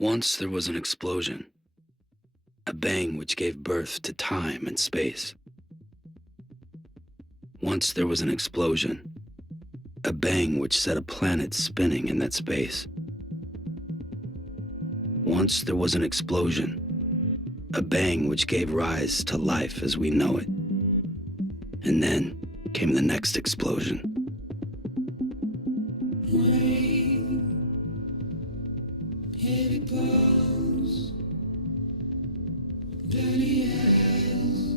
Once there was an explosion, a bang which gave birth to time and space. Once there was an explosion, a bang which set a planet spinning in that space. Once there was an explosion, a bang which gave rise to life as we know it. And then came the next explosion. Heavy blows, dirty eyes,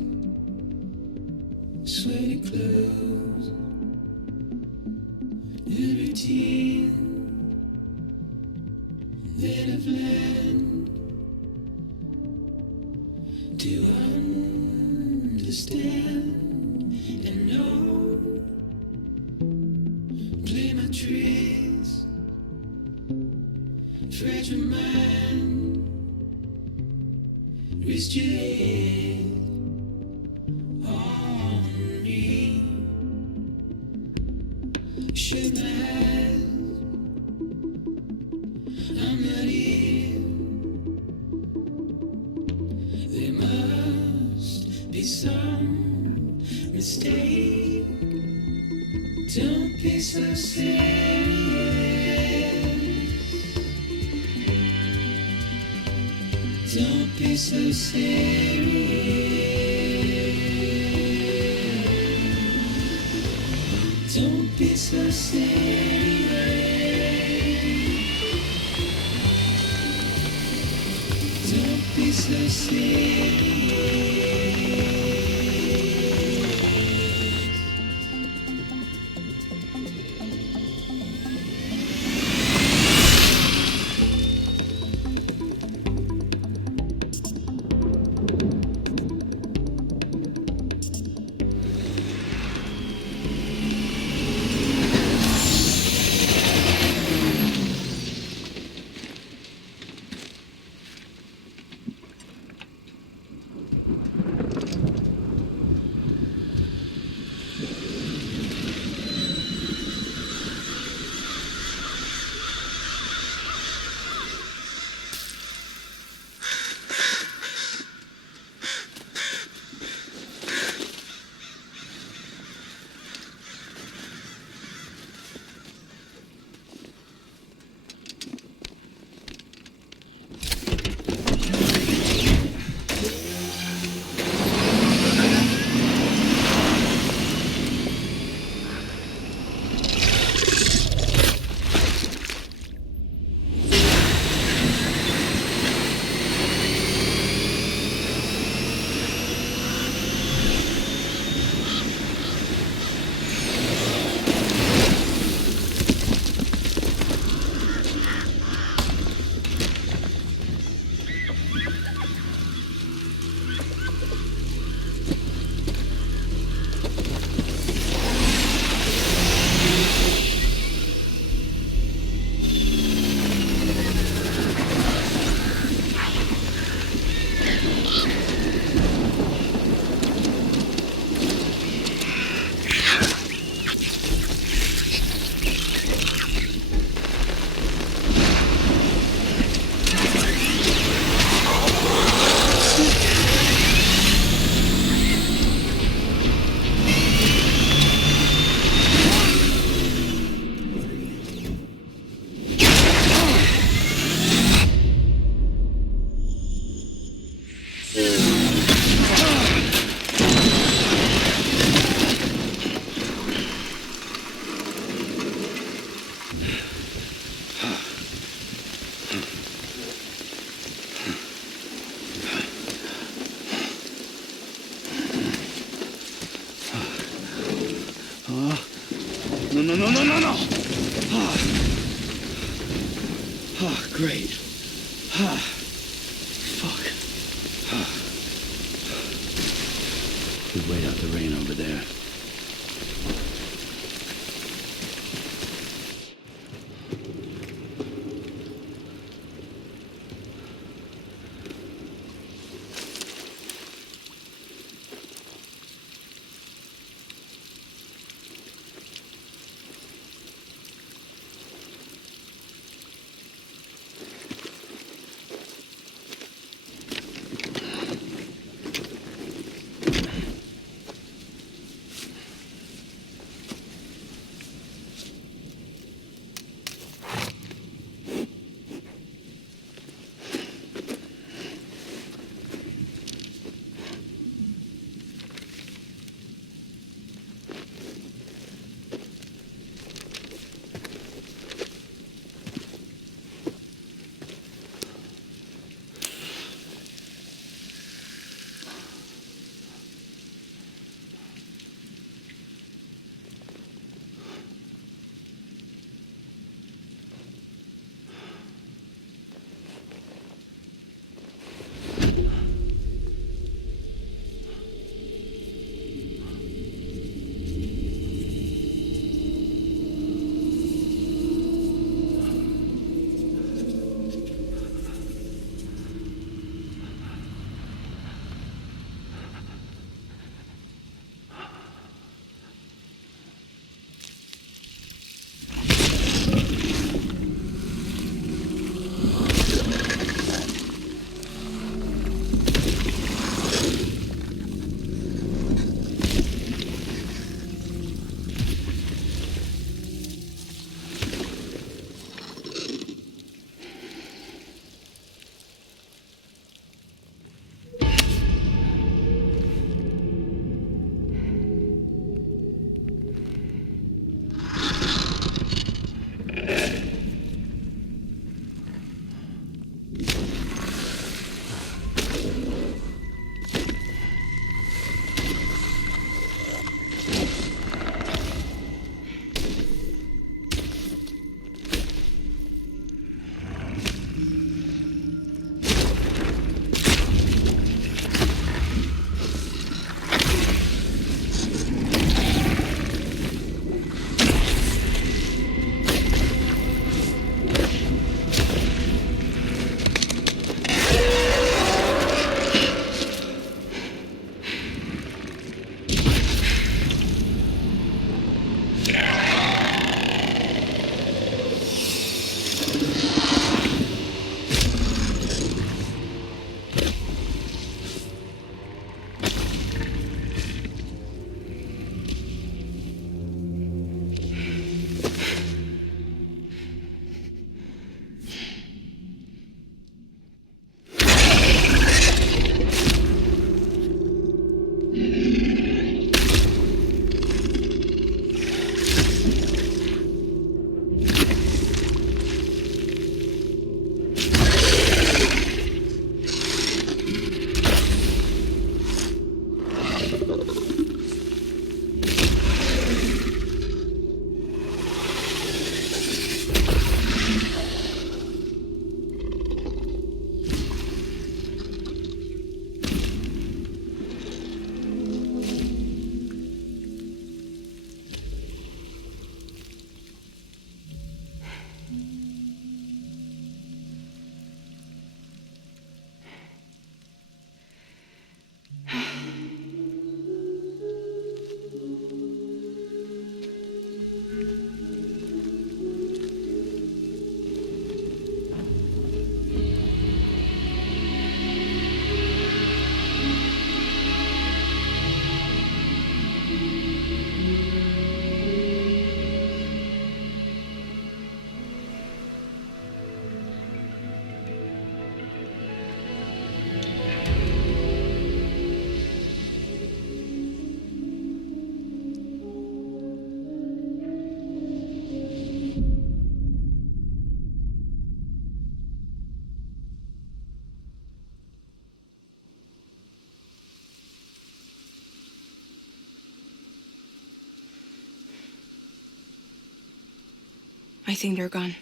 sweaty clothes, a routine that I've learned to understand and know. Play my tricks, fragile mind, risk your head on me. Shut my eyes, I'm not here. There must be some mistake. Don't be so serious. Don't be so serious. Don't be so serious. Don't be so serious. No. Great. Fuck. We wait out the rain over there. I think they're gone.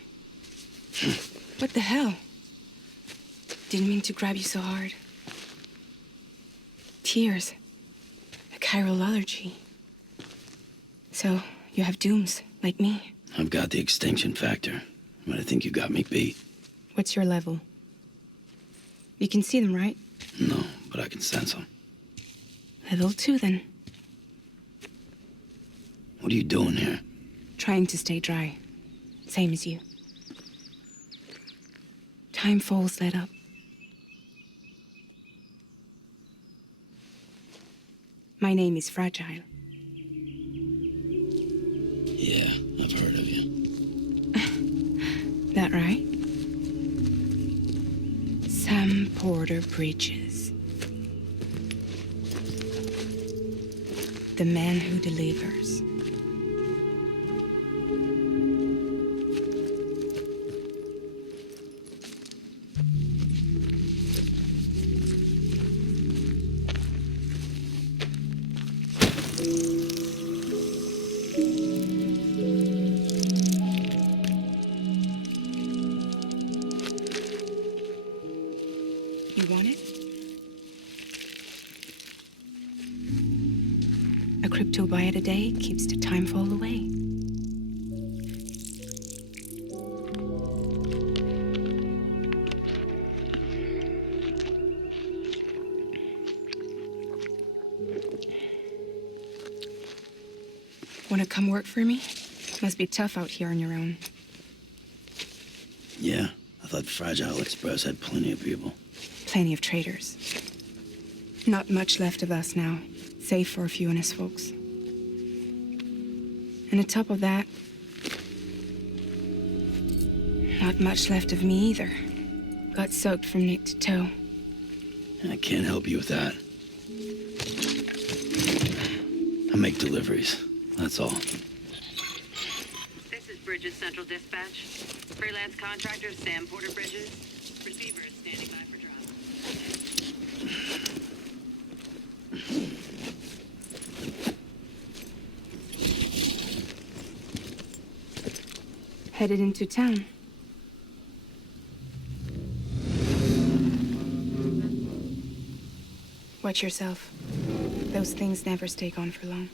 What the hell? Didn't mean to grab you so hard. Tears. A chiral allergy. So, you have dooms, like me. I've got the extinction factor, but I think you got me beat. What's your level? You can see them, right? No, but I can sense them. Level 2, then. What are you doing here? Trying to stay dry. Same as you. Time falls let up. My name is Fragile. Yeah, I've heard of you. That right? Sam Porter Bridges. The man who delivers. You want it? A crypto byte a day keeps the time fall away. Wanna come work for me? Must be tough out here on your own. Yeah, I thought Fragile Express had plenty of people. Plenty of traitors. Not much left of us now, save for a few honest folks. And on top of that, not much left of me either. Got soaked from neck to toe. I can't help you with that. I make deliveries, that's all. This is Bridges Central Dispatch. Freelance contractor Sam Porter Bridges. Receiver is standing by for drop. Headed into town. Watch yourself. Those things never stay gone for long.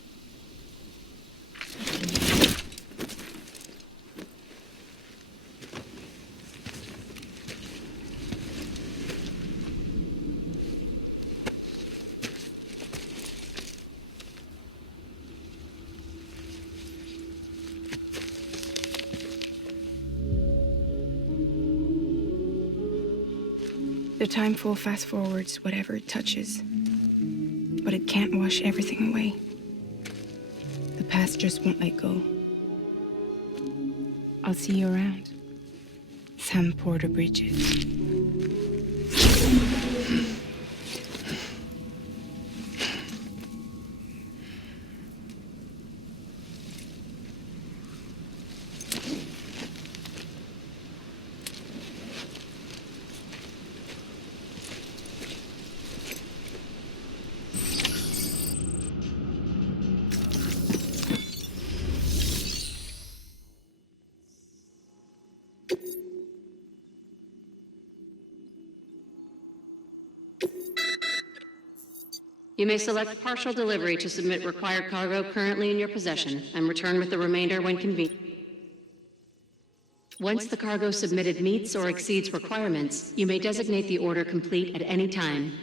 The timefall fast forwards whatever it touches, but it can't wash everything away. The past just won't let go. I'll see you around. Sam Porter Bridges. You may select partial delivery to submit required cargo currently in your possession and return with the remainder when convenient. Once the cargo submitted meets or exceeds requirements, you may designate the order complete at any time.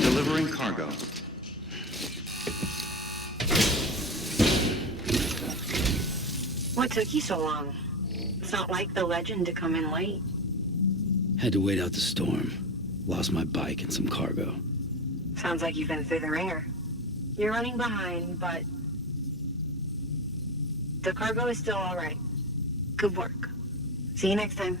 Delivering cargo. What took you so long? It's not like the legend to come in late. Had to wait out the storm. Lost my bike and some cargo. Sounds like you've been through the ringer. You're running behind, but the cargo is still all right. Good work. See you next time.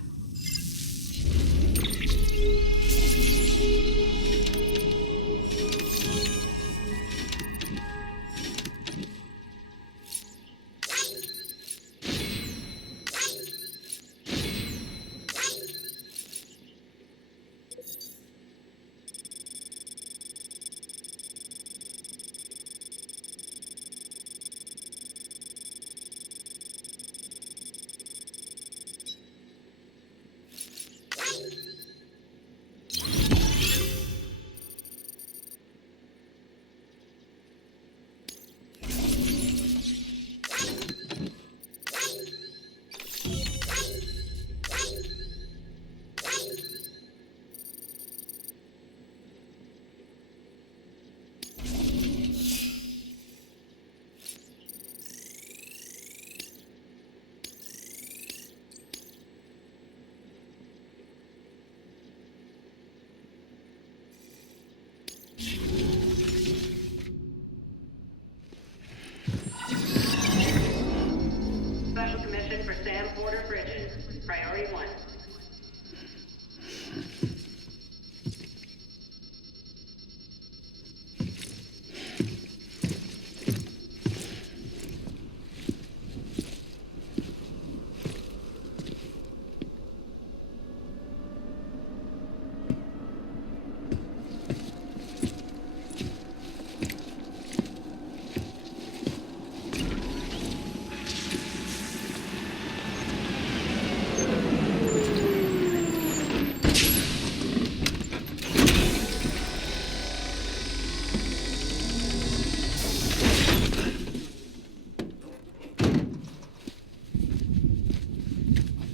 Special commission for Sam Porter Bridges. Priority 1.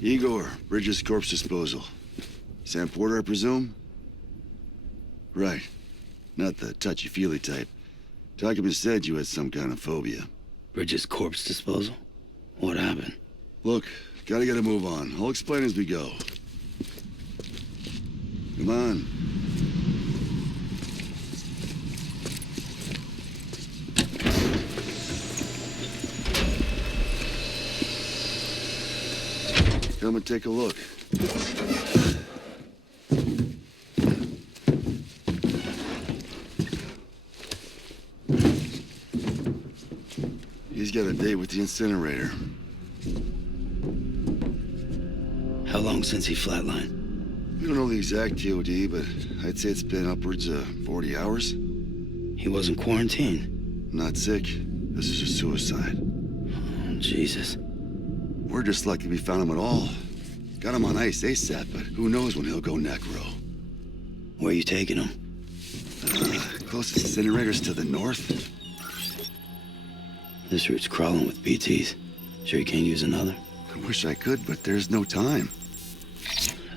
Igor, Bridges Corpse Disposal. Sam Porter, I presume? Right. Not the touchy-feely type. Takuma said you had some kind of phobia. Bridges corpse disposal? What happened? Look, gotta get a move on. I'll explain as we go. Come on. Come and take a look. He's got a date with the incinerator. How long since he flatlined? We don't know the exact TOD, but I'd say it's been upwards of 40 hours. He wasn't quarantined. Not sick. This is a suicide. Oh, Jesus. We're just lucky we found him at all. Got him on ice ASAP, but who knows when he'll go necro. Where you taking him? Closest incinerator's to the north. This route's crawling with BTs. Sure you can't use another? I wish I could, but there's no time.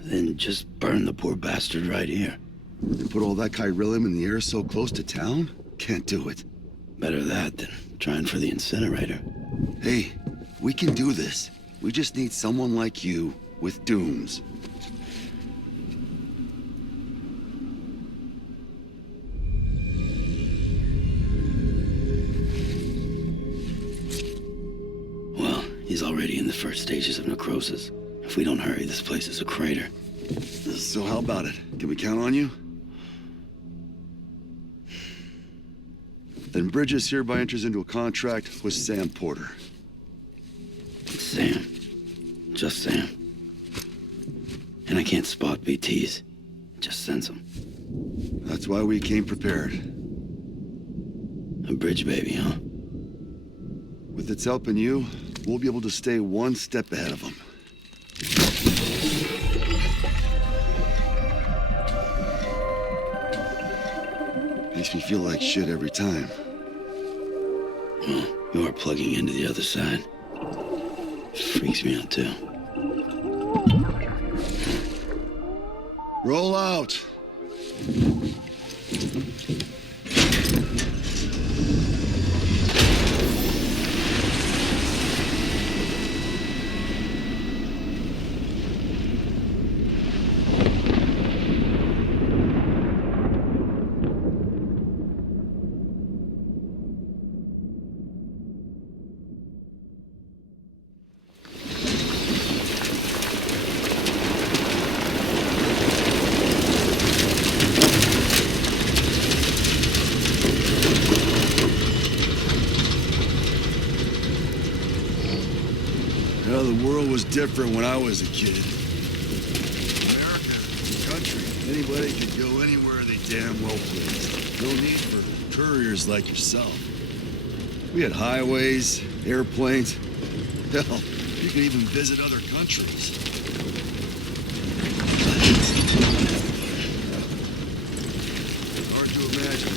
Then just burn the poor bastard right here. They put all that chiralium in the air so close to town? Can't do it. Better that than trying for the incinerator. Hey, we can do this. We just need someone like you with dooms. He's already in the first stages of necrosis. If we don't hurry, this place is a crater. So how about it? Can we count on you? Then Bridges hereby enters into a contract with Sam Porter. Sam. Just Sam. And I can't spot BTs. Just sense them. That's why we came prepared. A bridge baby, huh? With its help in you, we'll be able to stay one step ahead of them. Makes me feel like shit every time. Well, you are plugging into the other side. Freaks me out too. Roll out! The world was different when I was a kid. America, country, anybody could go anywhere they damn well pleased. No need for couriers like yourself. We had highways, airplanes. Hell, you could even visit other countries. Hard to imagine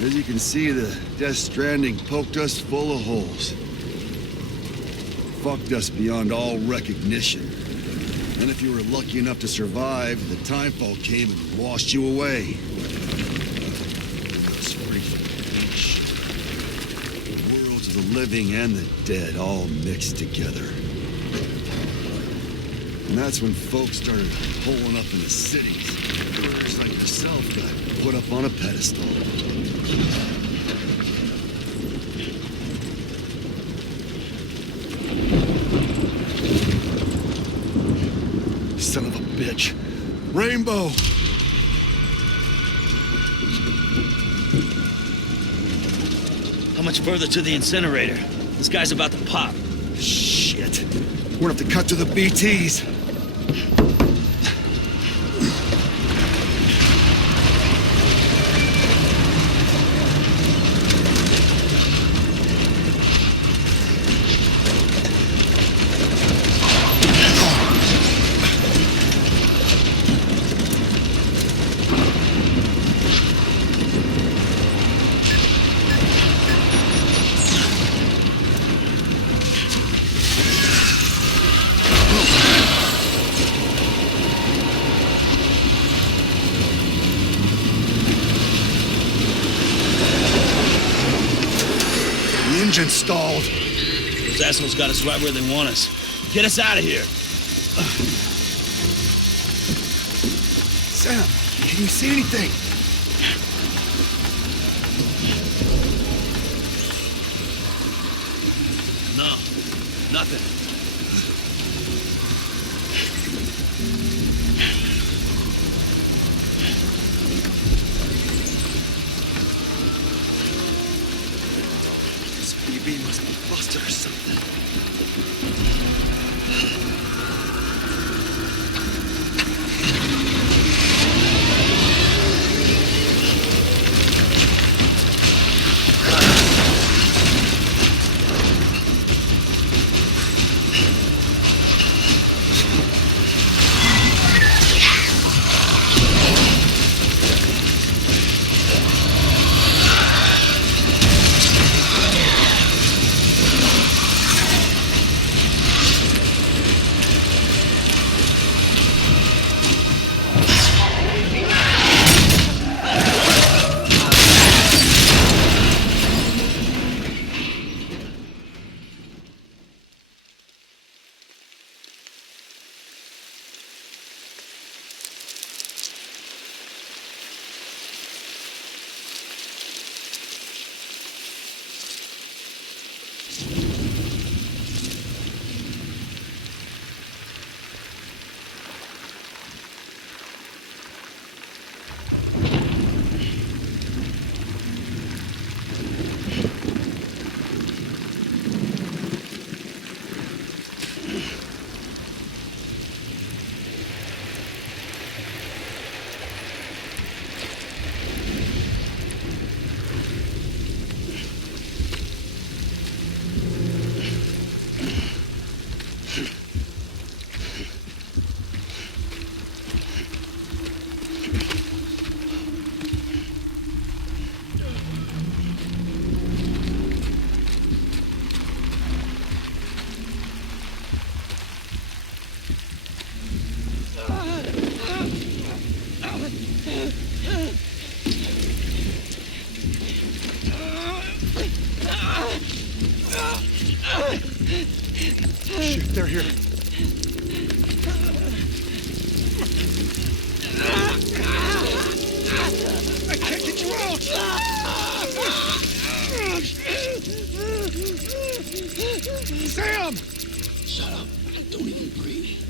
now. As you can see, the Death Stranding poked us full of holes. Fucked us beyond all recognition. And if you were lucky enough to survive, the timefall came and washed you away. Us free from the worlds of the living and the dead all mixed together. And that's when folks started pulling up in the cities. Couriers like yourself got put up on a pedestal. Son of a bitch. Rainbow! How much further to the incinerator? This guy's about to pop. Shit. We're gonna have to cut to the BTs. Engine stalled. Those assholes got us right where they want us. Get us out of here. Sam, can you see anything? No, nothing. This BB must be busted or something. They're here. I can't get you out! Sam! Shut up. Don't even breathe.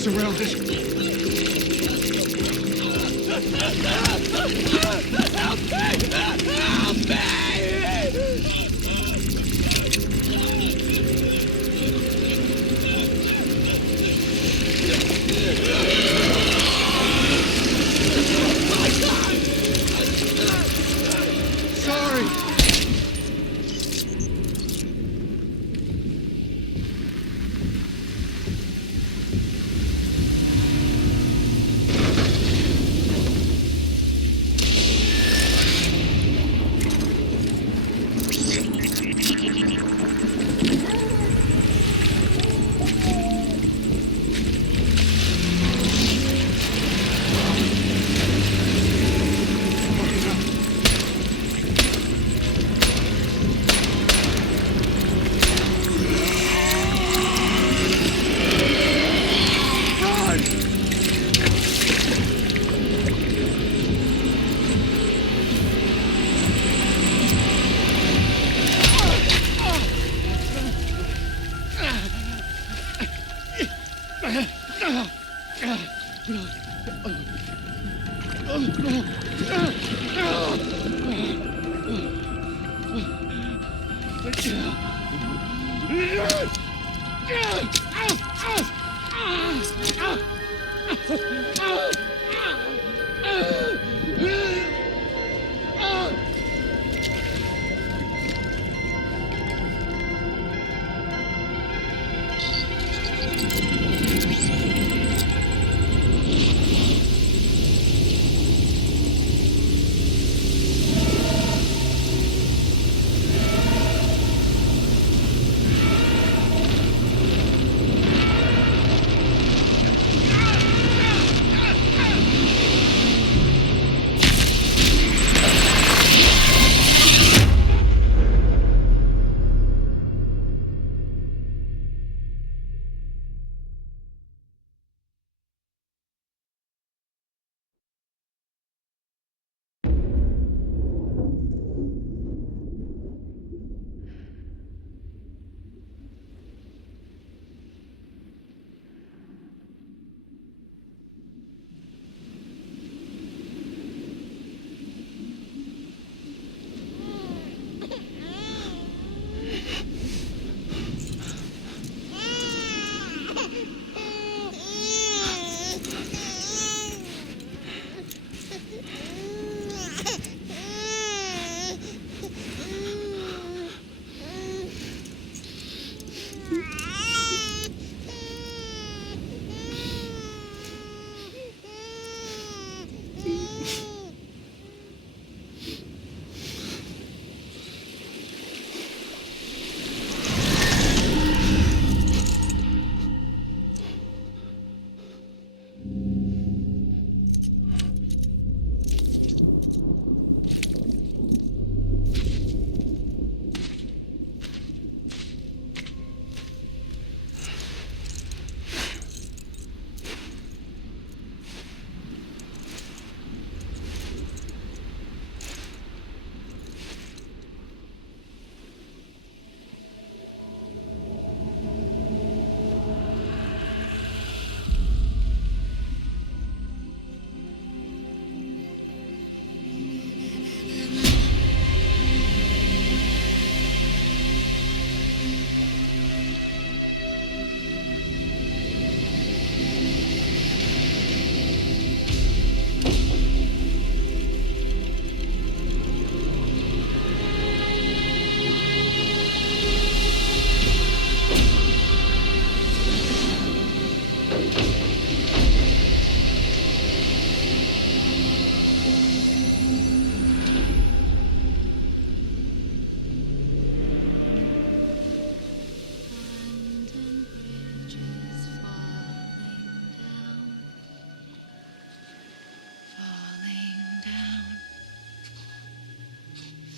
Surrounded. Sorry.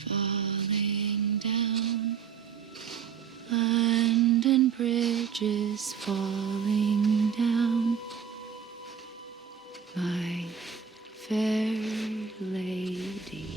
Falling down, London Bridge is falling down, my fair lady.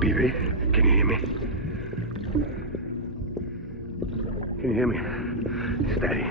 Baby, can you hear me? Can you hear me? Steady.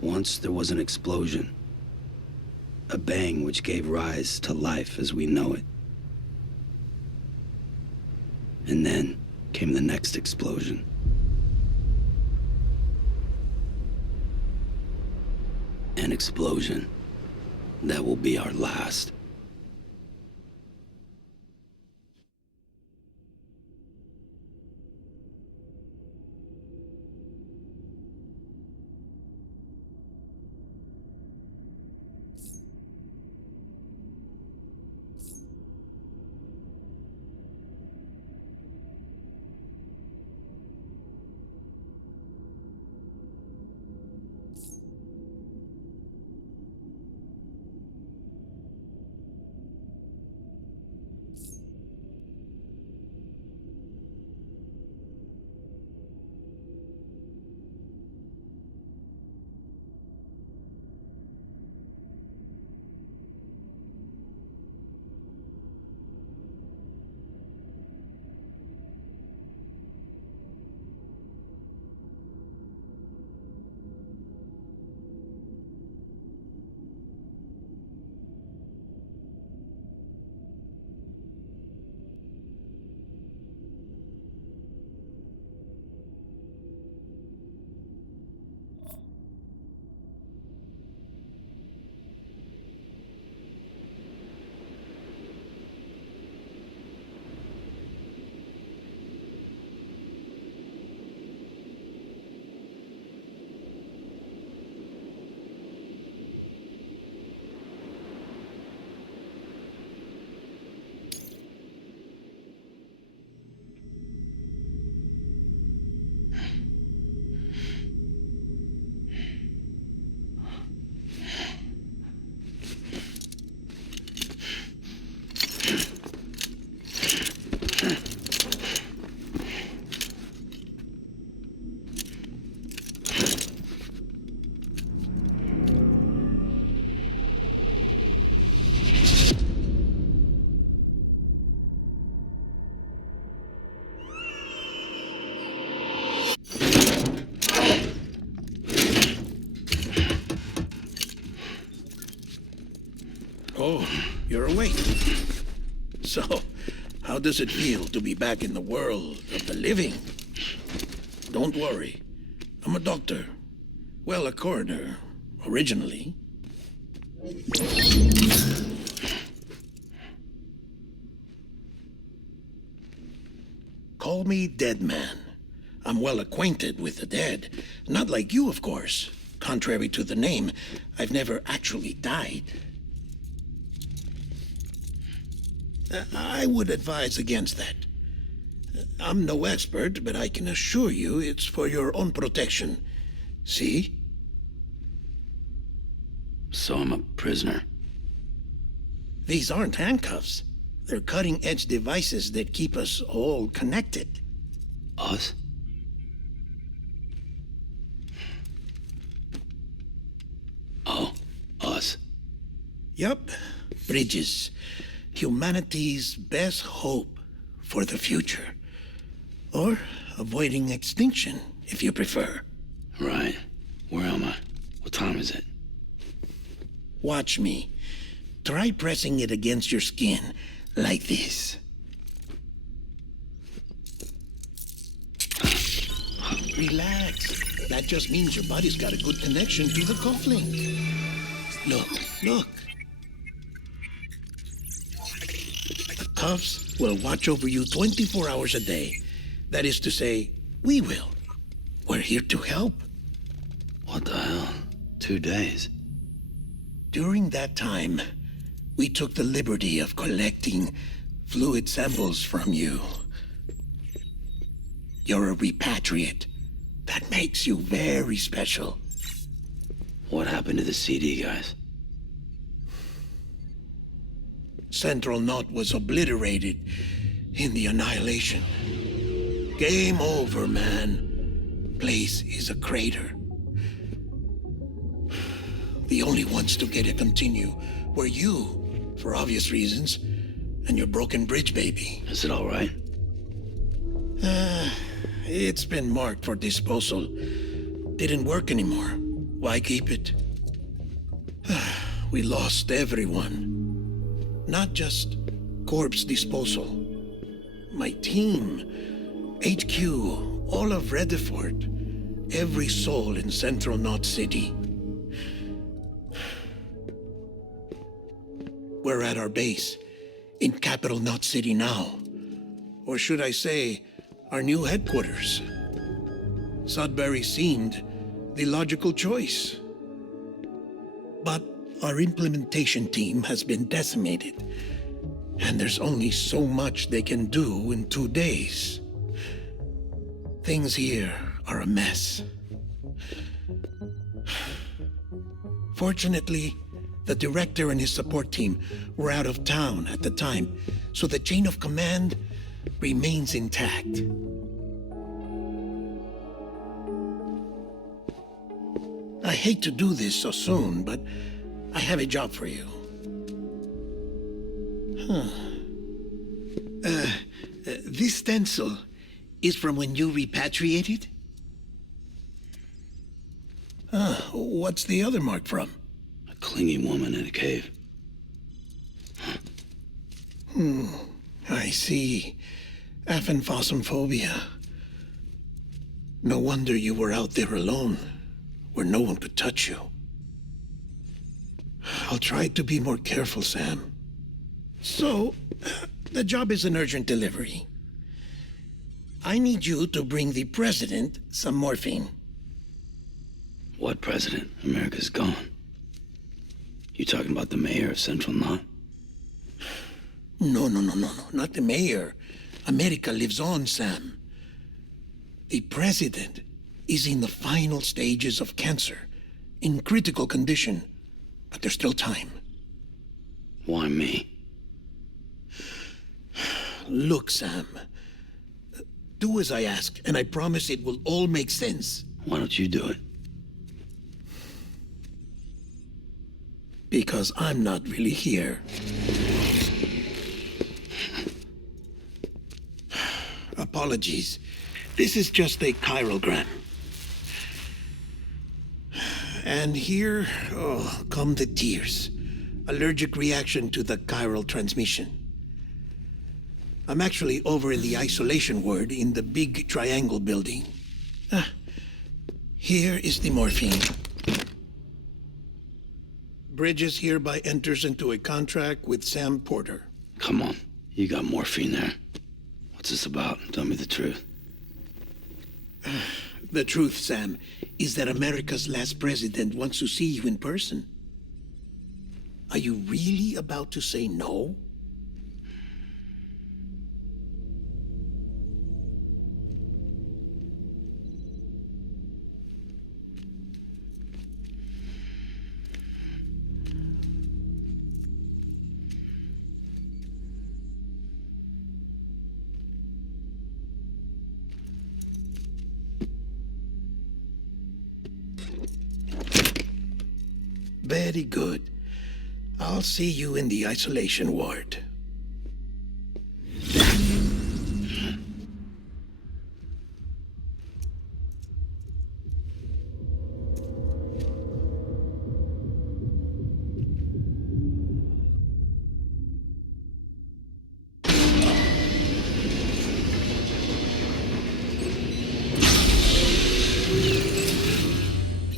Once there was an explosion. A bang which gave rise to life as we know it. And then came the next explosion. An explosion that will be our last. Oh, you're awake. So, how does it feel to be back in the world of the living? Don't worry. I'm a doctor. Well, a coroner, originally. Call me Dead Man. I'm well acquainted with the dead. Not like you, of course. Contrary to the name, I've never actually died. I would advise against that. I'm no expert, but I can assure you it's for your own protection. See? So I'm a prisoner. These aren't handcuffs. They're cutting-edge devices that keep us all connected. Us? Oh, us. Yup. Bridges. Humanity's best hope for the future. Or avoiding extinction, if you prefer. Right. Where am I? What time is it? Watch me. Try pressing it against your skin, like this. Relax. That just means your body's got a good connection to the cufflink. Look. The cuffs will watch over you 24 hours a day. That is to say, we will. We're here to help. What the hell? 2 days? During that time, we took the liberty of collecting fluid samples from you. You're a repatriate. That makes you very special. What happened to the CD guys? Central Knot was obliterated in the annihilation. Game over, man. Place is a crater. The only ones to get to continue were you, for obvious reasons, and your broken bridge baby. Is it all right? It's been marked for disposal. Didn't work anymore. Why keep it? We lost everyone. Not just corpse disposal. My team, HQ, all of Redefort, every soul in Central Knot City. We're at our base, in Capital Knot City now. Or should I say, our new headquarters. Sudbury seemed the logical choice. But our implementation team has been decimated, and there's only so much they can do in 2 days. Things here are a mess. Fortunately, the director and his support team were out of town at the time, so the chain of command remains intact. I hate to do this so soon, but I have a job for you. This stencil is from when you repatriated? What's the other mark from? A clinging woman in a cave. I see. Aphenphosmphobia. No wonder you were out there alone, where no one could touch you. I'll try to be more careful, Sam. So, the job is an urgent delivery. I need you to bring the president some morphine. What president? America's gone. You talking about the mayor of Central Knot? No. Not the mayor. America lives on, Sam. The president is in the final stages of cancer, in critical condition, but there's still time. Why me? Look, Sam. Do as I ask, and I promise it will all make sense. Why don't you do it? Because I'm not really here. Apologies. This is just a chirogram. And here, come the tears. Allergic reaction to the chiral transmission. I'm actually over in the isolation ward in the big triangle building. Here is the morphine. Bridges hereby enters into a contract with Sam Porter. Come on, you got morphine there. What's this about? Tell me the truth. The truth, Sam, is that America's last president wants to see you in person. Are you really about to say no? Very good. I'll see you in the isolation ward.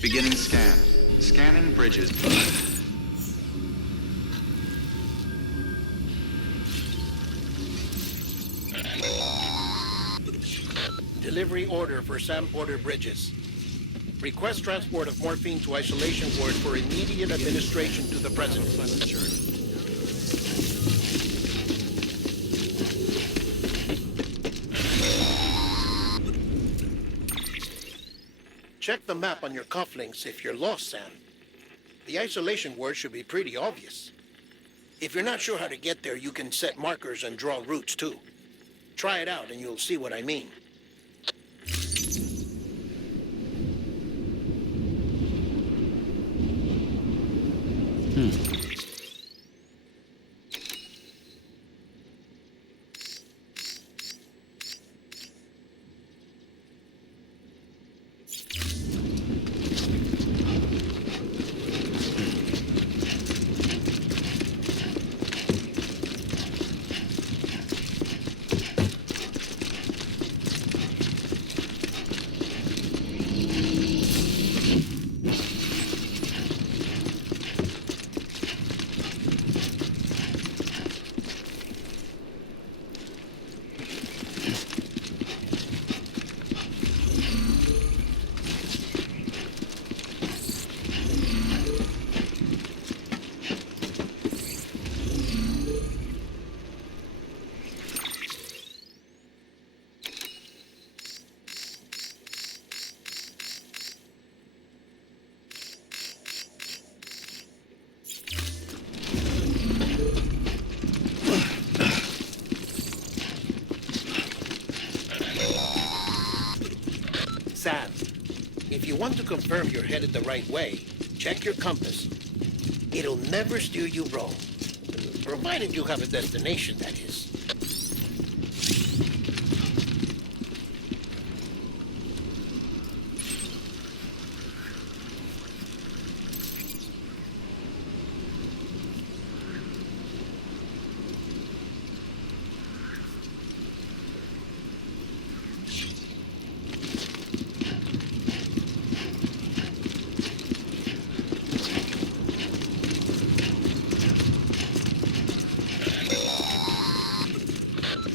Beginning scan. Scanning bridges. Delivery order for Sam Porter Bridges. Request transport of morphine to isolation ward for immediate administration to the president. Check the map on your cufflinks if you're lost, Sam. The isolation word should be pretty obvious. If you're not sure how to get there, you can set markers and draw routes too. Try it out and you'll see what I mean. Sam, if you want to confirm you're headed the right way, check your compass. It'll never steer you wrong. Provided you have a destination, that is.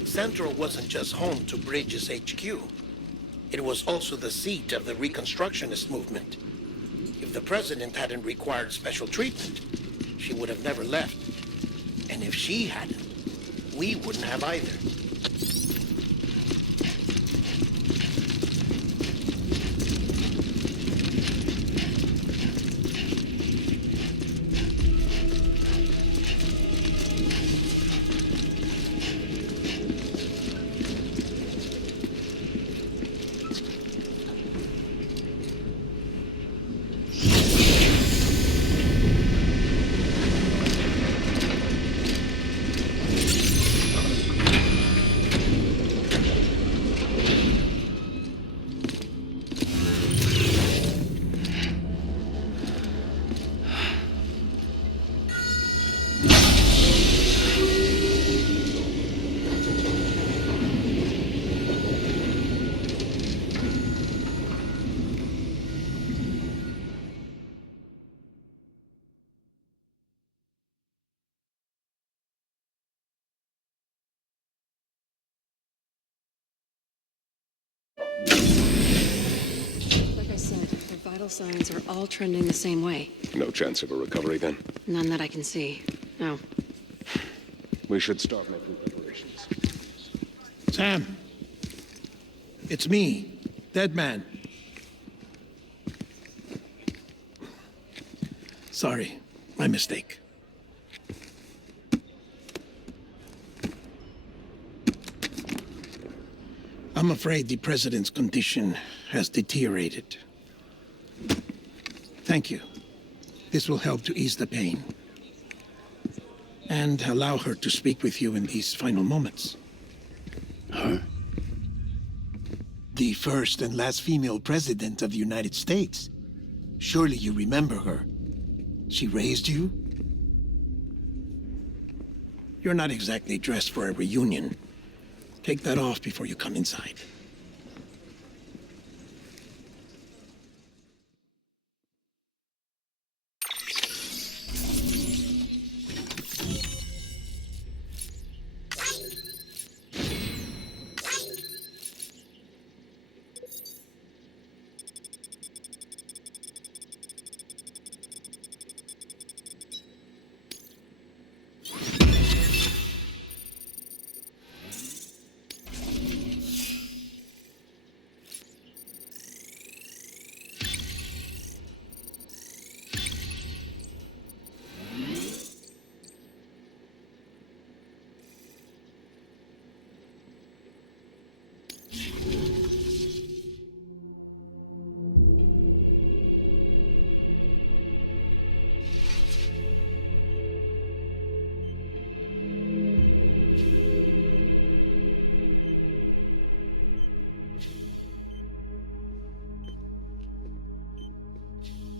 Central wasn't just home to Bridges HQ. It was also the seat of the Reconstructionist movement. If the president hadn't required special treatment, she would have never left. And if she hadn't, we wouldn't have either. vital signs are all trending the same way. No chance of a recovery then? None that I can see. No. We should start making preparations. Sam! It's me, Dead Man. Sorry, my mistake. I'm afraid the President's condition has deteriorated. Thank you. This will help to ease the pain. And allow her to speak with you in these final moments. Her? The first and last female president of the United States. Surely you remember her. She raised you? You're not exactly dressed for a reunion. Take that off before you come inside.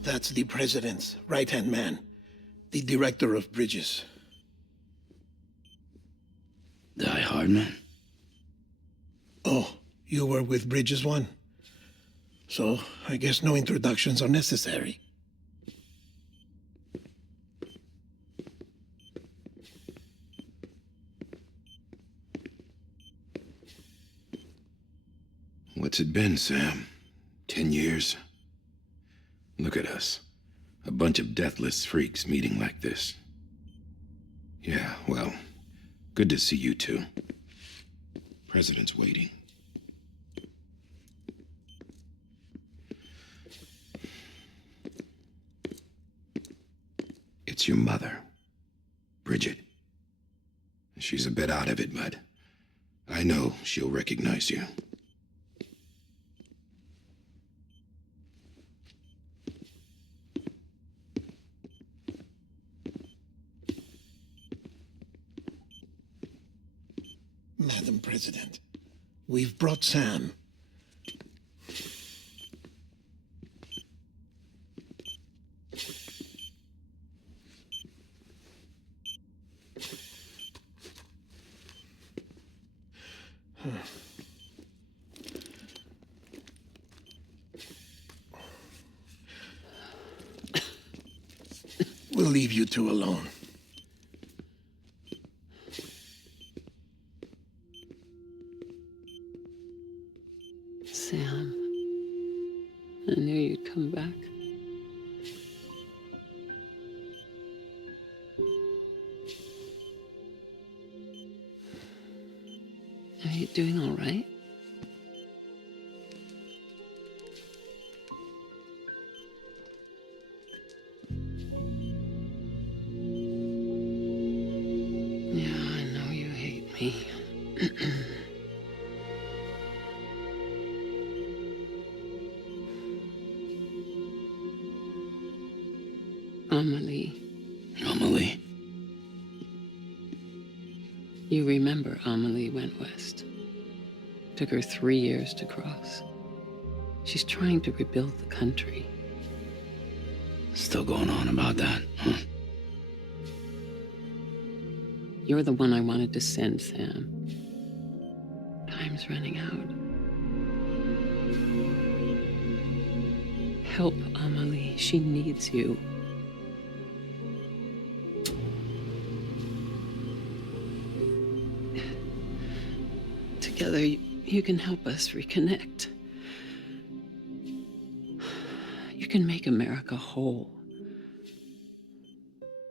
That's the President's right-hand man, the Director of Bridges. Die Hard Man? Oh, you were with Bridges 1. So, I guess no introductions are necessary. What's it been, Sam? 10 years? Look at us. A bunch of deathless freaks meeting like this. Yeah, well, good to see you two. President's waiting. It's your mother, Bridget. She's a bit out of it, but I know she'll recognize you. Madam President, we've brought Sam. We'll leave you two alone. Sam, I knew you'd come back. Are you doing all right? Yeah, I know you hate me. Amelie. Amelie? You remember Amelie went west. Took her 3 years to cross. She's trying to rebuild the country. Still going on about that, huh? You're the one I wanted to send, Sam. Time's running out. Help Amelie. She needs you. Together, you can help us reconnect. You can make America whole.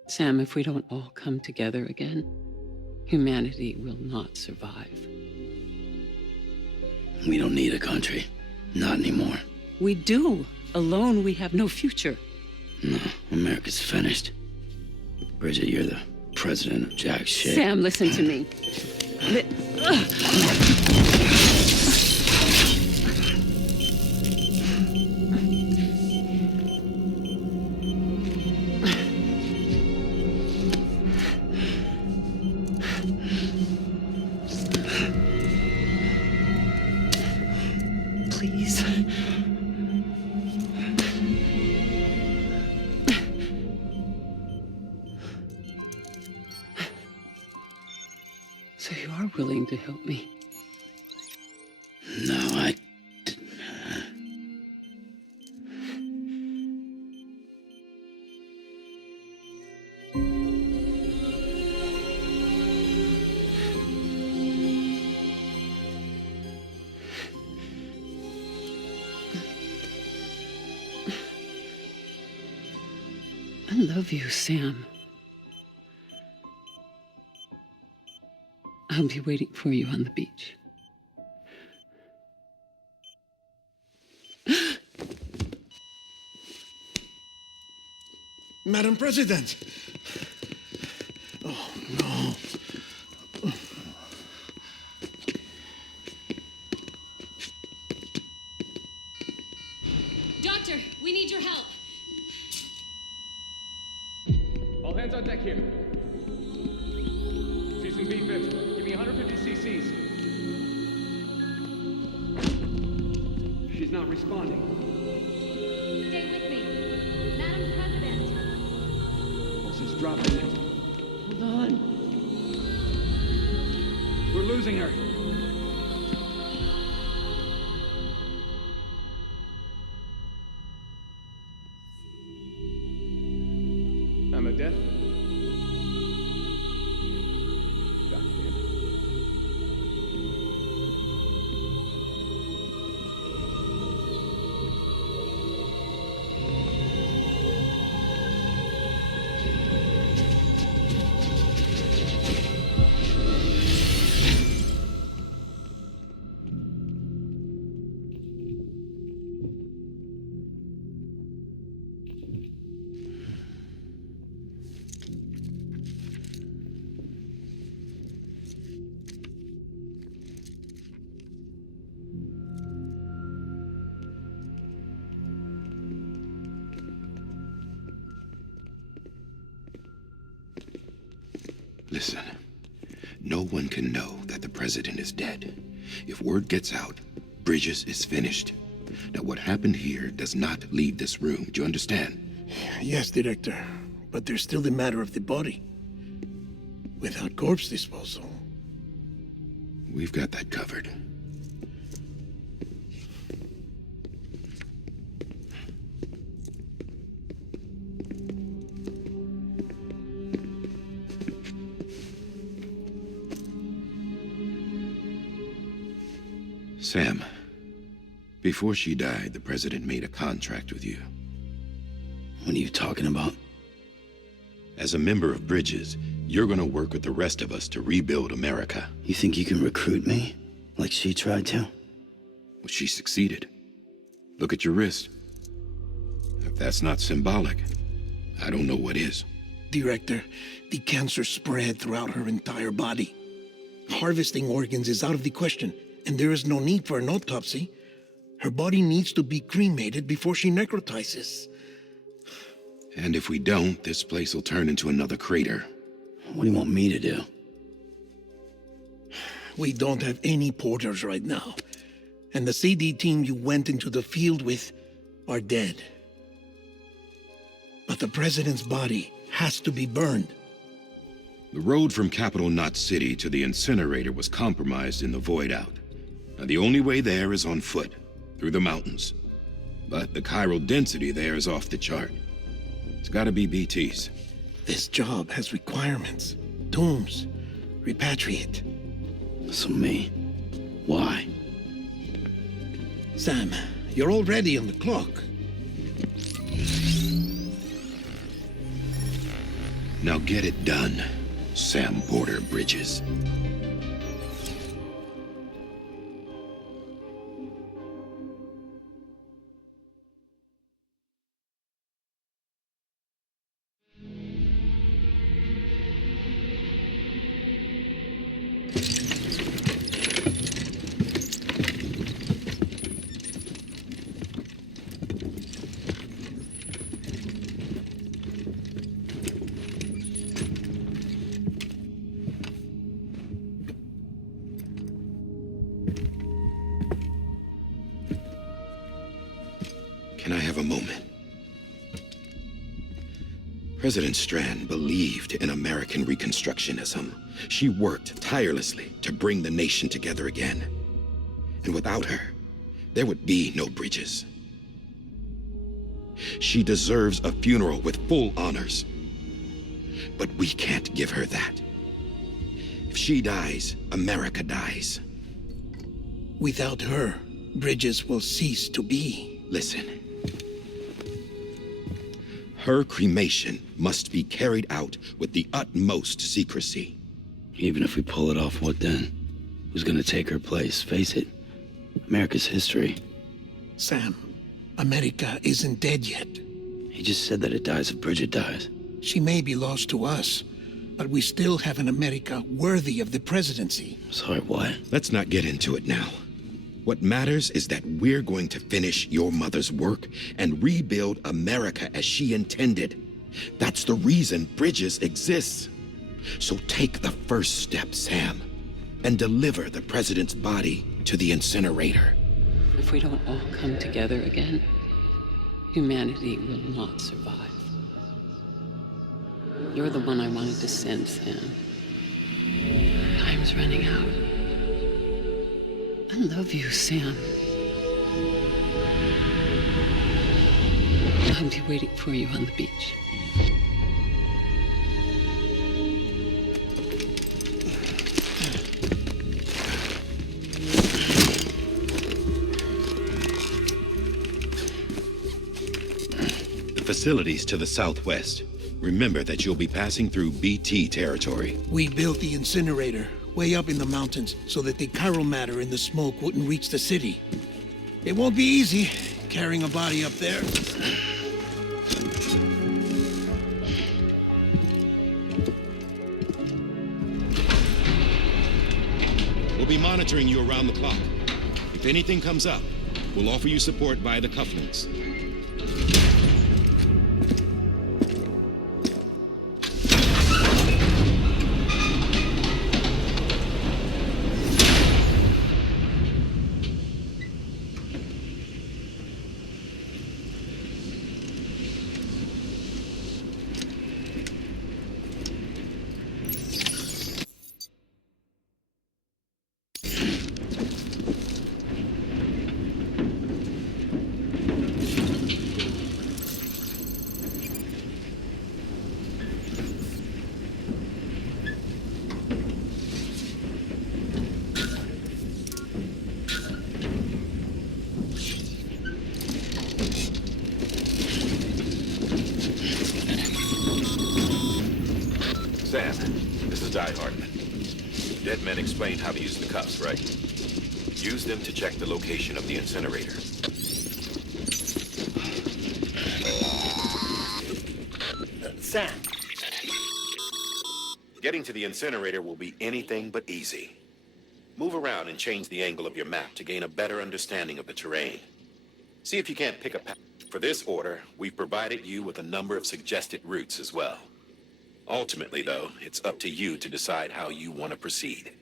Sam, if we don't all come together again, humanity will not survive. We don't need a country. Not anymore. We do. Alone, we have no future. No, America's finished. Bridget, you're the president of jack shit. Sam, listen to me. Please. So you are willing to help me? No, I... I love you, Sam. I'll be waiting for you on the beach. Madam President! Oh, no. Doctor, we need your help. All hands on deck here. Season B-50. Give me 150 cc's. She's not responding. Stay with me. Madam President. Pulse is dropping it. Hold on. We're losing her. I'm a death. God damn it. Listen, no one can know that the president is dead. If word gets out, Bridges is finished. Now, what happened here does not leave this room. Do you understand? Yes, Director. But there's still the matter of the body. Without corpse disposal. We've got that covered. Sam, before she died, the president made a contract with you. What are you talking about? As a member of Bridges, you're gonna work with the rest of us to rebuild America. You think you can recruit me? Like she tried to? Well, she succeeded. Look at your wrist. If that's not symbolic, I don't know what is. Director, the cancer spread throughout her entire body. Harvesting organs is out of the question, and there is no need for an autopsy. Her body needs to be cremated before she necrotizes. And if we don't, this place will turn into another crater. What do you want me to do? We don't have any porters right now. And the CD team you went into the field with are dead. But the president's body has to be burned. The road from Capital Knot City to the incinerator was compromised in the void out. Now, the only way there is on foot, through the mountains. But the chiral density there is off the chart. It's gotta be BTs. This job has requirements. Tombs. Repatriate. So me? Why? Sam, you're already on the clock. Now get it done, Sam Porter Bridges. Can I have a moment? President Strand believed in American Reconstructionism. She worked tirelessly to bring the nation together again. And without her, there would be no Bridges. She deserves a funeral with full honors. But we can't give her that. If she dies, America dies. Without her, Bridges will cease to be. Listen. Her cremation must be carried out with the utmost secrecy. Even if we pull it off, what then? Who's gonna take her place? Face it, America's history. Sam, America isn't dead yet. He just said that it dies if Bridget dies. She may be lost to us, but we still have an America worthy of the presidency. Sorry, what? Let's not get into it now. What matters is that we're going to finish your mother's work and rebuild America as she intended. That's the reason Bridges exists. So take the first step, Sam, and deliver the president's body to the incinerator. If we don't all come together again, humanity will not survive. You're the one I wanted to send, Sam. Time's running out. I love you, Sam. I'll be waiting for you on the beach. The facilities to the southwest. Remember that you'll be passing through BT territory. We built the incinerator way up in the mountains so that the chiral matter in the smoke wouldn't reach the city. It won't be easy carrying a body up there. We'll be monitoring you around the clock. If anything comes up, we'll offer you support via the cufflinks. Sam, this is Die Hardman. Dead men explained how to use the cuffs, right? Use them to check the location of the incinerator. Sam. Getting to the incinerator will be anything but easy. Move around and change the angle of your map to gain a better understanding of the terrain. See if you can't pick a path. For this order, we've provided you with a number of suggested routes as well. Ultimately, though, it's up to you to decide how you want to proceed.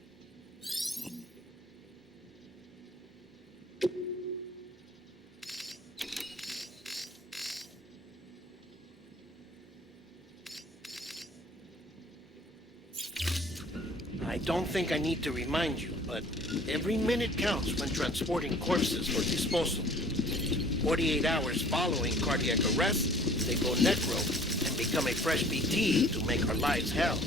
I don't think I need to remind you, but every minute counts when transporting corpses for disposal. 48 hours following cardiac arrest, they go necro and become a fresh BT to make our lives hell.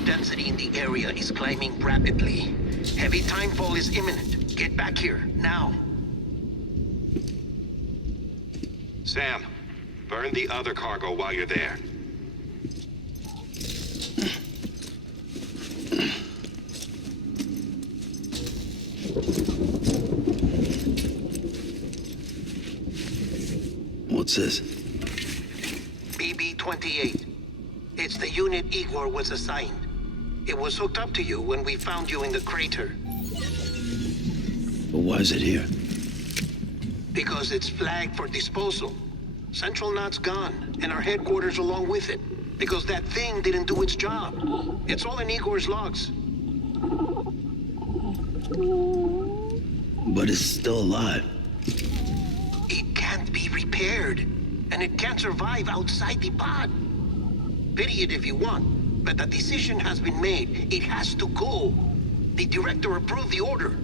beryllium density in the area is climbing rapidly. Heavy timefall is imminent. Get back here, now. Sam, burn the other cargo while you're there. What's this? BB-28. It's the unit Igor was assigned. It was hooked up to you when we found you in the crater. But why is it here? Because it's flagged for disposal. Central Knot's gone, and our headquarters along with it. Because that thing didn't do its job. It's all in Igor's logs. But it's still alive. It can't be repaired, and it can't survive outside the pod. Pity it if you want, but the decision has been made. It has to go. The director approved the order.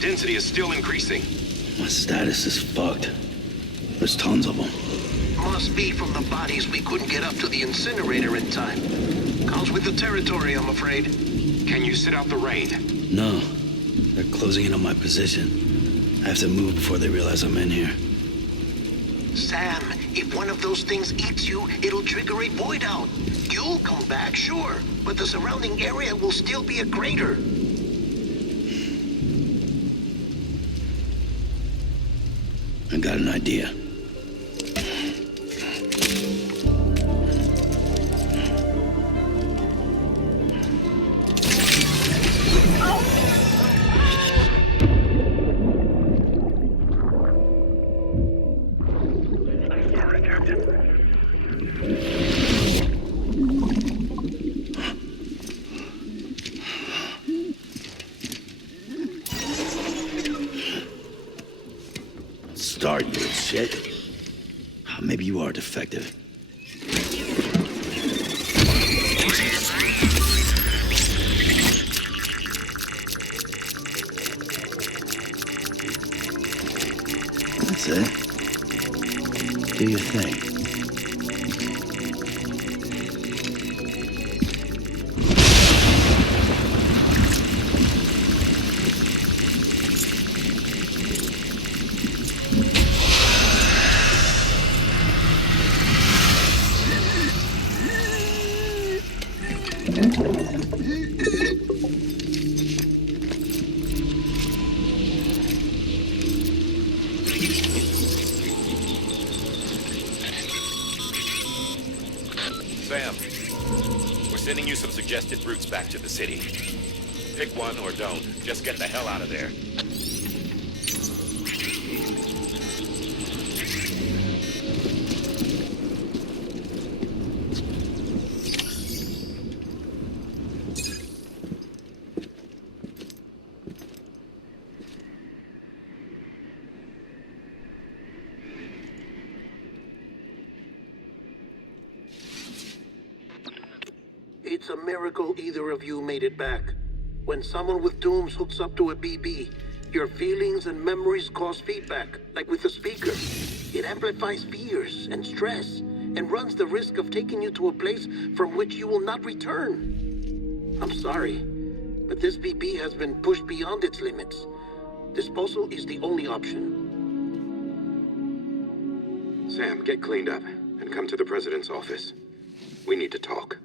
Density is still increasing. My status is fucked. There's tons of them. Must be from the bodies we couldn't get up to the incinerator in time. Comes with the territory, I'm afraid. Can you sit out the rain? No. They're closing in on my position. I have to move before they realize I'm in here. Sam, if one of those things eats you, it'll trigger a void out. You'll come back, sure, but the surrounding area will still be a crater. I got an idea. Start, you shit. Maybe you are defective. That's it. Do your thing. Sam, we're sending you some suggested routes back to the city. Pick one or don't. Just get the hell out of there. It's a miracle either of you made it back. When someone with dooms hooks up to a BB, your feelings and memories cause feedback, like with the speaker. It amplifies fears and stress, and runs the risk of taking you to a place from which you will not return. I'm sorry, but this BB has been pushed beyond its limits. Disposal is the only option. Sam, get cleaned up and come to the president's office. We need to talk.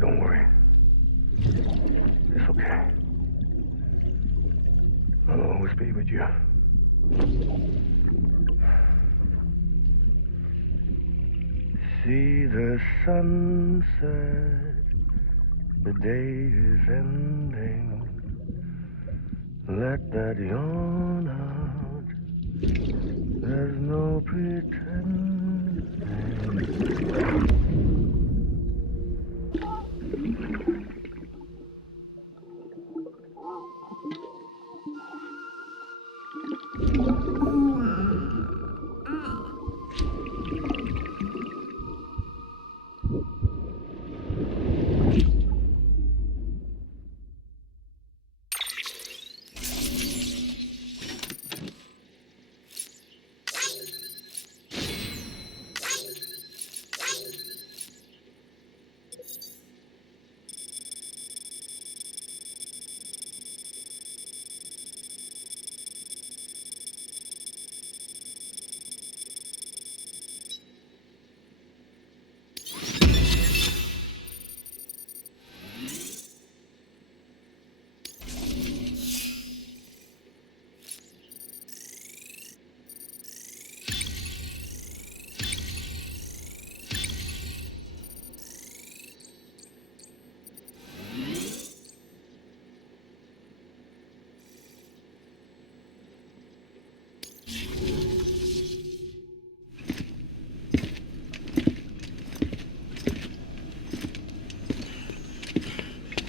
Don't worry. It's okay. I'll always be with you. See the sunset. The day is ending. Let that yawn out. There's no pretending.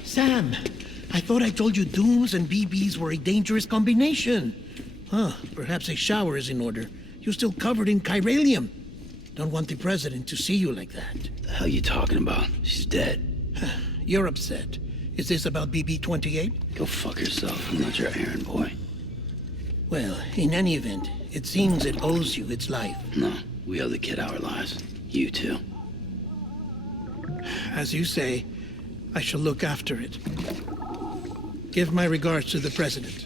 Sam, I thought I told you Dooms and BBs were a dangerous combination. Huh, perhaps a shower is in order. You're still covered in chiralium. Don't want the president to see you like that. The hell you talking about? She's dead. You're upset. Is this about BB-28? Go fuck yourself. I'm not your errand boy. Well, in any event, it seems it owes you its life. No, we owe the kid our lives. You too. As you say, I shall look after it. Give my regards to the president.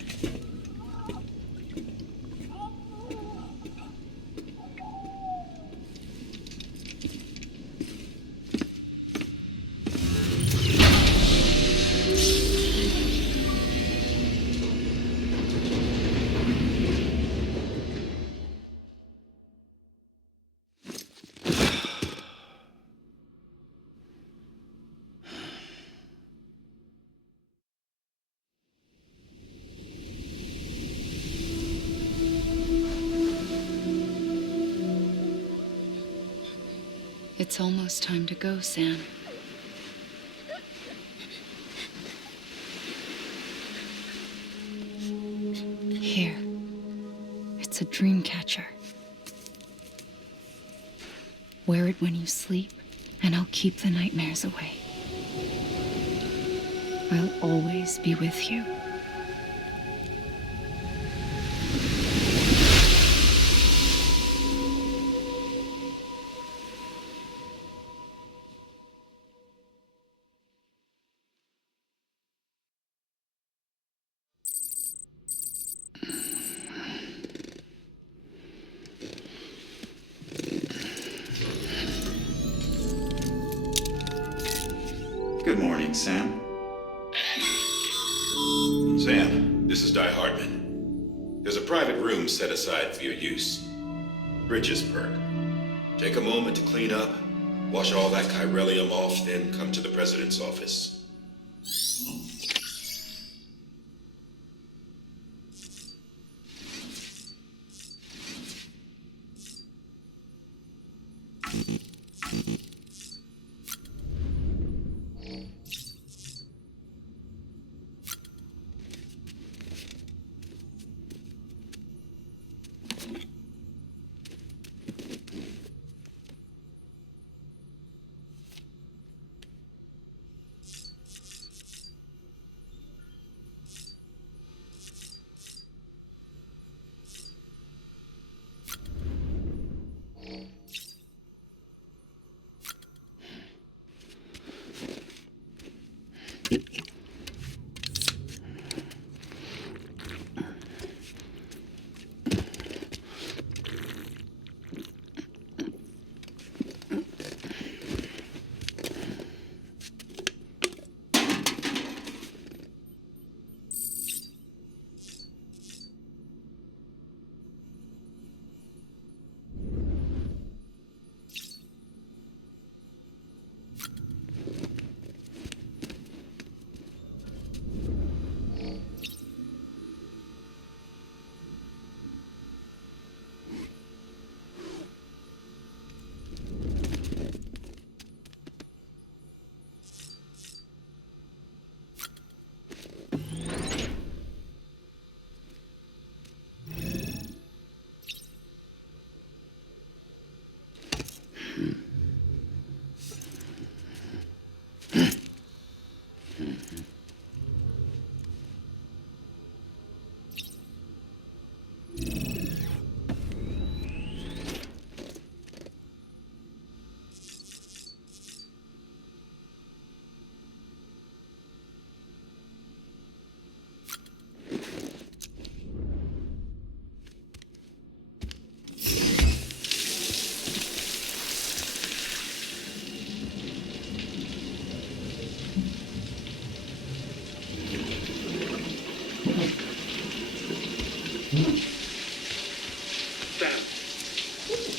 It's almost time to go, Sam. Here. It's a dream catcher. Wear it when you sleep, and I'll keep the nightmares away. I'll always be with you. Good morning, Sam. Sam, this is Di Hartman. There's a private room set aside for your use. Bridges perk. Take a moment to clean up, wash all that chiralium off, then come to the president's office.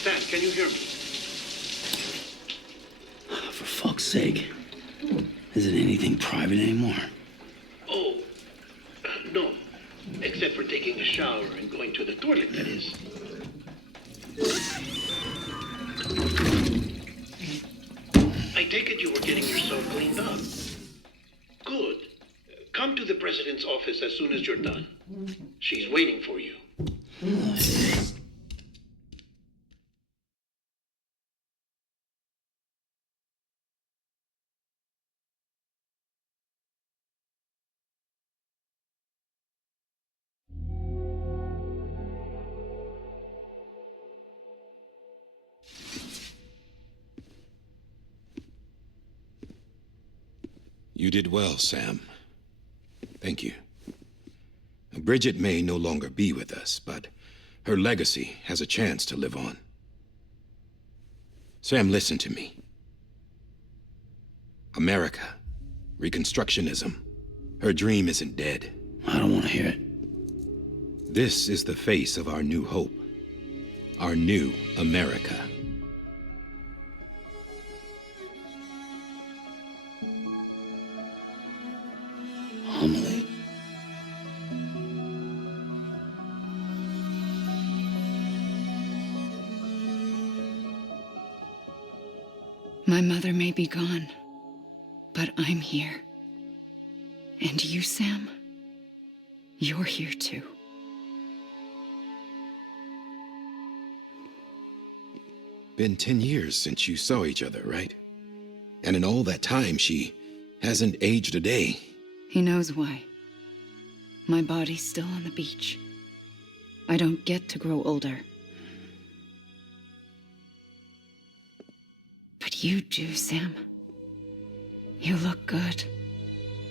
Stan, can you hear me? For fuck's sake. Isn't anything private anymore? Oh, no. Except for taking a shower and going to the toilet, that is. I take it you were getting yourself cleaned up. Good. Come to the president's office as soon as you're done. She's waiting for you. You did well, Sam. Thank you. Bridget may no longer be with us, but her legacy has a chance to live on. Sam, listen to me. America, Reconstructionism, her dream isn't dead. I don't want to hear it. This is the face of our new hope, our new America. Homily. My mother may be gone, but I'm here. And you, Sam, you're here too. Been 10 years since you saw each other, right? And in all that time, she hasn't aged a day. He knows why. My body's still on the beach. I don't get to grow older. But you do, Sam. You look good.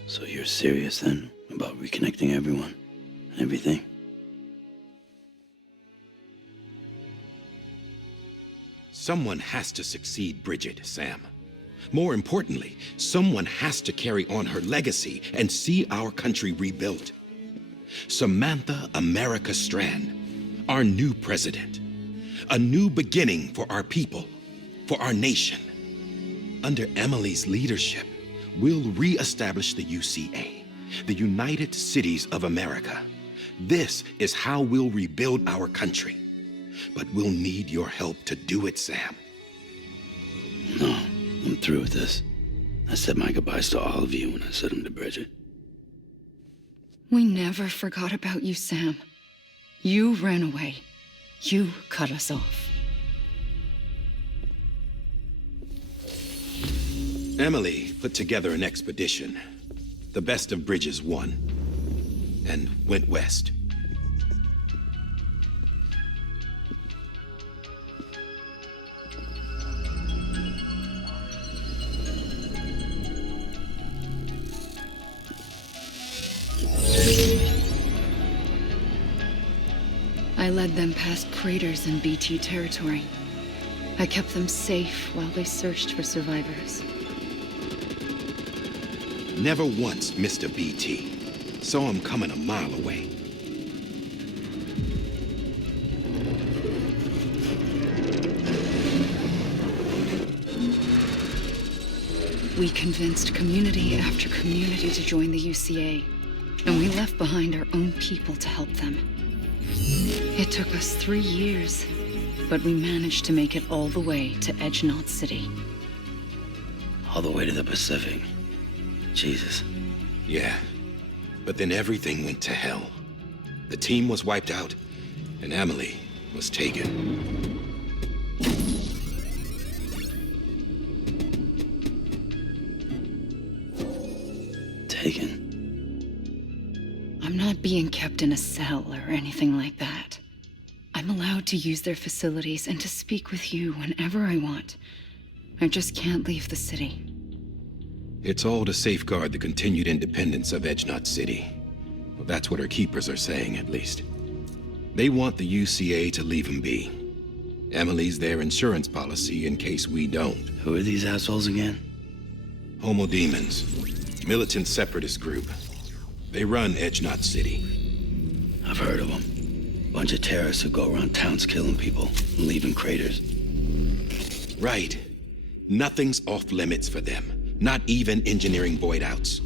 So you're serious then about reconnecting everyone and everything? Someone has to succeed Bridget, Sam. More importantly, someone has to carry on her legacy and see our country rebuilt. Samantha America Strand, our new president. A new beginning for our people, for our nation. Under Emily's leadership, we'll re-establish the UCA, the United Cities of America. This is how we'll rebuild our country. But we'll need your help to do it, Sam. No, I'm through with this. I said my goodbyes to all of you when I said them to Bridget. We never forgot about you, Sam. You ran away. You cut us off. Emily put together an expedition. The best of Bridges won. And went west. I led them past craters in BT territory. I kept them safe while they searched for survivors. Never once missed a BT. Saw him coming a mile away. We convinced community after community to join the UCA, and we left behind our own people to help them. It took us 3 years, but we managed to make it all the way to Edge Knot City. All the way to the Pacific. Jesus. Yeah, but then everything went to hell. The team was wiped out, and Emily was taken. Taken? I'm not being kept in a cell or anything like that. I'm allowed to use their facilities and to speak with you whenever I want. I just can't leave the city. It's all to safeguard the continued independence of Edge Knot City. Well, that's what her keepers are saying, at least. They want the UCA to leave them be. Emily's their insurance policy in case we don't. Who are these assholes again? Homo Demons. Militant separatist group. They run Edge Knot City. I've heard of them. Bunch of terrorists who go around towns killing people and leaving craters. Right. Nothing's off limits for them. Not even engineering void outs.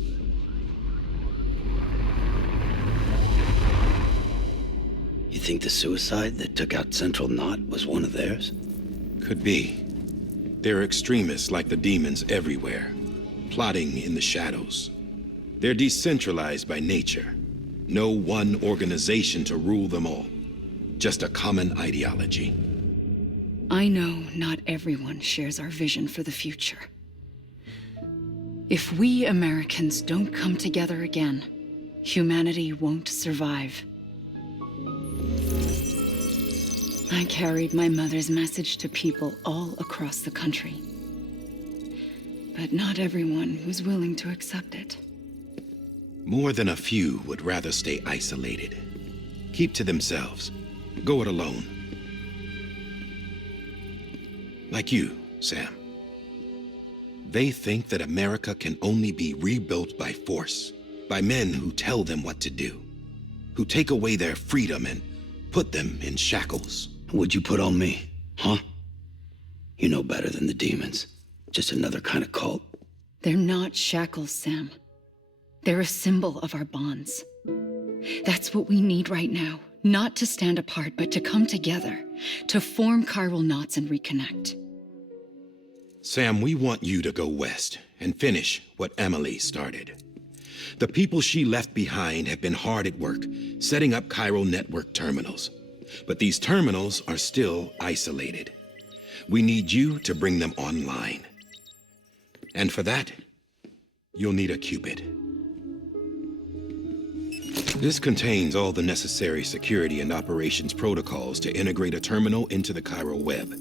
You think the suicide that took out Central Knot was one of theirs? Could be. There are extremists like the demons everywhere, plotting in the shadows. They're decentralized by nature. No one organization to rule them all. Just a common ideology. I know not everyone shares our vision for the future. If we Americans don't come together again, humanity won't survive. I carried my mother's message to people all across the country. But not everyone was willing to accept it. More than a few would rather stay isolated. Keep to themselves. Go it alone. Like you, Sam. They think that America can only be rebuilt by force, by men who tell them what to do, who take away their freedom and put them in shackles. What'd you put on me, huh? You know better than the demons. Just another kind of cult. They're not shackles, Sam. They're a symbol of our bonds. That's what we need right now. Not to stand apart, but to come together, to form chiral knots and reconnect. Sam, we want you to go west and finish what Emily started. The people she left behind have been hard at work, setting up chiral network terminals. But these terminals are still isolated. We need you to bring them online. And for that, you'll need a Cupid. This contains all the necessary security and operations protocols to integrate a terminal into the chiral web.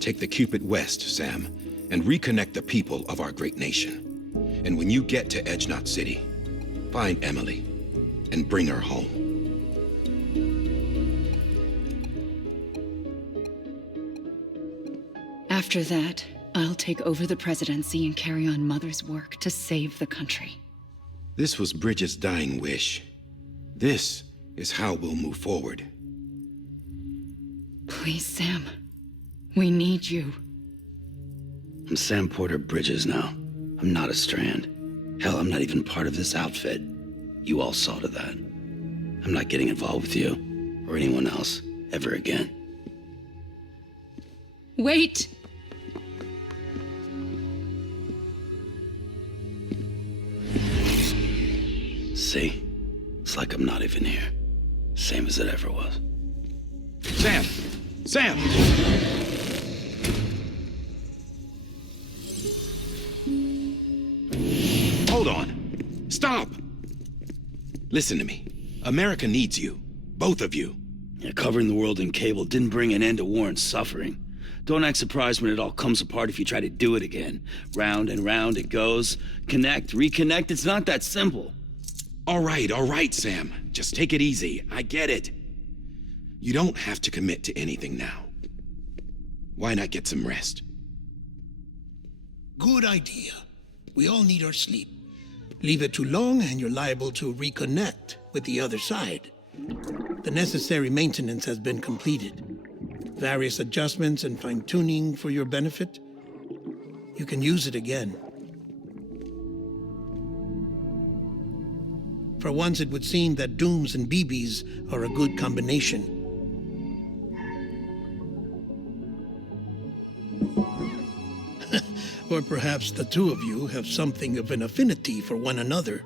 Take the Cupid west, Sam, and reconnect the people of our great nation. And when you get to Edge Knot City, find Emily and bring her home. After that, I'll take over the presidency and carry on Mother's work to save the country. This was Bridget's dying wish. This is how we'll move forward. Please, Sam. We need you. I'm Sam Porter Bridges now. I'm not a Strand. Hell, I'm not even part of this outfit. You all saw to that. I'm not getting involved with you or anyone else ever again. Wait! See? It's like I'm not even here. Same as it ever was. Sam! Sam! Hold on. Stop! Listen to me. America needs you. Both of you. Yeah, covering the world in cable didn't bring an end to war and suffering. Don't act surprised when it all comes apart if you try to do it again. Round and round it goes. Connect, reconnect, it's not that simple. All right, Sam. Just take it easy. I get it. You don't have to commit to anything now. Why not get some rest? Good idea. We all need our sleep. Leave it too long and you're liable to reconnect with the other side. The necessary maintenance has been completed. Various adjustments and fine-tuning for your benefit. You can use it again. For once, it would seem that Dooms and BBs are a good combination. Or perhaps the two of you have something of an affinity for one another.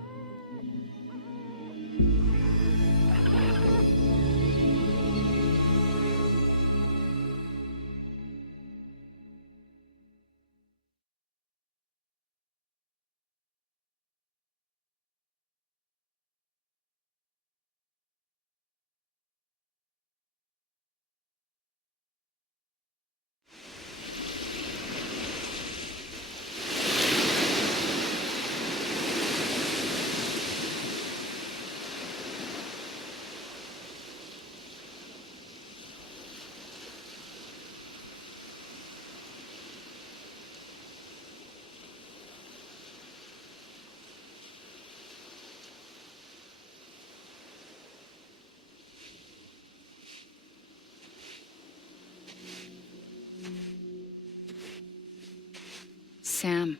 Sam.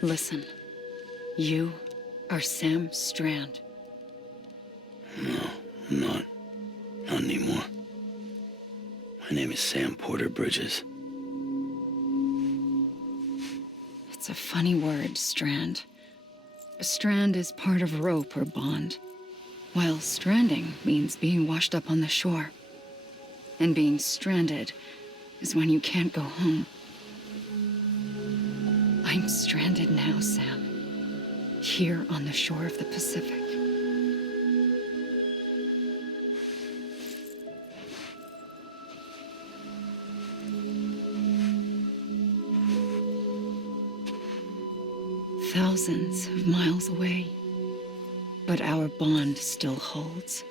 Listen, you are Sam Strand. No, I'm not. Not anymore. My name is Sam Porter Bridges. It's a funny word, strand. A strand is part of a rope or bond, while stranding means being washed up on the shore. And being stranded is when you can't go home. I'm stranded now, Sam. Here on the shore of the Pacific. Thousands of miles away, but our bond still holds.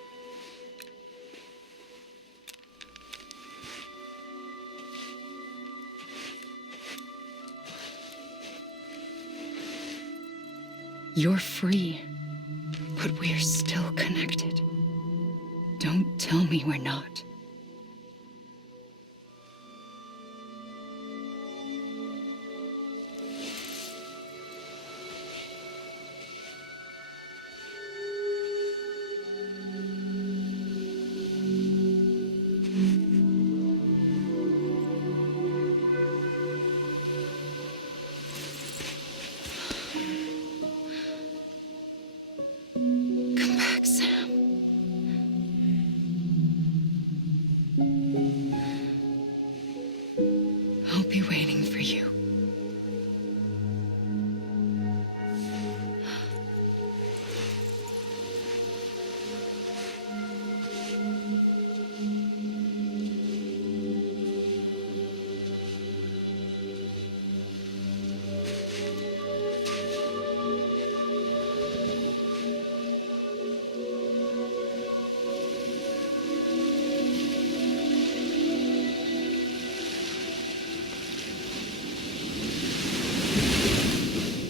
You're free, but we're still connected. Don't tell me we're not. Come back, Sam. I'll be waiting for you.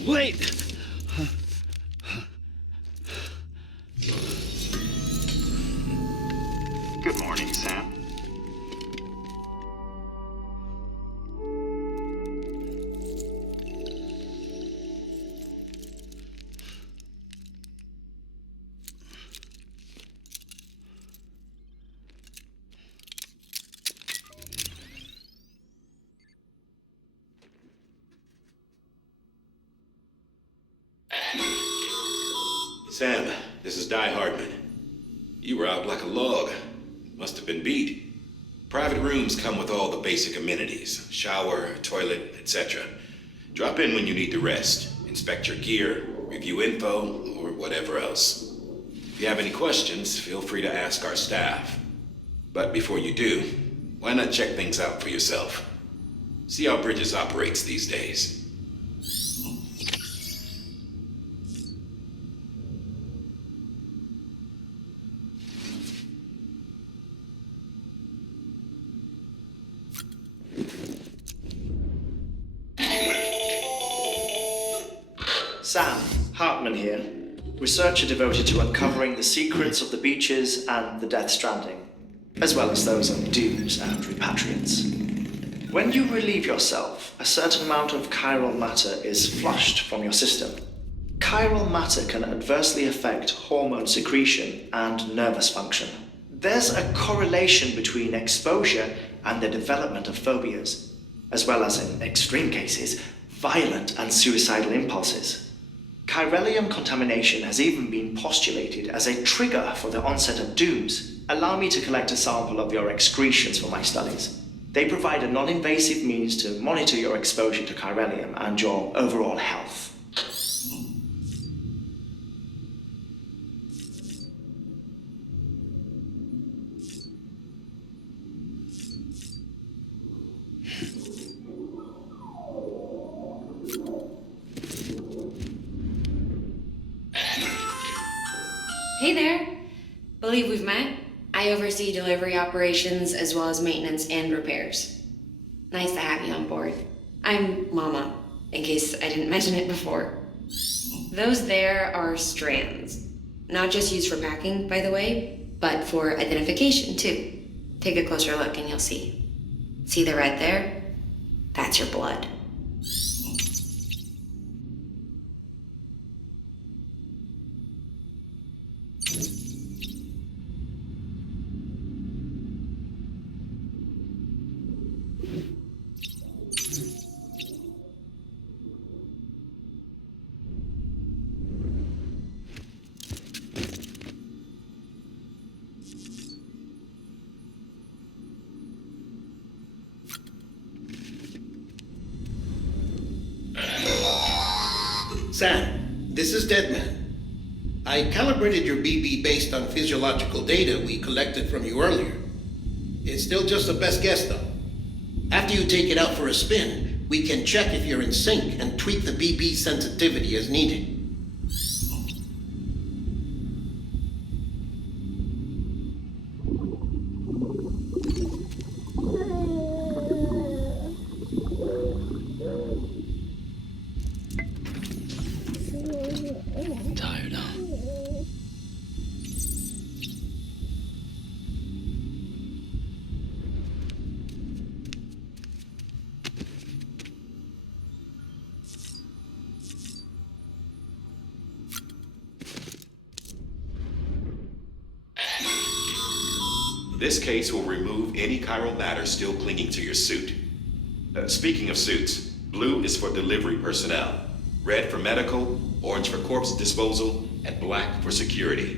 Wait! Good morning, Sam. Sam, this is Di Hardman. You were out like a log. Must have been beat. Private rooms come with all the basic amenities. Shower, toilet, etc. Drop in when you need to rest. Inspect your gear, review info, or whatever else. If you have any questions, feel free to ask our staff. But before you do, why not check things out for yourself? See how Bridges operates these days. Sam, Hartman here, researcher devoted to uncovering the secrets of the beaches and the Death Stranding, as well as those of dooms and repatriants. When you relieve yourself, a certain amount of chiral matter is flushed from your system. Chiral matter can adversely affect hormone secretion and nervous function. There's a correlation between exposure and the development of phobias, as well as, in extreme cases, violent and suicidal impulses. Chiralium contamination has even been postulated as a trigger for the onset of dooms. Allow me to collect a sample of your excretions for my studies. They provide a non-invasive means to monitor your exposure to chiralium and your overall health. Hey there! Believe we've met. I oversee delivery operations as well as maintenance and repairs. Nice to have you on board. I'm Mama, in case I didn't mention it before. Those there are strands. Not just used for packing, by the way, but for identification, too. Take a closer look and you'll see. See the red there? That's your blood. Sam, this is Deadman. I calibrated your BB based on physiological data we collected from you earlier. It's still just a best guess, though. After you take it out for a spin, we can check if you're in sync and tweak the BB sensitivity as needed. Tired, huh? This case will remove any chiral matter still clinging to your suit. Speaking of suits, blue is for delivery personnel, red for medical, orange for corpse disposal, and black for security.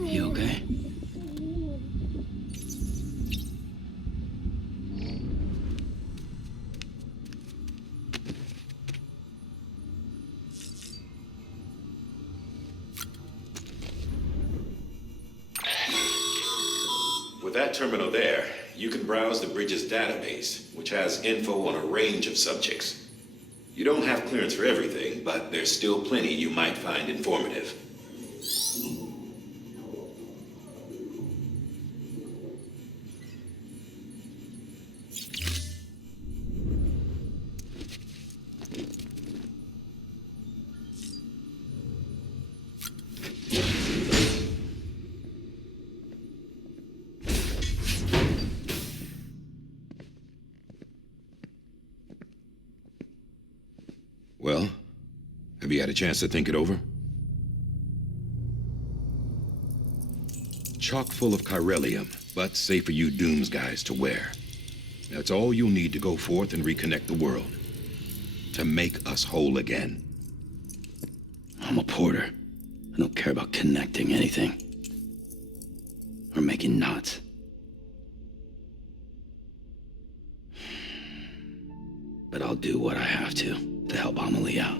You okay? With that terminal there, you can browse the bridge's database, which has info on a range of subjects. You don't have clearance for everything, but there's still plenty you might find informative. Well, have you had a chance to think it over? Chock full of chiralium, but safe for you Dooms guys to wear. That's all you'll need to go forth and reconnect the world. To make us whole again. I'm a porter. I don't care about connecting anything. Or making knots. But I'll do what I have to help Amelie out.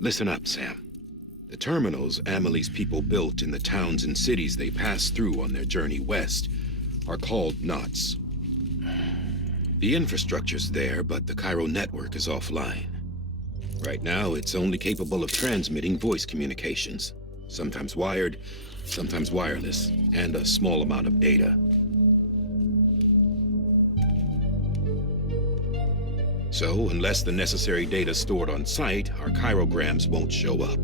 Listen up, Sam. The terminals Amelie's people built in the towns and cities they passed through on their journey west are called knots. The infrastructure's there, but the Cairo network is offline. Right now, it's only capable of transmitting voice communications, sometimes wired, sometimes wireless, and a small amount of data. So, unless the necessary data's stored on site, our chirograms won't show up.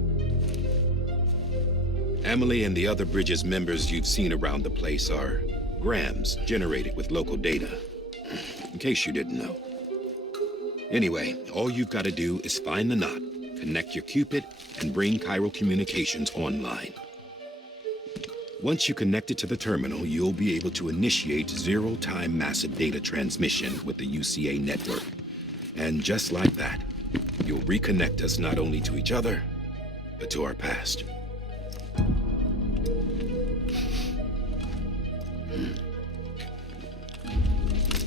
Amelie and the other Bridges members you've seen around the place are grams generated with local data. In case you didn't know. Anyway, all you've got to do is find the knot, connect your Cupid, and bring Chiral Communications online. Once you connect it to the terminal, you'll be able to initiate zero-time massive data transmission with the UCA network. And just like that, you'll reconnect us not only to each other, but to our past.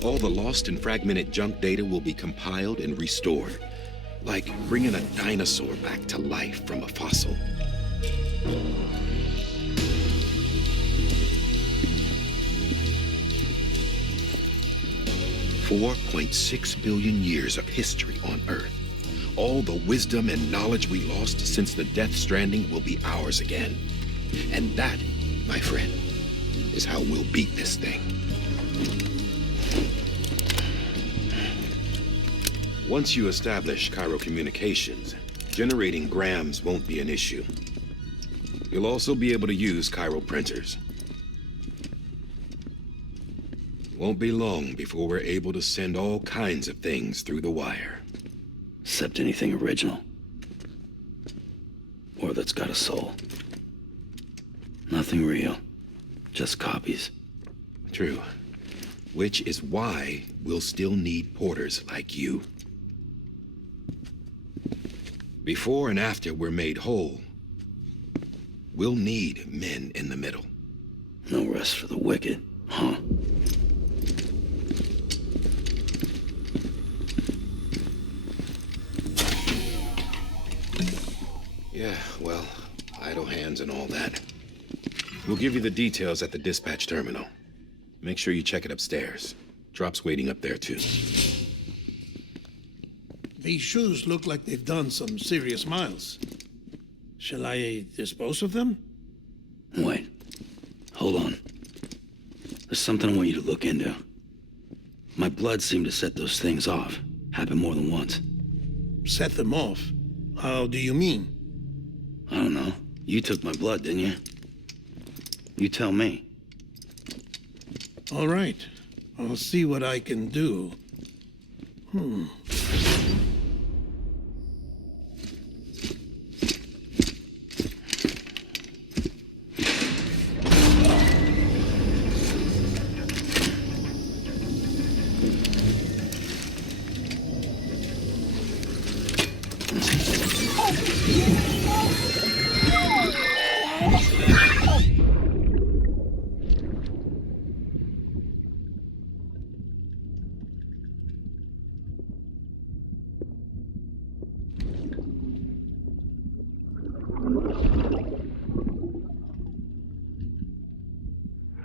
All the lost and fragmented junk data will be compiled and restored, like bringing a dinosaur back to life from a fossil. $4.6 billion years of history on Earth. All the wisdom and knowledge we lost since the Death Stranding will be ours again. And that, my friend, is how we'll beat this thing. Once you establish Chiral Communications, generating grams won't be an issue. You'll also be able to use chiral printers. Won't be long before we're able to send all kinds of things through the wire. Except anything original. Or that's got a soul. Nothing real. Just copies. True. Which is why we'll still need porters like you. Before and after we're made whole, we'll need men in the middle. No rest for the wicked, huh? Yeah, well, idle hands and all that. We'll give you the details at the dispatch terminal. Make sure you check it upstairs. Drop's waiting up there, too. These shoes look like they've done some serious miles. Shall I dispose of them? Wait. Hold on. There's something I want you to look into. My blood seemed to set those things off. Happened more than once. Set them off? How do you mean? I don't know. You took my blood, didn't you? You tell me. All right. I'll see what I can do.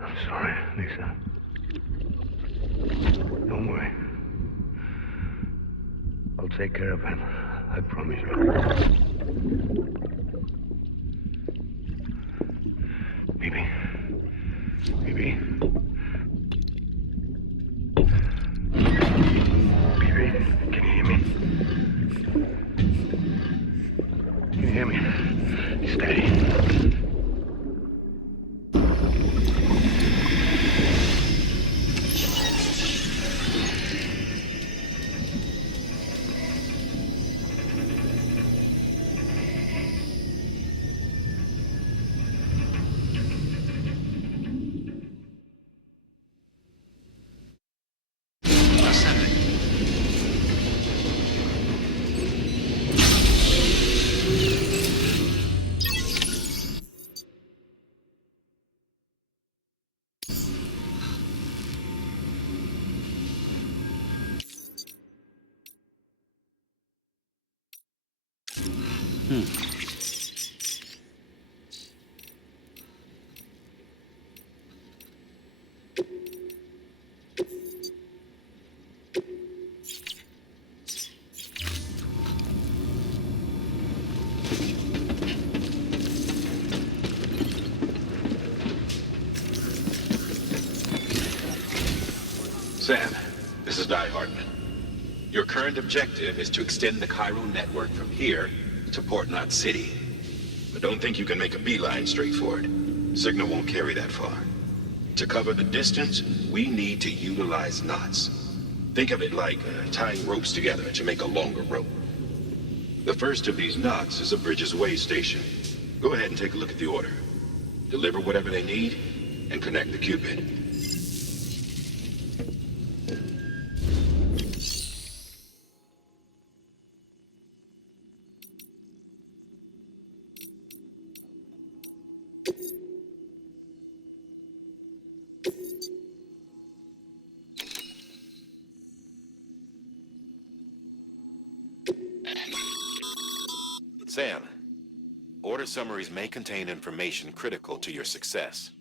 I'm sorry, Lisa. Don't worry. I'll take care of him. I promise you. Baby. Baby. Baby, can you hear me? Can you hear me? Steady. Sam, this is Die Hardman. Your current objective is to extend the Chiral network from here to Port Knot City. But don't think you can make a beeline straight for it. Signal won't carry that far. To cover the distance, we need to utilize knots. Think of it like tying ropes together to make a longer rope. The first of these knots is a Bridges way station. Go ahead and take a look at the order. Deliver whatever they need, and connect the Cupid. Sam, order summaries may contain information critical to your success.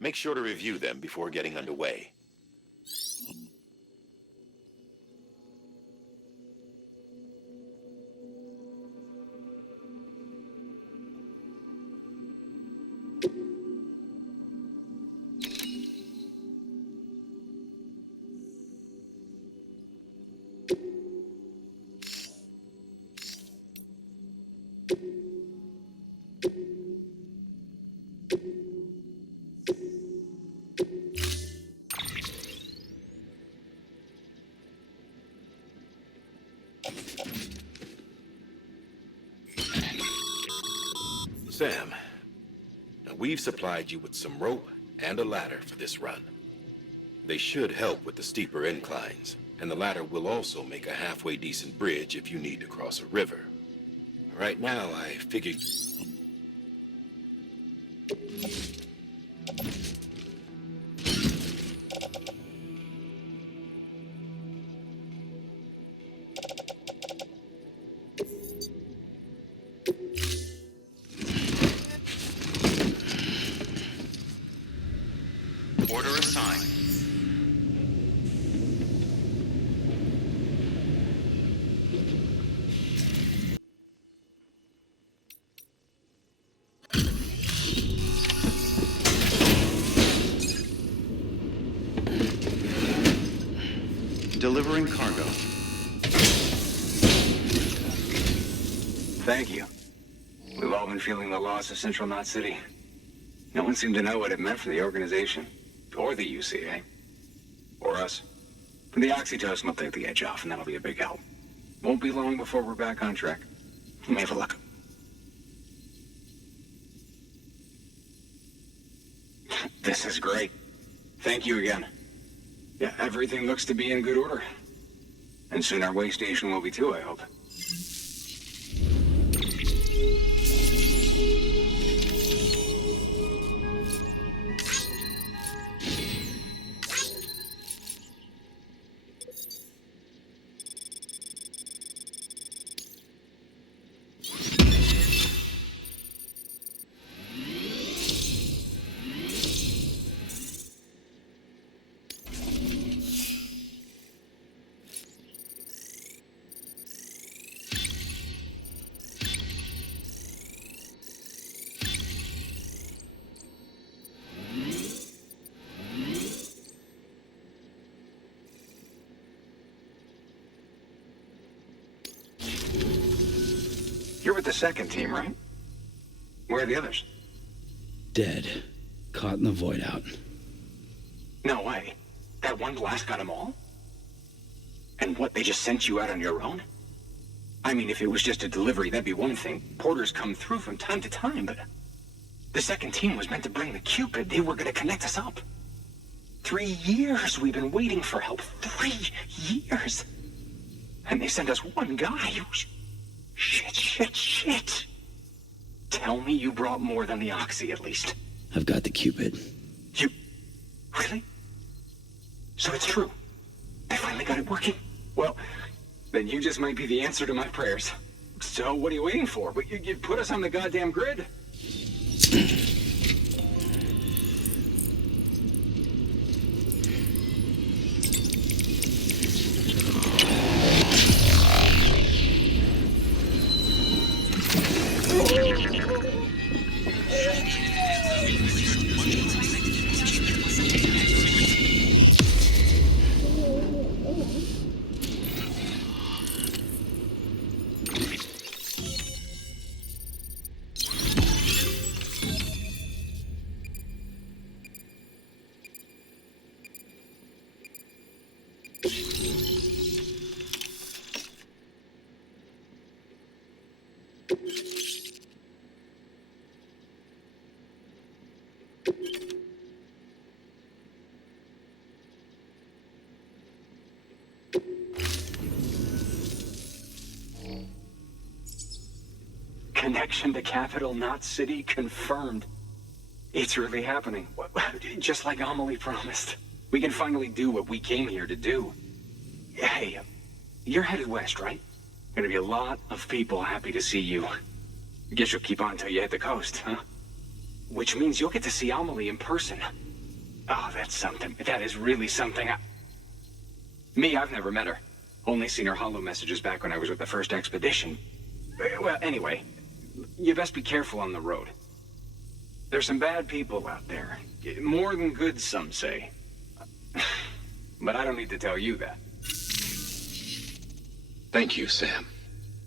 Make sure to review them before getting underway. Sam, now we've supplied you with some rope and a ladder for this run. They should help with the steeper inclines, and the ladder will also make a halfway decent bridge if you need to cross a river. Right now, I figure... Order assigned. Delivering cargo. Thank you. We've all been feeling the loss of Central Knot City. No one seemed to know what it meant for the organization. Or the UCA. Or us. But the oxytocin will take the edge off, and that'll be a big help. Won't be long before we're back on track. You may have a look. This is great. Thank you again. Yeah, everything looks to be in good order. And soon our way station will be too, I hope. You're with the second team, right? Where are the others? Dead. Caught in the void out. No way. That one blast got them all? And what, they just sent you out on your own? I mean, if it was just a delivery, that'd be one thing. Porters come through from time to time, but... The second team was meant to bring the Cupid. They were gonna connect us up. 3 years we've been waiting for help. 3 years! And they sent us one guy. Shit. Tell me you brought more than the Oxy, at least. I've got the Cupid. You... Really? So it's true. I finally got it working. Well, then you just might be the answer to my prayers. So what are you waiting for? You put us on the goddamn grid. Connection to Capital Knot City confirmed. It's really happening. Just like Amelie promised. We can finally do what we came here to do. Hey, you're headed west, right? Gonna be a lot of people happy to see you. Guess you'll keep on until you hit the coast, huh? Which means you'll get to see Amelie in person. Oh, that's something. That is really something. Me, I've never met her. Only seen her holo messages back when I was with the first expedition. Well, anyway, you best be careful on the road. There's some bad people out there. More than good, some say. But I don't need to tell you that. Thank you, Sam.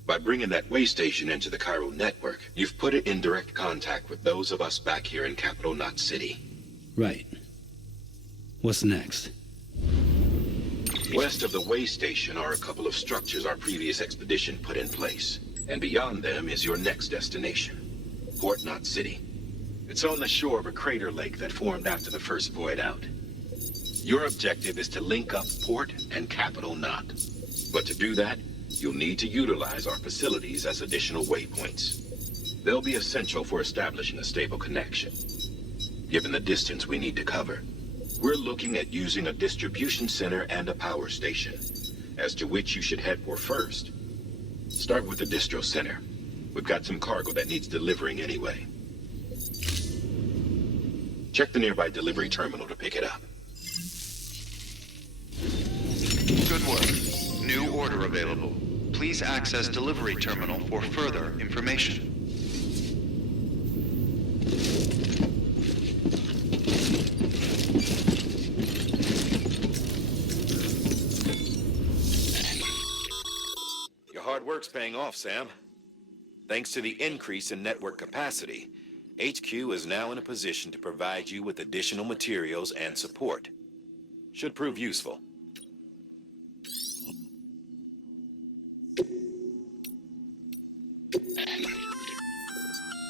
By bringing that way station into the Cairo network, you've put it in direct contact with those of us back here in Capital Knot City. Right. What's next? West of the way station are a couple of structures our previous expedition put in place. And beyond them is your next destination, Port Knot City. It's on the shore of a crater lake that formed after the first void out. Your objective is to link up Port and Capital Knot. But to do that, you'll need to utilize our facilities as additional waypoints. They'll be essential for establishing a stable connection. Given the distance we need to cover, we're looking at using a distribution center and a power station, as to which you should head for first. Start with the distro center. We've got some cargo that needs delivering anyway. Check the nearby delivery terminal to pick it up. Good work. New order available. Please access delivery terminal for further information. Your hard work's paying off, Sam. Thanks to the increase in network capacity, HQ is now in a position to provide you with additional materials and support. Should prove useful.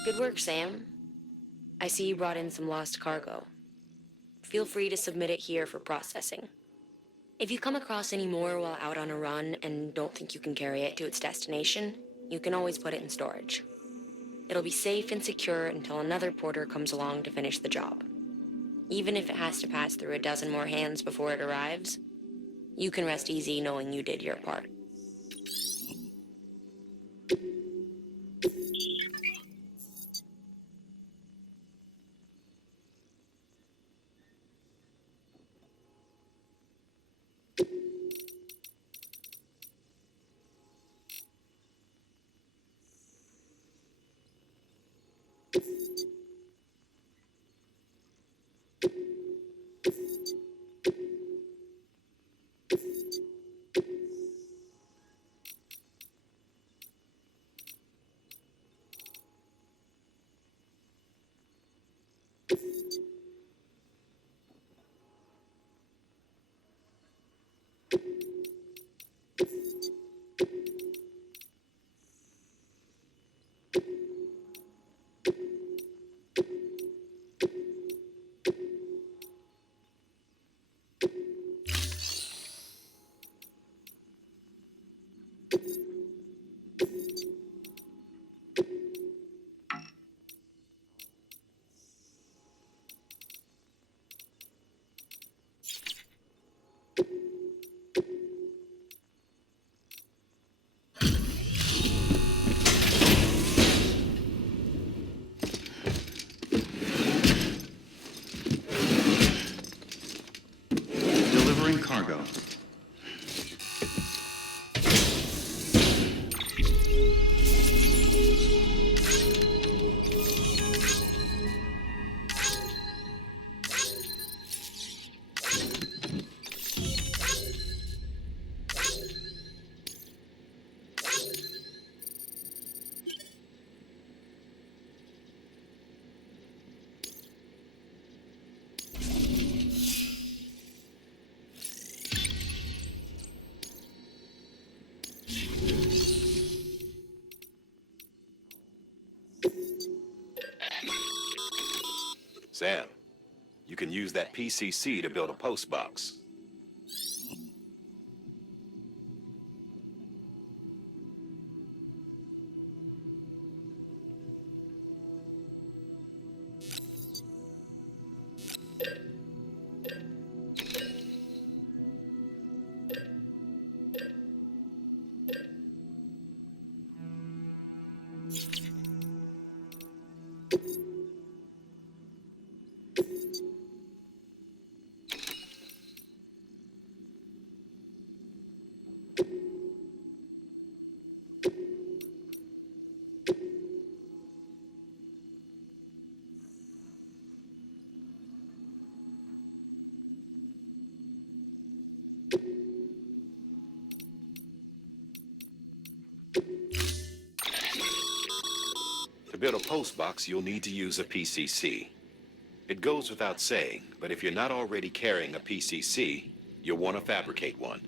Good work, Sam. I see you brought in some lost cargo. Feel free to submit it here for processing. If you come across any more while out on a run and don't think you can carry it to its destination, you can always put it in storage. It'll be safe and secure until another porter comes along to finish the job. Even if it has to pass through a dozen more hands before it arrives, you can rest easy knowing you did your part. Cargo. Sam, You can use that PCC to build a postbox. To build a postbox, you'll need to use a PCC. It goes without saying, but if you're not already carrying a PCC, you'll want to fabricate one.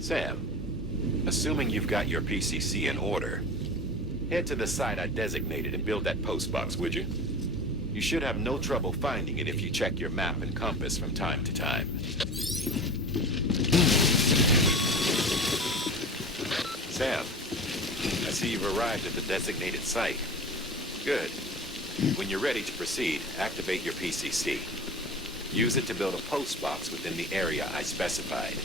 Sam, assuming you've got your PCC in order, head to the site I designated and build that postbox, would you? You should have no trouble finding it if you check your map and compass from time to time. Sam, I see you've arrived at the designated site. Good. When you're ready to proceed, activate your PCC. Use it to build a postbox within the area I specified.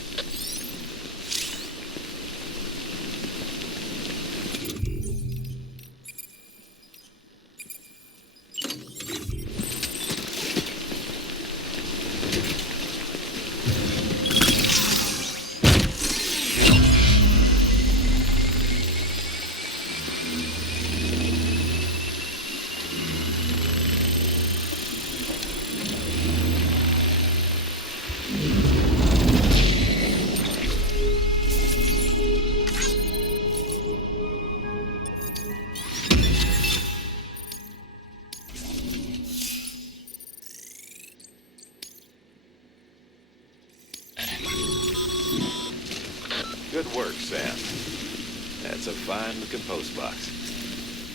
Good work, Sam. That's a fine-looking postbox.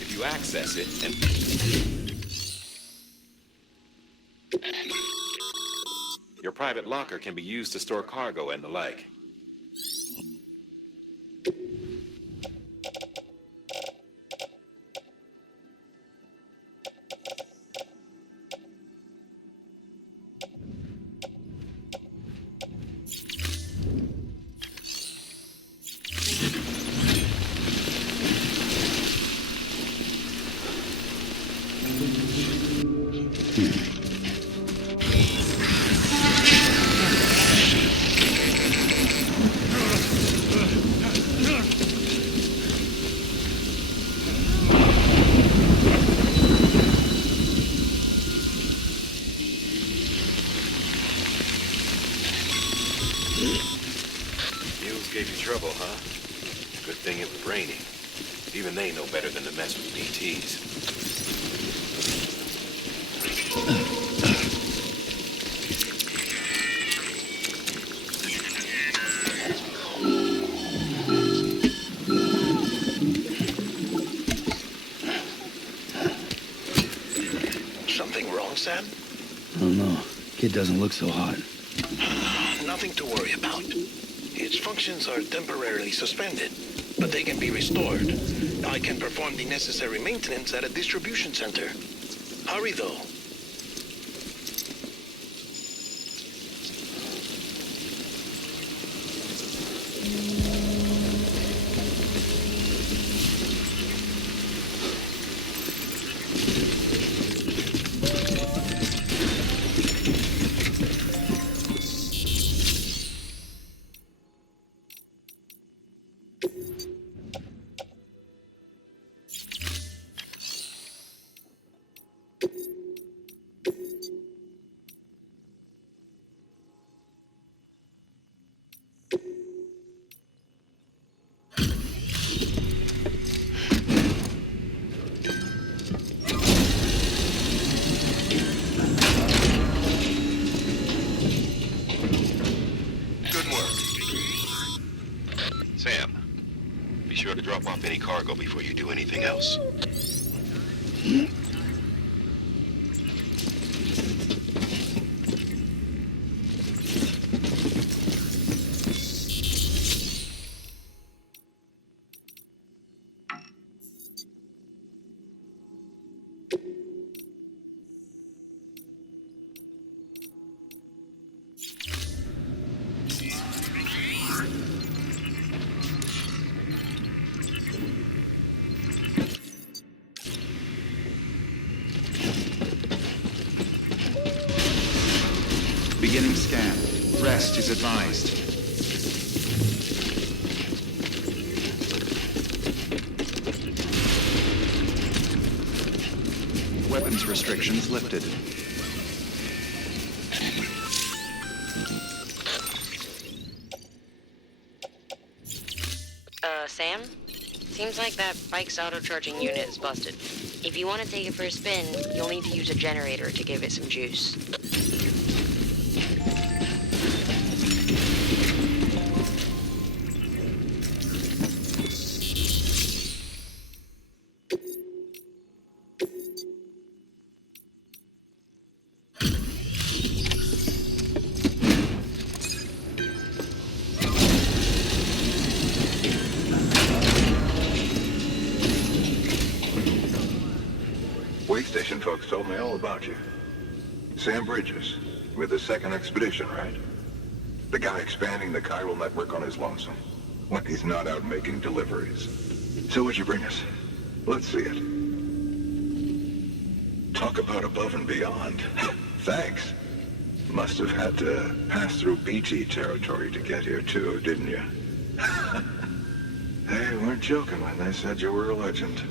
If you access it and... Your private locker can be used to store cargo and the like. Gave you trouble, huh? Good thing it was raining. Even they know better than to mess with PTs. Something wrong, Sam? I don't know. Kid doesn't look so hot. Nothing to worry about. Its functions are temporarily suspended, but they can be restored. I can perform the necessary maintenance at a distribution center. Hurry, though. Good work. Sam, be sure to drop off any cargo before you do anything else. Beginning scan. Rest is advised. Weapons restrictions lifted. Sam? Seems like that bike's auto-charging unit is busted. If you want to take it for a spin, you'll need to use a generator to give it some juice. Way station folks told me all about you. Sam Bridges, with the second expedition, right? The guy expanding the chiral network on his lonesome. When he's not out making deliveries. So what'd you bring us? Let's see it. Talk about above and beyond. Thanks. Must have had to pass through BT territory to get here too, didn't you? They weren't joking when they said you were a legend.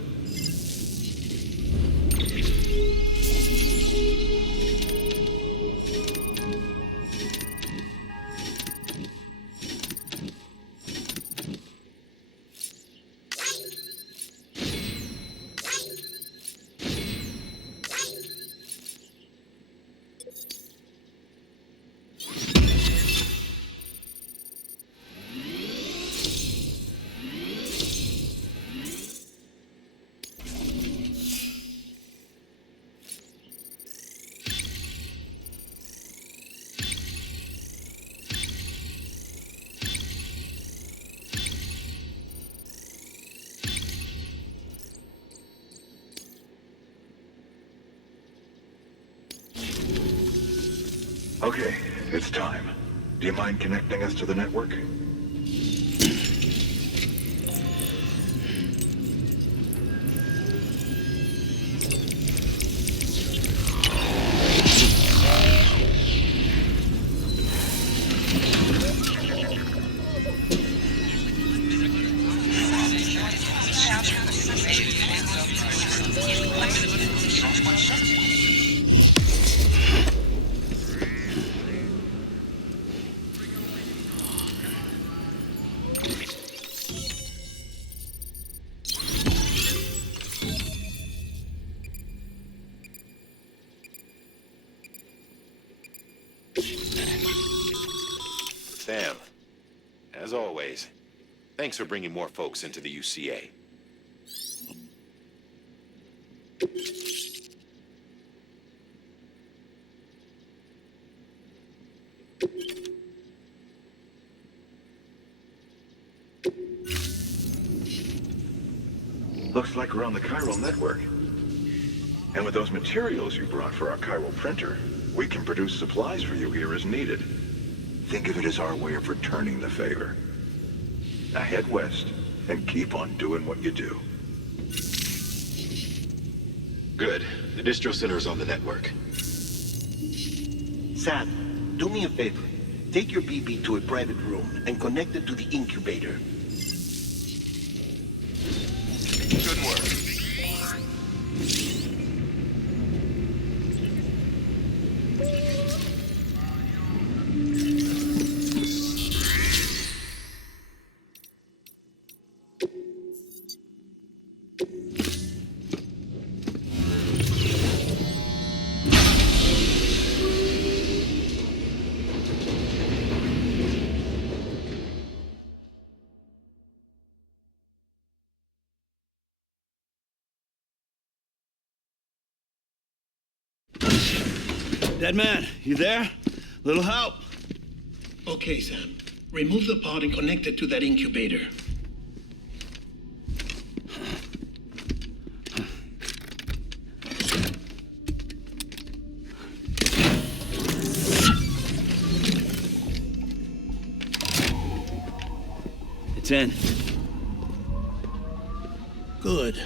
Okay, it's time. Do you mind connecting us to the network? Sam, as always, thanks for bringing more folks into the UCA. Looks like we're on the chiral network. And with those materials you brought for our chiral printer, we can produce supplies for you here as needed. Think of it as our way of returning the favor. Now head west and keep on doing what you do. Good. The distro center is on the network. Sam, do me a favor. Take your BB to a private room and connect it to the incubator. Dead man, you there? Little help? Okay, Sam. Remove the pod and connect it to that incubator. It's in. Good.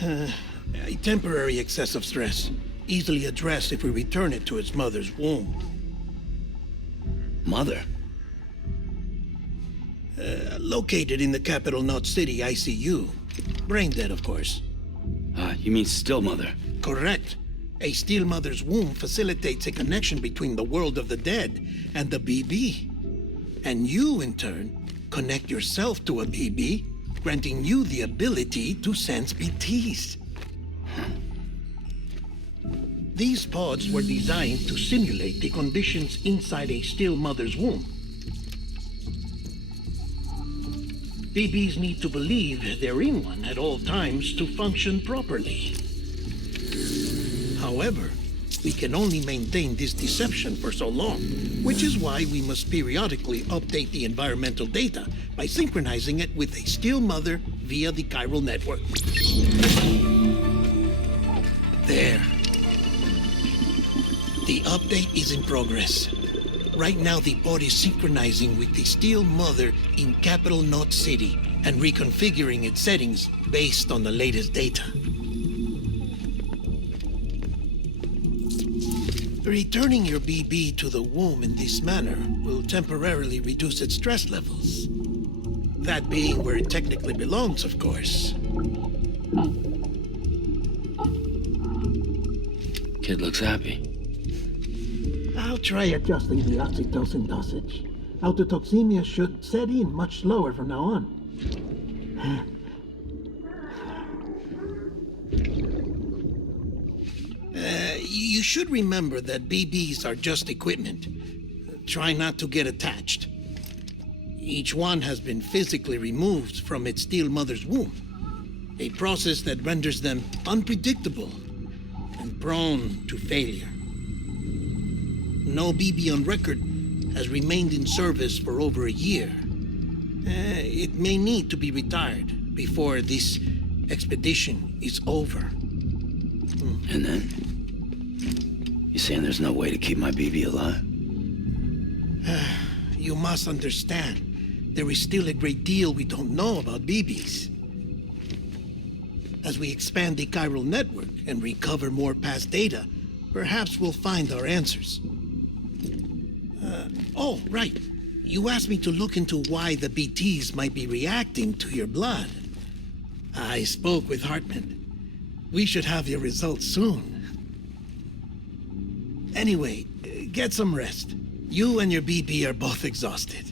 A temporary excessive stress. Easily addressed if we return it to its mother's womb. Mother? Located in the capital Knot City ICU. Brain dead, of course. You mean still mother? Correct. A still mother's womb facilitates a connection between the world of the dead and the BB. And you, in turn, connect yourself to a BB, granting you the ability to sense BTs. These pods were designed to simulate the conditions inside a still mother's womb. BBs need to believe they're in one at all times to function properly. However, we can only maintain this deception for so long, which is why we must periodically update the environmental data by synchronizing it with a still mother via the chiral network. There. The update is in progress. Right now, the pod is synchronizing with the still mother in capital Knot City and reconfiguring its settings based on the latest data. Returning your BB to the womb in this manner will temporarily reduce its stress levels. That being where it technically belongs, of course. Kid looks happy. I'll try adjusting the oxytocin dosage. Autotoxemia should set in much slower from now on. You should remember that BBs are just equipment. Try not to get attached. Each one has been physically removed from its still mother's womb. A process that renders them unpredictable and prone to failure. No BB on record has remained in service for over a year. It may need to be retired before this expedition is over. And then? You saying there's no way to keep my BB alive? You must understand, there is still a great deal we don't know about BBs. As we expand the chiral network and recover more past data, perhaps we'll find our answers. Oh, right. You asked me to look into why the BTs might be reacting to your blood. I spoke with Hartman. We should have your results soon. Anyway, get some rest. You and your BB are both exhausted.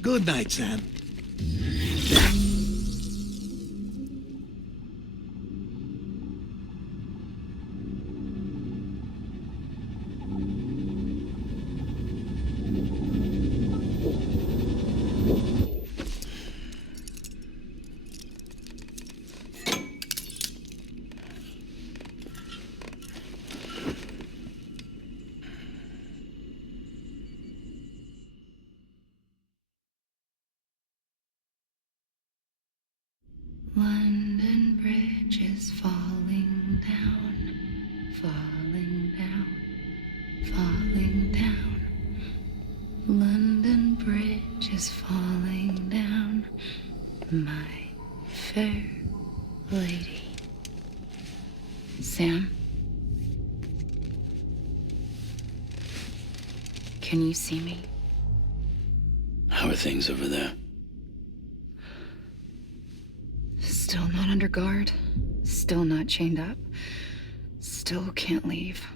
Good night, Sam. London Bridge is falling down, falling down, falling down. London Bridge is falling down, my fair lady. Sam? Can you see me? How are things over there? Still not under guard, still not chained up, still can't leave.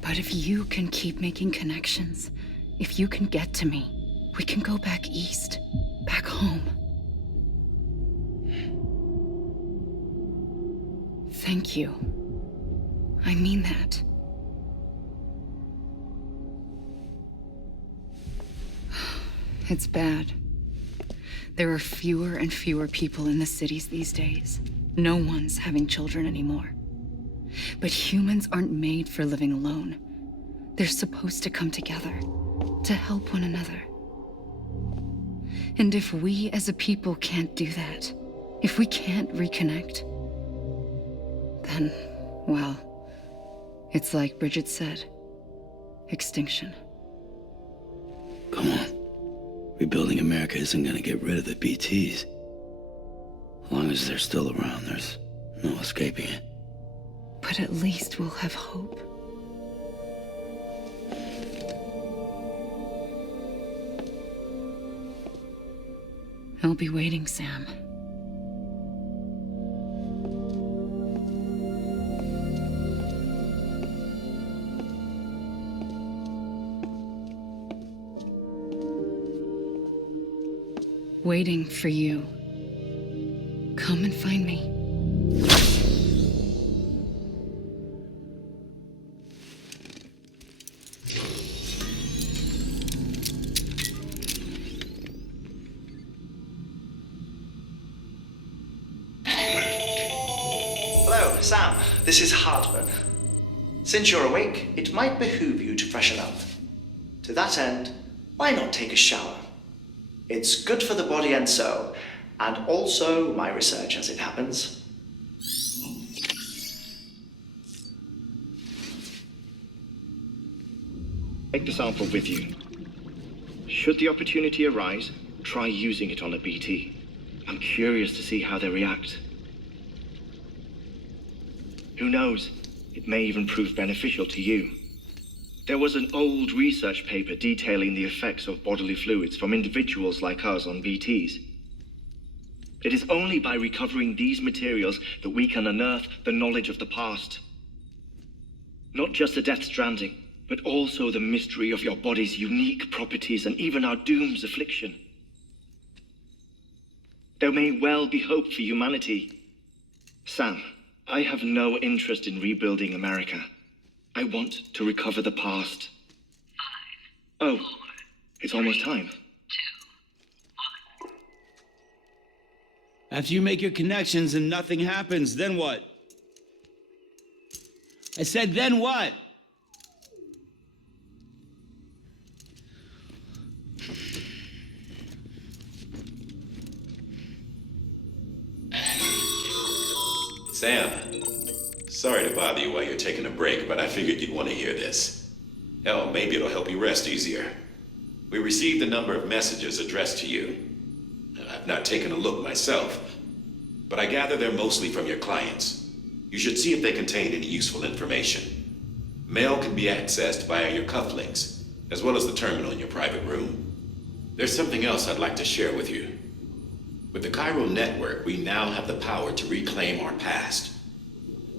But if you can keep making connections, if you can get to me, we can go back east, back home. Thank you. I mean that. It's bad. There are fewer and fewer people in the cities these days. No one's having children anymore. But humans aren't made for living alone. They're supposed to come together, to help one another. And if we as a people can't do that, if we can't reconnect, then, well, it's like Bridget said, extinction. Come on. Rebuilding America isn't gonna get rid of the BTs. As long as they're still around, there's no escaping it. But at least we'll have hope. I'll be waiting, Sam. Waiting for you. Come and find me. Hello, Sam. This is Hartman. Since you're awake, it might behoove you to freshen up. To that end, why not take a shower? It's good for the body and soul, and also my research as it happens. Take the sample with you. Should the opportunity arise, try using it on a BT. I'm curious to see how they react. Who knows? It may even prove beneficial to you. There was an old research paper detailing the effects of bodily fluids from individuals like us on BTs. It is only by recovering these materials that we can unearth the knowledge of the past. Not just the Death Stranding, but also the mystery of your body's unique properties and even our doom's affliction. There may well be hope for humanity. Sam, I have no interest in rebuilding America. I want to recover the past. 5, 4, it's almost time. 2, 1. After you make your connections and nothing happens, then what? I said, then what? Sam, sorry to bother you while you're taking a break, but I figured you'd want to hear this. Hell, maybe it'll help you rest easier. We received a number of messages addressed to you. I've not taken a look myself, but I gather they're mostly from your clients. You should see if they contain any useful information. Mail can be accessed via your cufflinks, as well as the terminal in your private room. There's something else I'd like to share with you. With the chiral network, we now have the power to reclaim our past.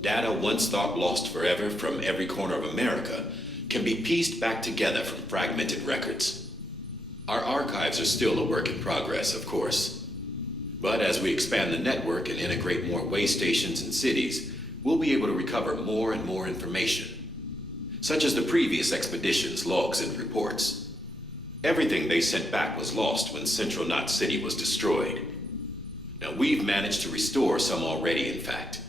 Data once thought lost forever from every corner of America can be pieced back together from fragmented records. Our archives are still a work in progress, of course. But as we expand the network and integrate more way stations and cities, we'll be able to recover more and more information, such as the previous expedition's logs and reports. Everything they sent back was lost when Central Knot City was destroyed. Now, we've managed to restore some already, in fact.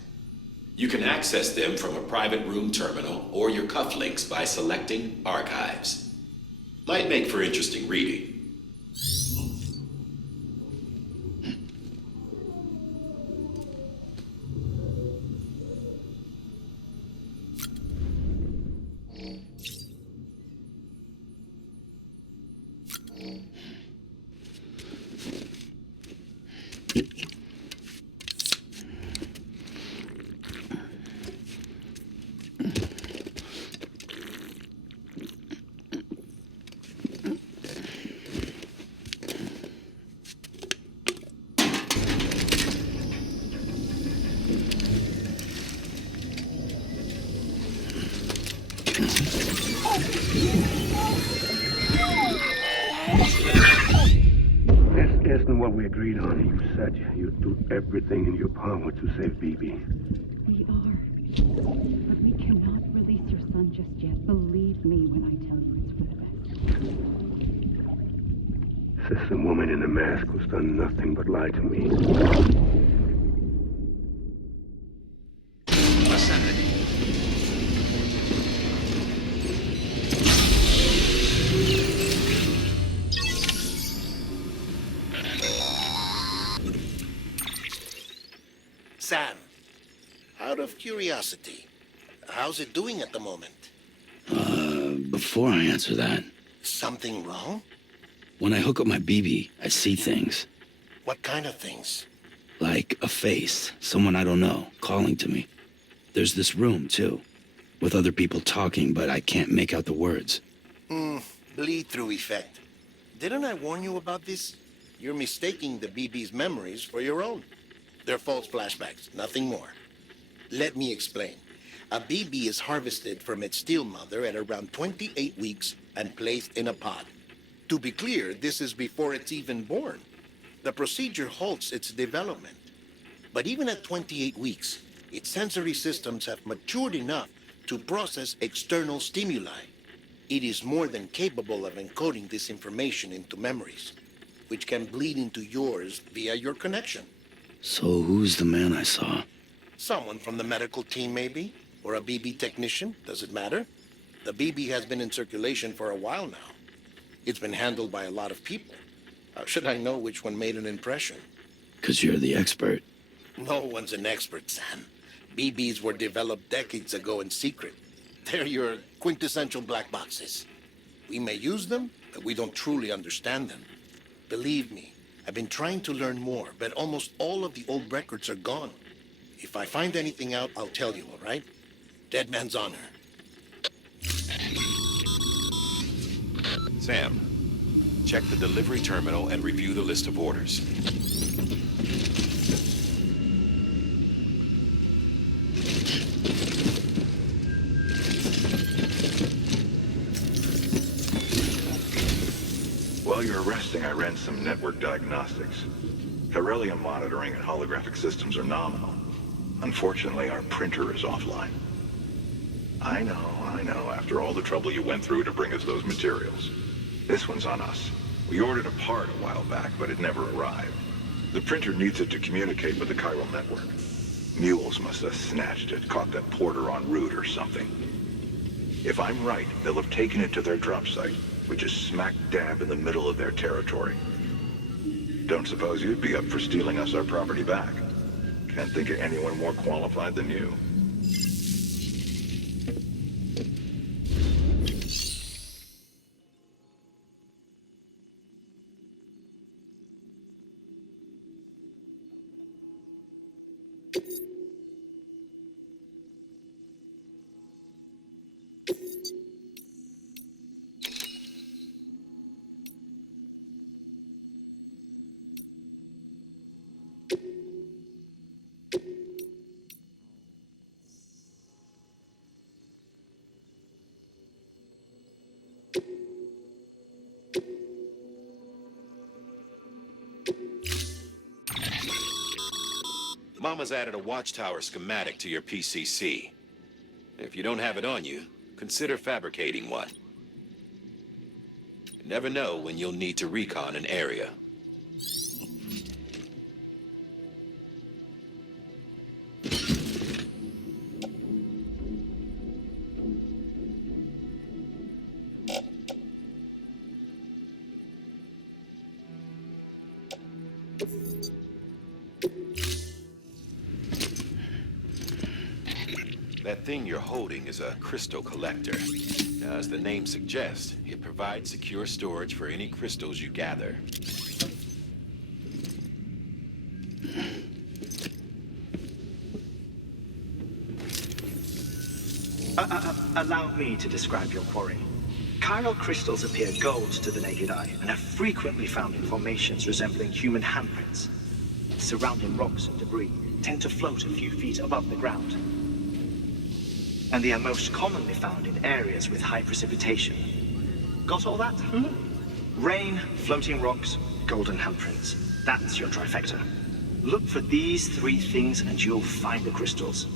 You can access them from a private room terminal or your cufflinks by selecting Archives. Might make for interesting reading. This isn't what we agreed on. You said you'd do everything in your power to save BB. We are. But we cannot release your son just yet. Believe me when I tell you it's for the best. Says the woman in the mask who's done nothing but lie to me. Sam, out of curiosity, how's it doing at the moment? Before I answer that, Something wrong? when I hook up my BB, I see things. What kind of things? Like a face, someone I don't know, calling to me. There's this room, too, with other people talking, but I can't make out the words. Bleed-through effect. Didn't I warn you about this? You're mistaking the BB's memories for your own. They're false flashbacks, nothing more. Let me explain. A BB is harvested from its steel mother at around 28 weeks and placed in a pod. To be clear, this is before it's even born. The procedure halts its development. But even at 28 weeks, its sensory systems have matured enough to process external stimuli. It is more than capable of encoding this information into memories, which can bleed into yours via your connection. So who's the man I saw? Someone from the medical team, maybe? Or a BB technician? Does it matter? The BB has been in circulation for a while now. It's been handled by a lot of people. How should I know which one made an impression? 'Cause you're the expert. No one's an expert, Sam. BBs were developed decades ago in secret. They're your quintessential black boxes. We may use them, but we don't truly understand them. Believe me, I've been trying to learn more, but almost all of the old records are gone. If I find anything out, I'll tell you, all right? Dead man's honor. Sam, check the delivery terminal and review the list of orders. While you're resting, I ran some network diagnostics. Beryllium monitoring and holographic systems are nominal. Unfortunately, our printer is offline. I know. After all the trouble you went through to bring us those materials. This one's on us. We ordered a part a while back, but it never arrived. The printer needs it to communicate with the chiral network. Mules must have snatched it, caught that porter en route or something. If I'm right, they'll have taken it to their drop site, which is smack dab in the middle of their territory. Don't suppose you'd be up for stealing us our property back? Can't think of anyone more qualified than you. Mama's added a watchtower schematic to your PCC. If you don't have it on you, consider fabricating one. You never know when you'll need to recon an area. That thing you're holding is a crystal collector. Now, as the name suggests, it provides secure storage for any crystals you gather. Allow me to describe your quarry. Chiral crystals appear gold to the naked eye and are frequently found in formations resembling human handprints. Surrounding rocks and debris tend to float a few feet above the ground. And they are most commonly found in areas with high precipitation. Got all that? Rain, floating rocks, golden handprints. That's your trifecta. Look for these three things and you'll find the crystals.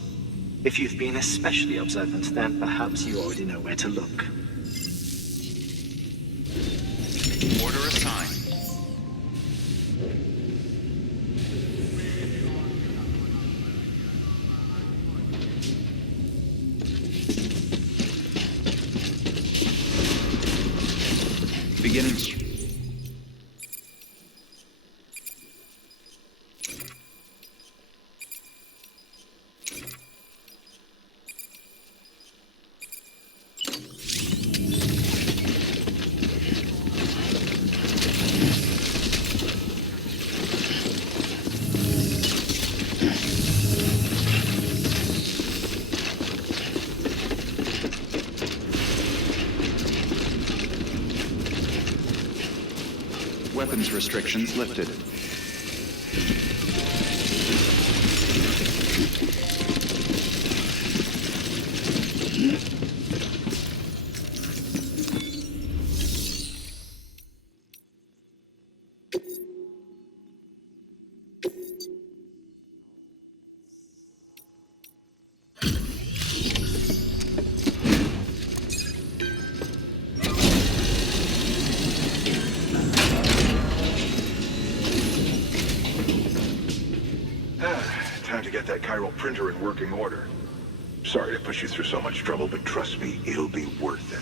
If you've been especially observant, then perhaps you already know where to look. Order assigned. Beginning. Weapons restrictions lifted. Time to get that chiral printer in working order. Sorry to push you through so much trouble, but trust me, it'll be worth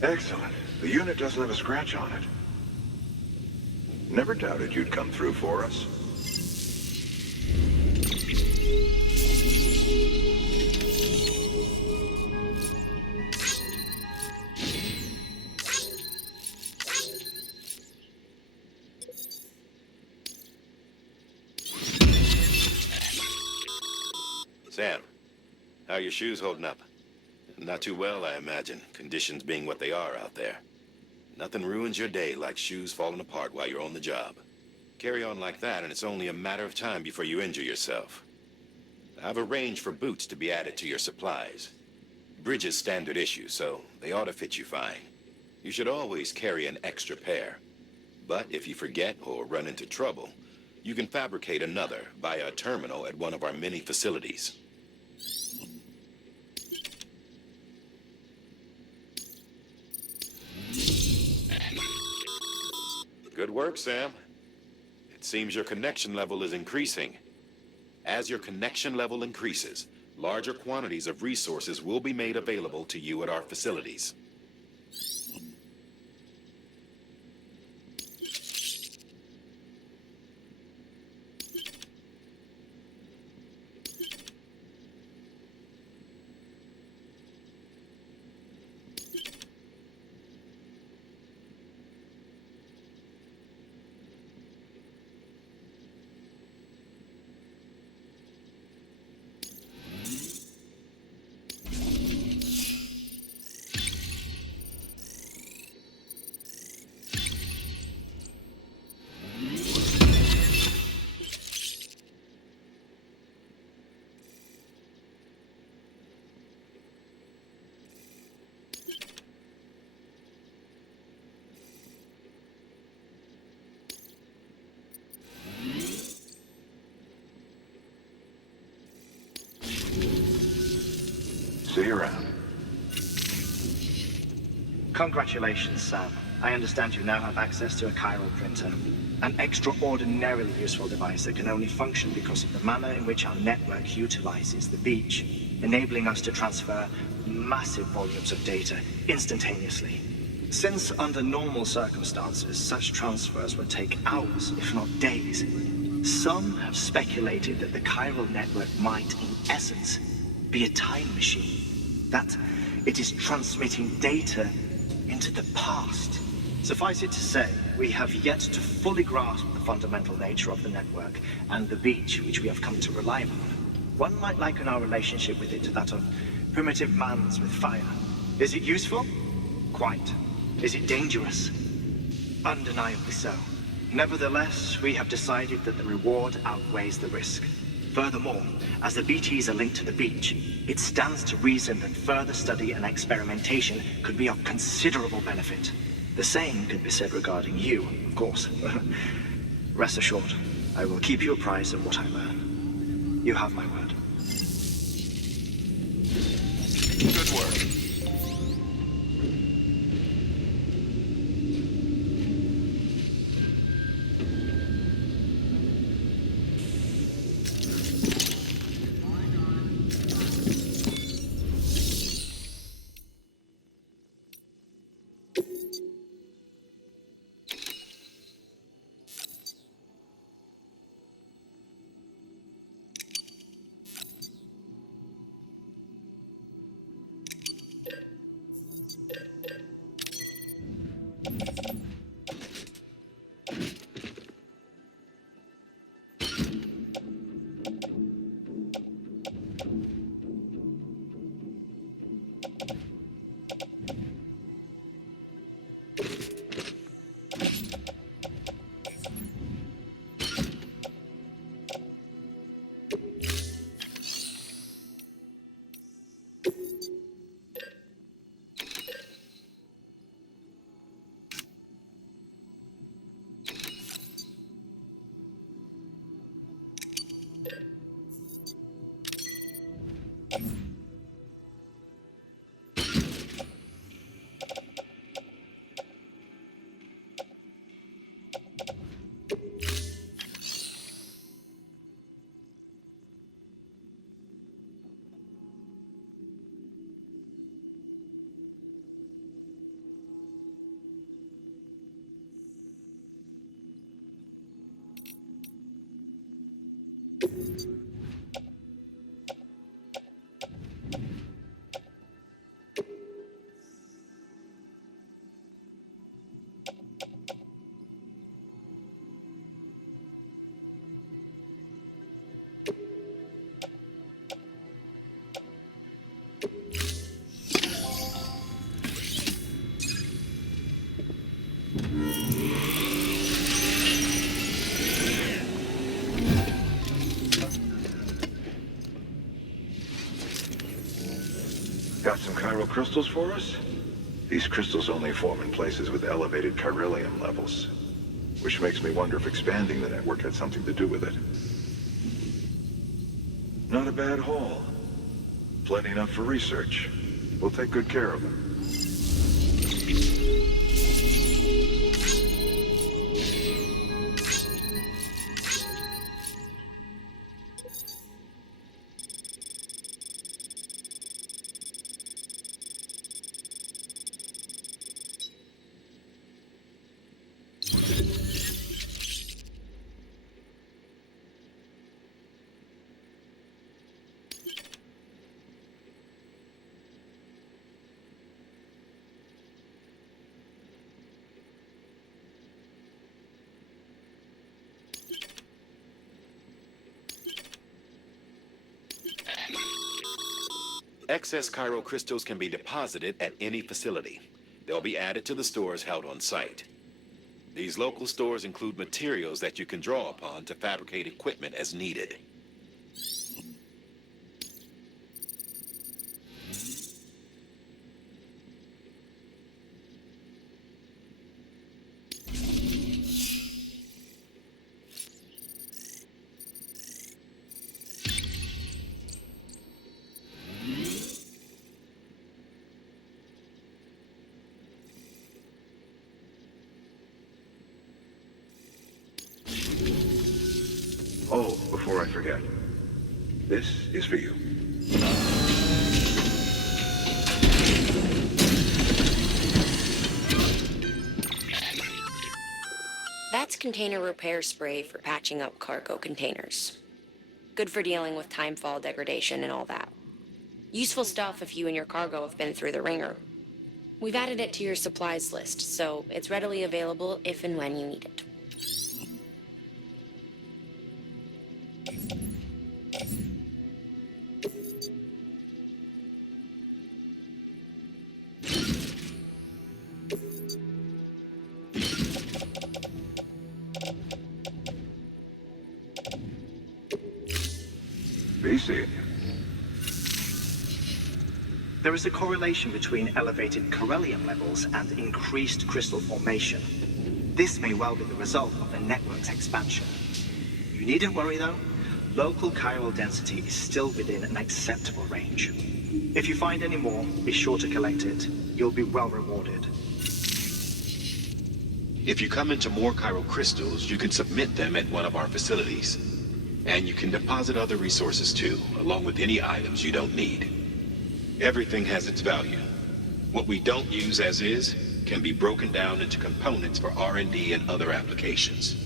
it. Excellent. The unit doesn't have a scratch on it. Never doubted you'd come through for us. Sam, how are your shoes holding up? Not too well, I imagine, conditions being what they are out there. Nothing ruins your day like shoes falling apart while you're on the job. Carry on like that, and it's only a matter of time before you injure yourself. I've arranged for boots to be added to your supplies. Bridges standard issue, so they ought to fit you fine. You should always carry an extra pair. But if you forget or run into trouble, you can fabricate another via a terminal at one of our many facilities. Good work, Sam. It seems your connection level is increasing. As your connection level increases, larger quantities of resources will be made available to you at our facilities. See you around. Congratulations, Sam. I understand you now have access to a chiral printer. An extraordinarily useful device that can only function because of the manner in which our network utilizes the beach, enabling us to transfer massive volumes of data instantaneously. Since under normal circumstances, such transfers would take hours, if not days, some have speculated that the chiral network might, in essence, be a time machine. That it is transmitting data into the past. Suffice it to say, we have yet to fully grasp the fundamental nature of the network and the beach which we have come to rely on. One might liken our relationship with it to that of primitive mans with fire. Is it useful? Quite. Is it dangerous? Undeniably so. Nevertheless, we have decided that the reward outweighs the risk. Furthermore, as the BTs are linked to the beach, it stands to reason that further study and experimentation could be of considerable benefit. The same could be said regarding you, of course. Rest assured, I will keep you apprised of what I learn. You have my word. Good work. Got some chiral crystals for us? These crystals only form in places with elevated chiralium levels, which makes me wonder if expanding the network had something to do with it. Not a bad haul. Plenty enough for research. We'll take good care of them. Excess chiral crystals can be deposited at any facility. They'll be added to the stores held on site. These local stores include materials that you can draw upon to fabricate equipment as needed. Oh, before I forget. This is for you. That's container repair spray for patching up cargo containers. Good for dealing with timefall degradation and all that. Useful stuff if you and your cargo have been through the ringer. We've added it to your supplies list, so it's readily available if and when you need it. BC. There is a correlation between elevated chiralium levels and increased crystal formation. This may well be the result of the network's expansion. You needn't worry though. Local chiral density is still within an acceptable range. If you find any more, be sure to collect it. You'll be well rewarded. If you come into more chiral crystals, you can submit them at one of our facilities. And you can deposit other resources too, along with any items you don't need. Everything has its value. What we don't use as is can be broken down into components for R&D and other applications.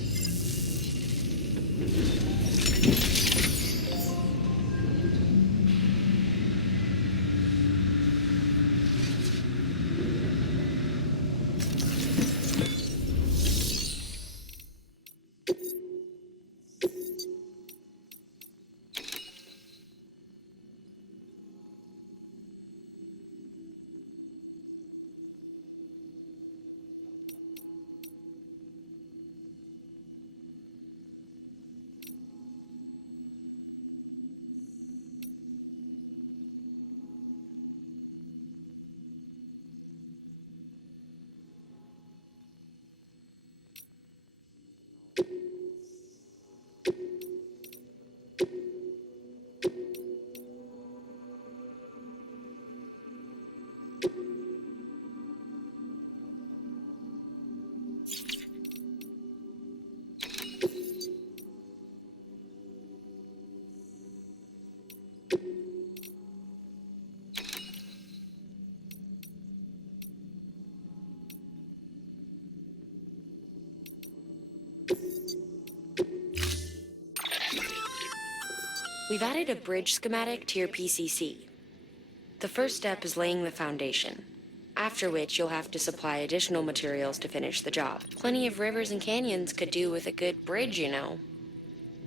We've added a bridge schematic to your PCC. The first step is laying the foundation, after which you'll have to supply additional materials to finish the job. Plenty of rivers and canyons could do with a good bridge, you know.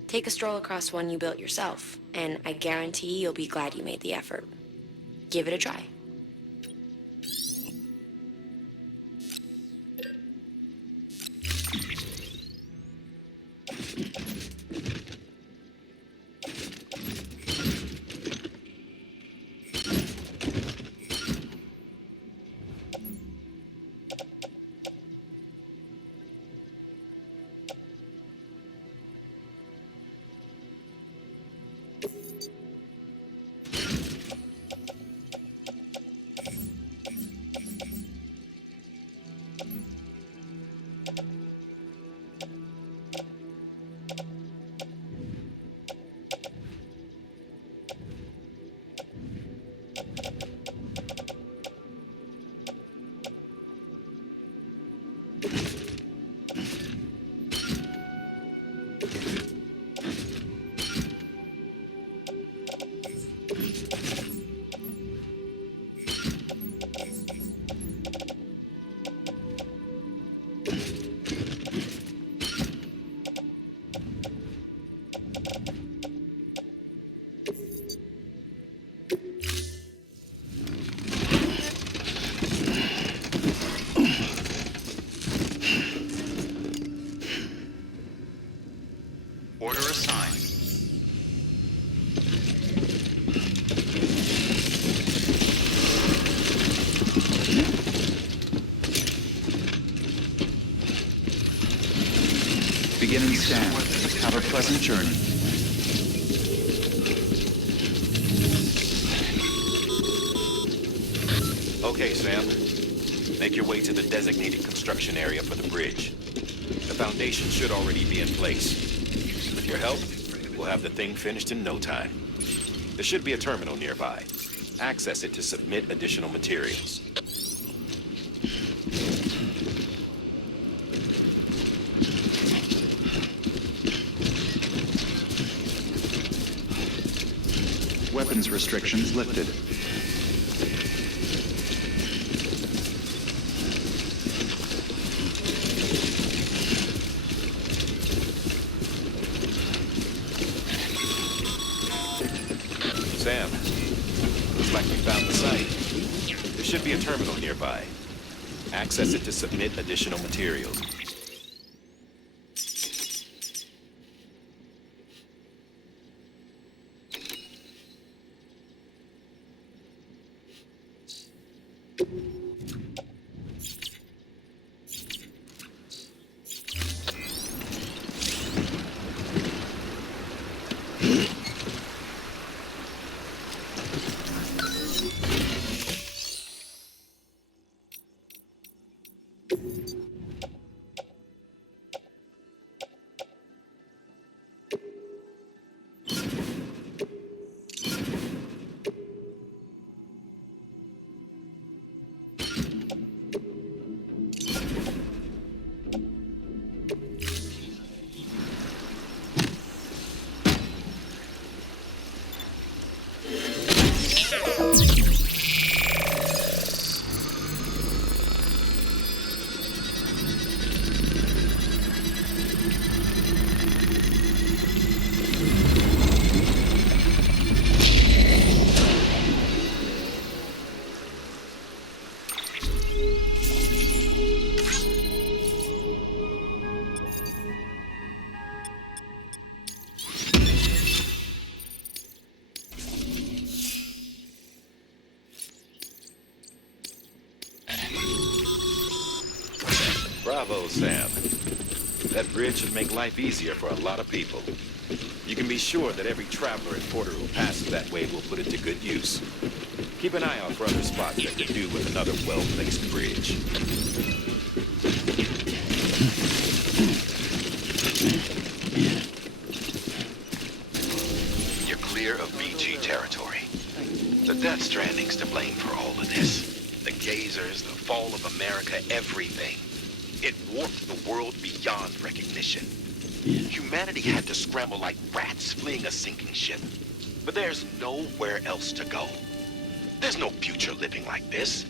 Take a stroll across one you built yourself, and I guarantee you'll be glad you made the effort. Give it a try. Beginning scan. Have a pleasant journey. Okay, Sam. Make your way to the designated construction area for the bridge. The foundation should already be in place. With your help, we'll have the thing finished in no time. There should be a terminal nearby. Access it to submit additional materials. Weapons restrictions lifted. Sam, looks like we found the site. There should be a terminal nearby. Access it to submit additional materials. Bravo, Sam. That bridge should make life easier for a lot of people. You can be sure that every traveler and porter who passes that way will put it to good use. Keep an eye out for other spots that could do with another well-placed bridge. You're clear of BG territory. The Death Stranding's to blame for all of this. The gazers, the fall of America, everything. It warped the world beyond recognition. Humanity had to scramble like rats fleeing a sinking ship. But there's nowhere else to go. There's no future living like this.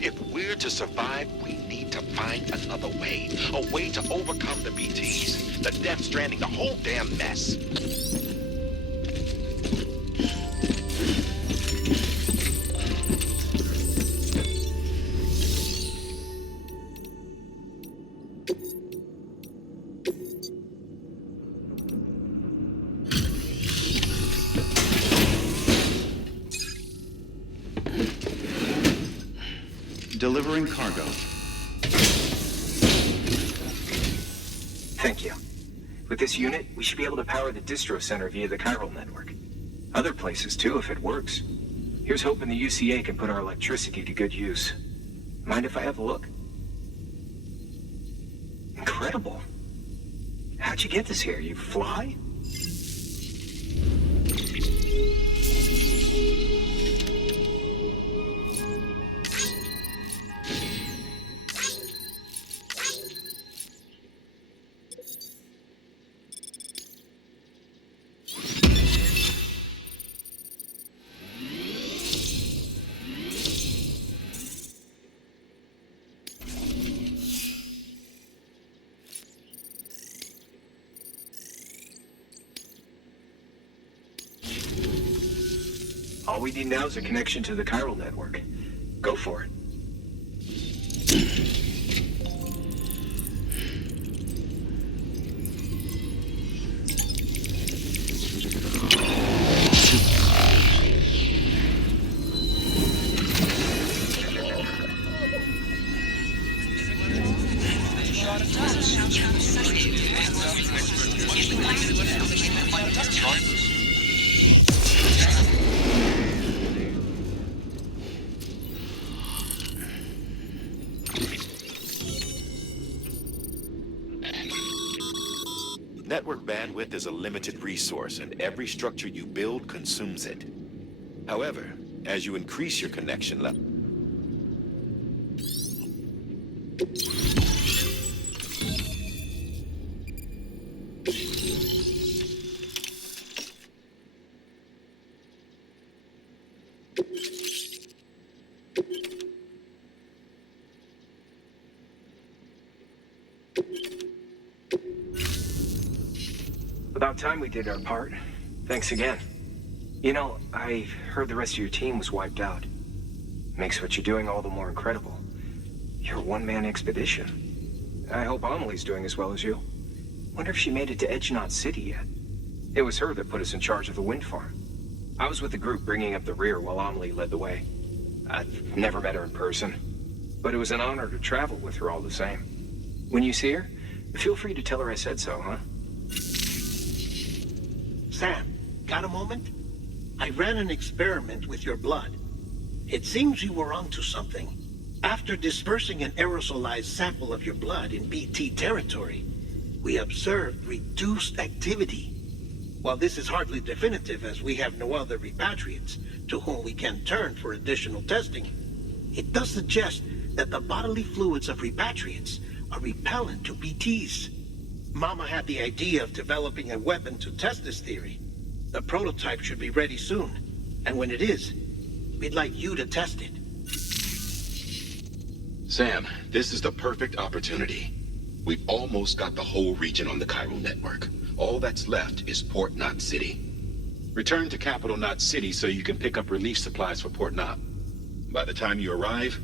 If we're to survive, we need to find another way. A way to overcome the BTs, the Death Stranding, the whole damn mess. Delivering cargo. Thank you. With this unit, we should be able to power the distro center via the chiral network. Other places too, if it works. Here's hoping the UCA can put our electricity to good use. Mind if I have a look? Incredible. How'd you get this here? You fly? All we need now is a connection to the chiral network. Go for it. Network bandwidth is a limited resource, and every structure you build consumes it. However, as you increase your connection level... About time we did our part. Thanks again. You know, I heard the rest of your team was wiped out. Makes what you're doing all the more incredible. You're a one-man expedition. I hope Amelie's doing as well as you. Wonder if she made it to Edge Knot City yet. It was her that put us in charge of the wind farm. I was with the group bringing up the rear while Amelie led the way. I've never met her in person, but it was an honor to travel with her all the same. When you see her, feel free to tell her I said so, huh? Sam, got a moment? I ran an experiment with your blood. It seems you were onto something. After dispersing an aerosolized sample of your blood in BT territory, we observed reduced activity. While this is hardly definitive, as we have no other repatriates to whom we can turn for additional testing, it does suggest that the bodily fluids of repatriates are repellent to BTs. Mama had the idea of developing a weapon to test this theory. The prototype should be ready soon, and when it is, we'd like you to test it. Sam, this is the perfect opportunity. We've almost got the whole region on the chiral network. All that's left is Port Knot City. Return to Capital Knot City so you can pick up relief supplies for Port Knot. By the time you arrive,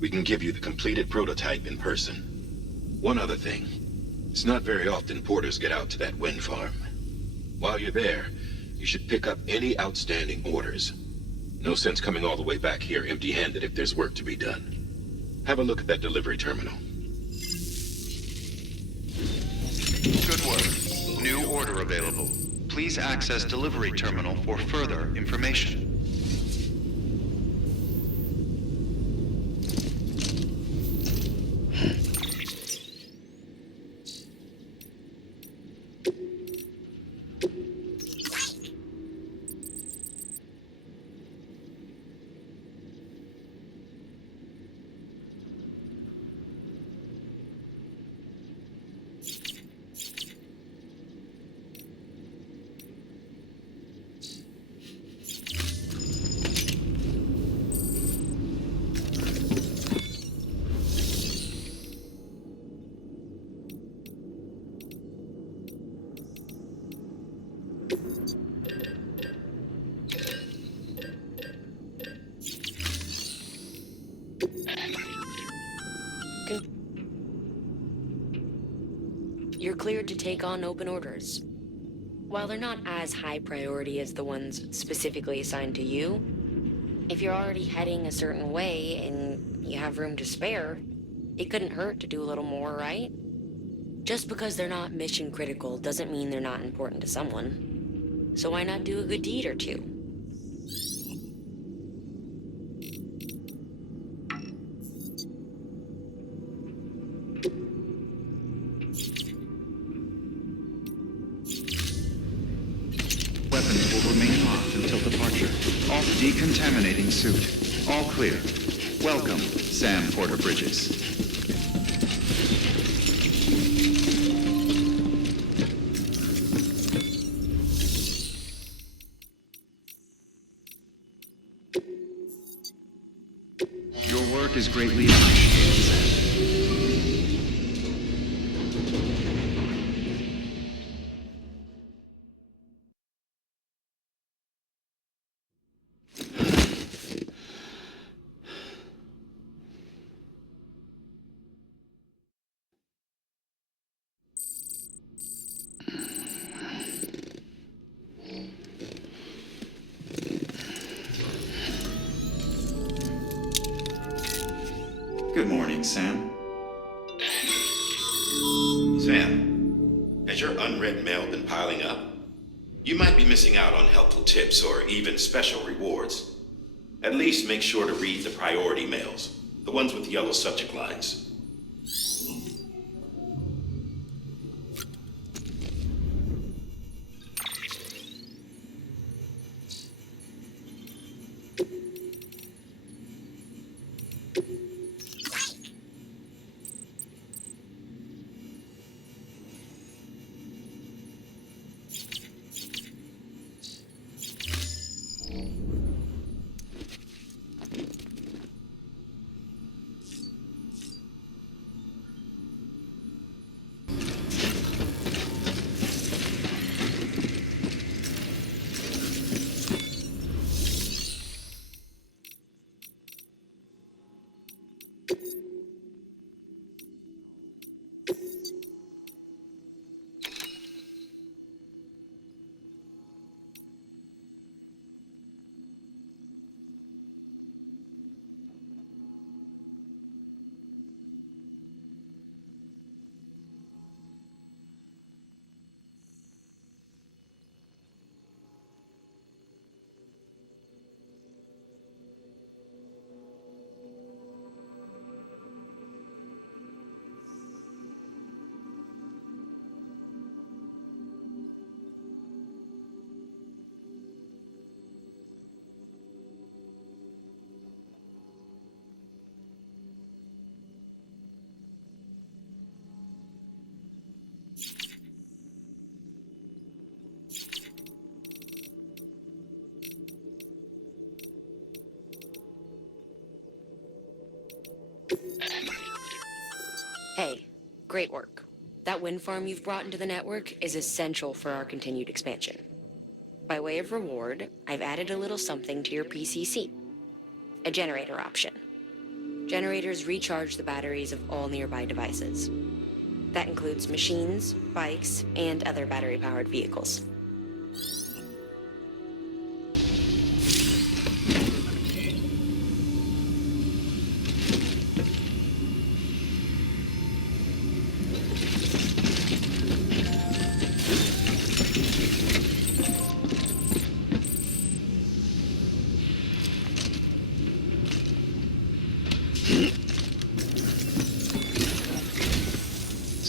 we can give you the completed prototype in person. One other thing. It's not very often porters get out to that wind farm. While you're there, you should pick up any outstanding orders. No sense coming all the way back here empty-handed if there's work to be done. Have a look at that delivery terminal. Good work. New order available. Please access delivery terminal for further information. You're cleared to take on open orders. While they're not as high priority as the ones specifically assigned to you, if you're already heading a certain way and you have room to spare, it couldn't hurt to do a little more, right? Just because they're not mission critical doesn't mean they're not important to someone. So why not do a good deed or two? Weapons will remain locked until departure. Off decontaminating suit. All clear. Welcome, Sam Porter Bridges. Your work is greatly appreciated, Sam. Good morning, Sam. Sam, has your unread mail been piling up? You might be missing out on helpful tips or even special rewards. At least make sure to read the priority mails, the ones with yellow subject lines. Hey, great work. That wind farm you've brought into the network is essential for our continued expansion. By way of reward, I've added a little something to your PCC. A generator option. Generators recharge the batteries of all nearby devices. That includes machines, bikes, and other battery-powered vehicles.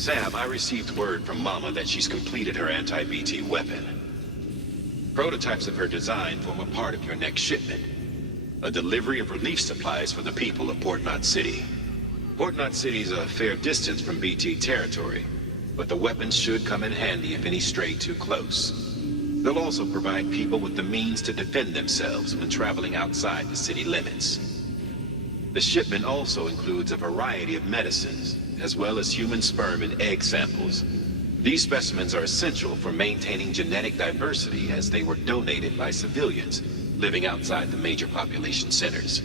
Sam, I received word from Mama that she's completed her anti-BT weapon. Prototypes of her design form a part of your next shipment. A delivery of relief supplies for the people of Port Knot City. Port Knot City's a fair distance from BT territory, but the weapons should come in handy if any stray too close. They'll also provide people with the means to defend themselves when traveling outside the city limits. The shipment also includes a variety of medicines, as well as human sperm and egg samples. These specimens are essential for maintaining genetic diversity as they were donated by civilians living outside the major population centers.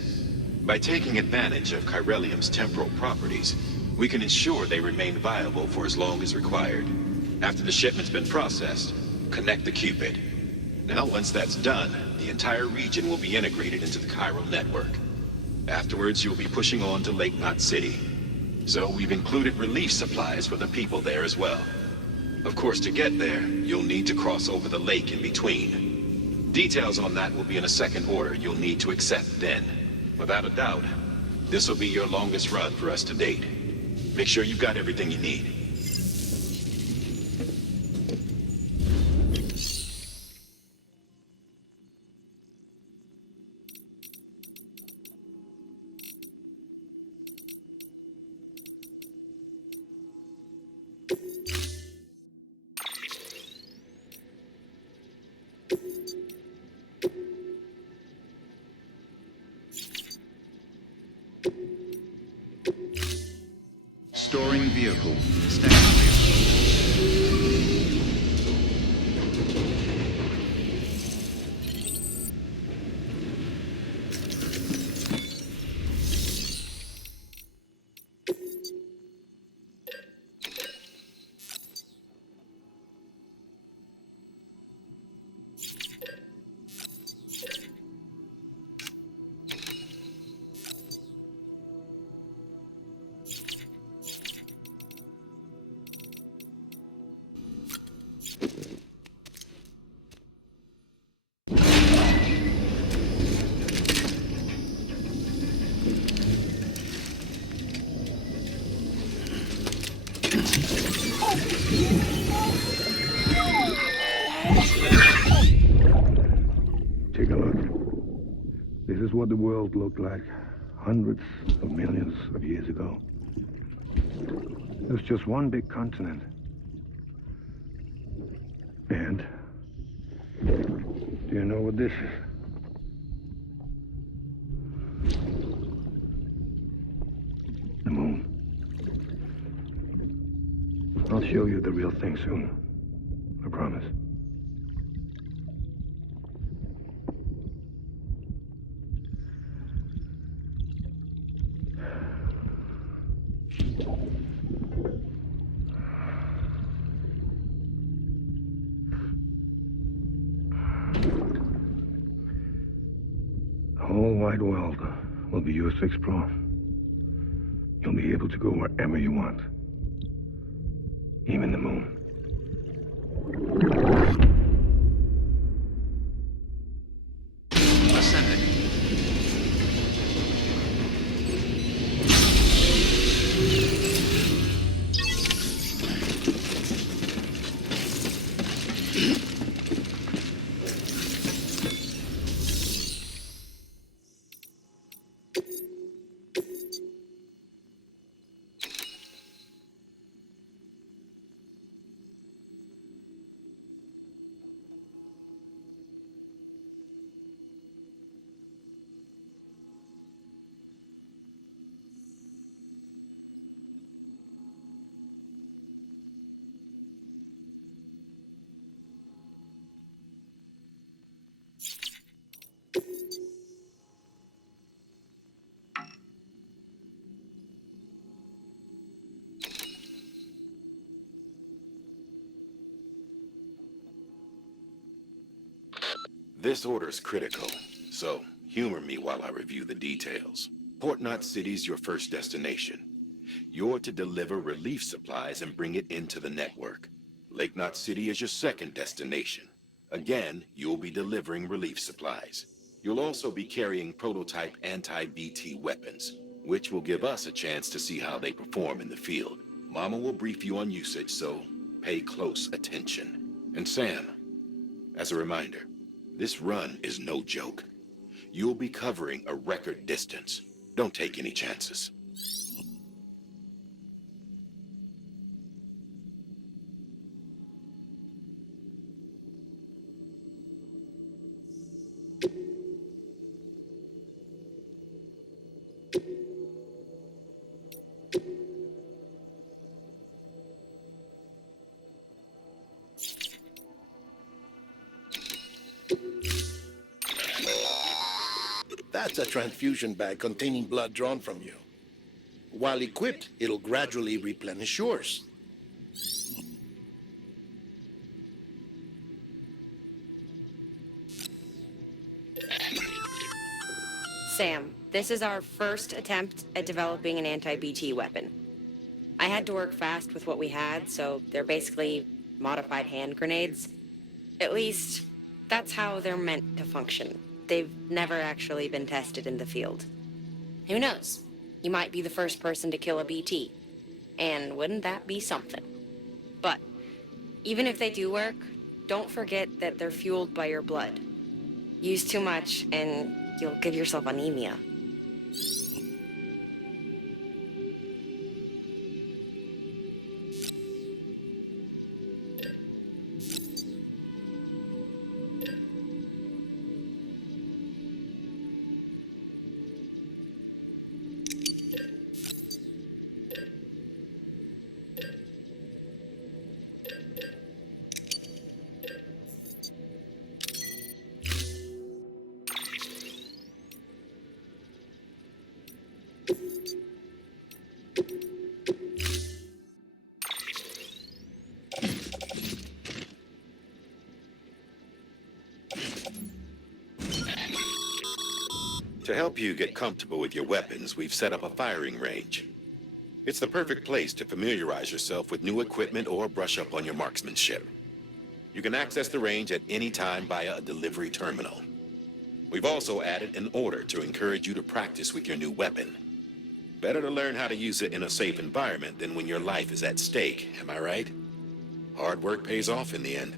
By taking advantage of chiralium's temporal properties, we can ensure they remain viable for as long as required. After the shipment's been processed, connect the Cupid. Now, once that's done, the entire region will be integrated into the chiral network. Afterwards, you'll be pushing on to Lake Knot City. So we've included relief supplies for the people there as well. Of course, to get there, you'll need to cross over the lake in between. Details on that will be in a second order you'll need to accept then. Without a doubt, this will be your longest run for us to date. Make sure you've got everything you need. Storing vehicle. Stand clear. Take a look. This is what the world looked like hundreds of millions of years ago. It was just one big continent. And do you know what this is? The moon. I'll show you the real thing soon. I promise. The whole wide world will be yours to explore. You'll be able to go wherever you want. Even the moon. Ascending. This order's critical, so humor me while I review the details. Port Knot City's your first destination. You're to deliver relief supplies and bring it into the network. Lake Knot City is your second destination. Again, you'll be delivering relief supplies. You'll also be carrying prototype anti-BT weapons, which will give us a chance to see how they perform in the field. Mama will brief you on usage, so pay close attention. And Sam, as a reminder, this run is no joke. You'll be covering a record distance. Don't take any chances. That's a transfusion bag containing blood drawn from you. While equipped, it'll gradually replenish yours. Sam, this is our first attempt at developing an anti-BT weapon. I had to work fast with what we had, so they're basically modified hand grenades. At least, that's how they're meant to function. They've never actually been tested in the field. Who knows? You might be the first person to kill a BT. And wouldn't that be something? But, even if they do work, don't forget that they're fueled by your blood. Use too much, and you'll give yourself anemia. To help you get comfortable with your weapons, we've set up a firing range. It's the perfect place to familiarize yourself with new equipment or brush up on your marksmanship. You can access the range at any time via a delivery terminal. We've also added an order to encourage you to practice with your new weapon. Better to learn how to use it in a safe environment than when your life is at stake, am I right? Hard work pays off in the end.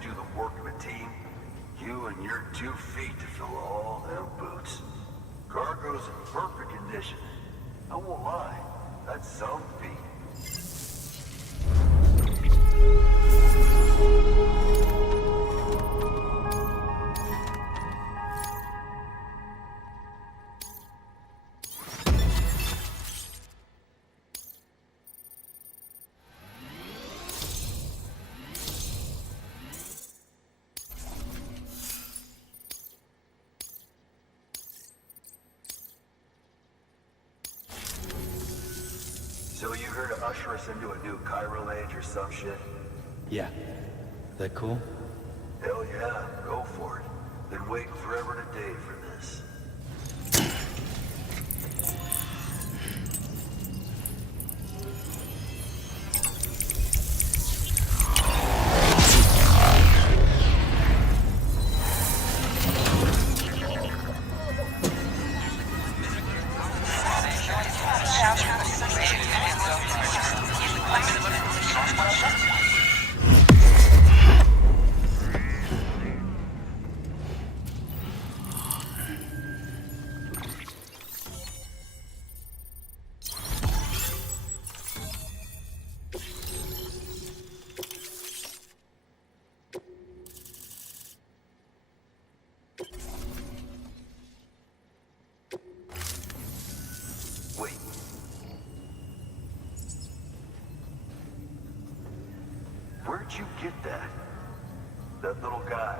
do the work of a team, you and your 2 feet to fill all them boots. Cargo's in perfect condition. I won't lie, that's some feat. So you here to usher us into a new chiral age or some shit? Yeah. That cool? Hell yeah, go for it. Been waiting forever and a day for this. Wait. Where'd you get that? That little guy?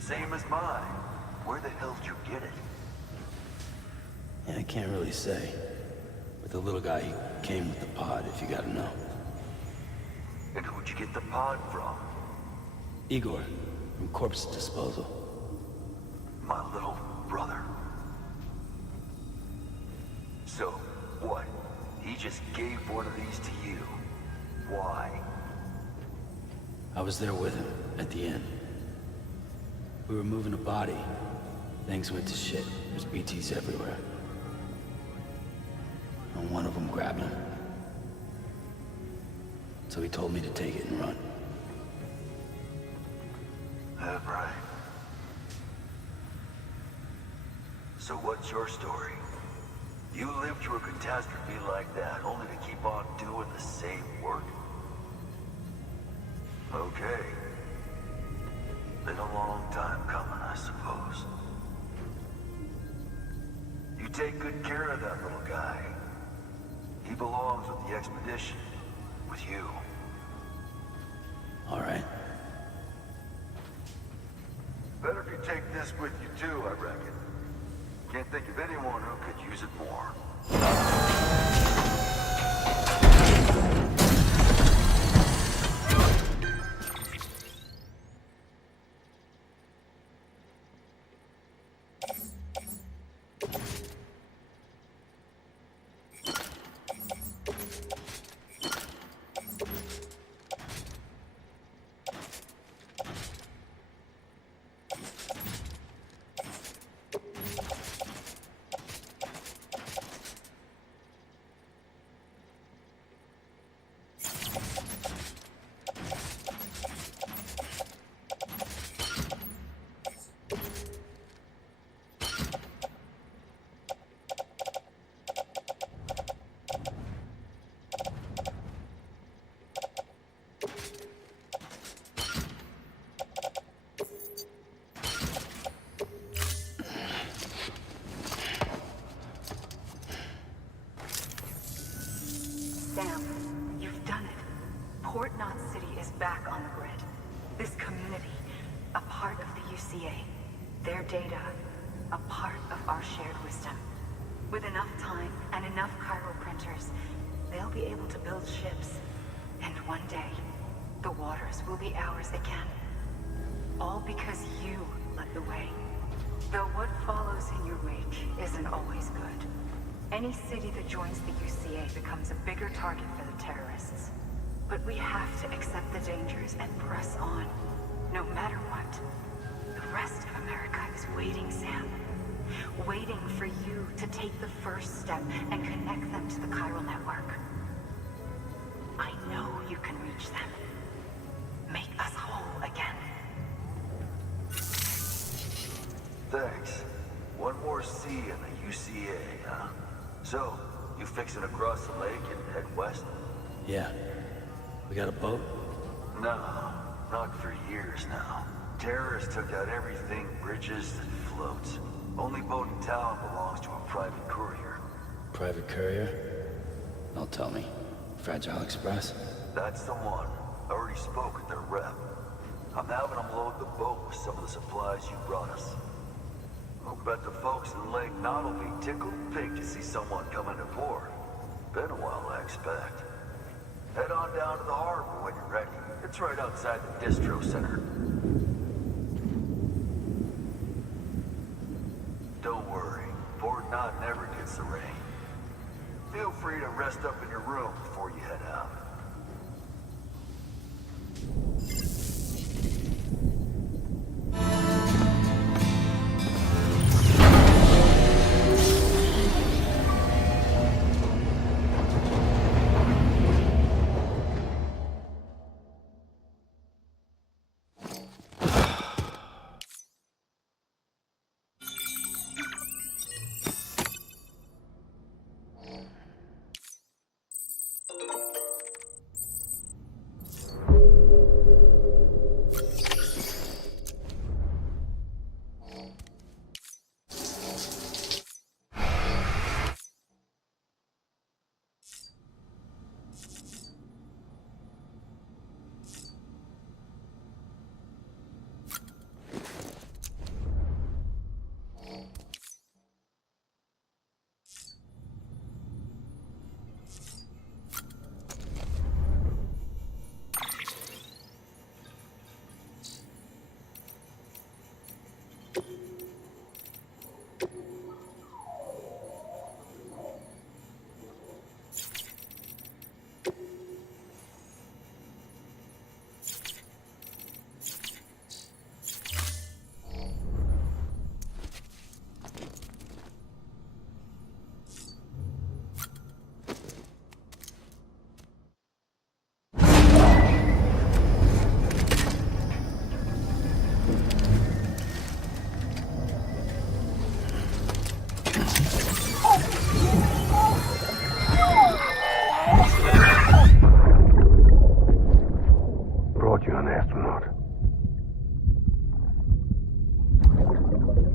Same as mine. Where the hell did you get it? Yeah, I can't really say. But the little guy, he came with the pod, if you gotta know. And who'd you get the pod from? Igor, from Corpse Disposal. My little brother. So, what? He just gave one of these to you. Why? I was there with him, at the end. We were moving a body. Things went to shit. There's BTs everywhere. And one of them grabbed him. So he told me to take it and run. That's right. So what's your story? You lived through a catastrophe like that, only to keep on doing the same work? Okay. Been a long time coming, I suppose. You take good care of that little guy. He belongs with the expedition. With you. All right. Better if you take this with you too, I reckon. Can't think of anyone who could use it more. Sam, you've done it. Port Knot City is back on the grid. This community, a part of the UCA. Their data, a part of our shared wisdom. With enough time and enough chiral printers, they'll be able to build ships. And one day, the waters will be ours again. All because you led the way. Though what follows in your wake isn't always good. Any city that joins the UCA becomes a bigger target for the terrorists. But we have to accept the dangers and press on, no matter what. The rest of America is waiting, Sam. Waiting for you to take the first step and connect them to the chiral network. I can reach them. Make us whole again. Thanks. One more C in the UCA, huh? So, you fixing to cross the lake and head west? Yeah. We got a boat? No, not for years now. Terrorists took out everything bridges that floats. Only boat in town belongs to a private courier. Private courier? Don't tell me. Fragile Express? That's the one. I already spoke with their rep. I'm having them load the boat with some of the supplies you brought us. I'll bet the folks in Lake Knot will be tickled pink to see someone coming to port. Been a while, I expect. Head on down to the harbor when you're ready. It's right outside the distro center. Don't worry, Port Knot never gets the rain. Feel free to rest up in your room before you head out.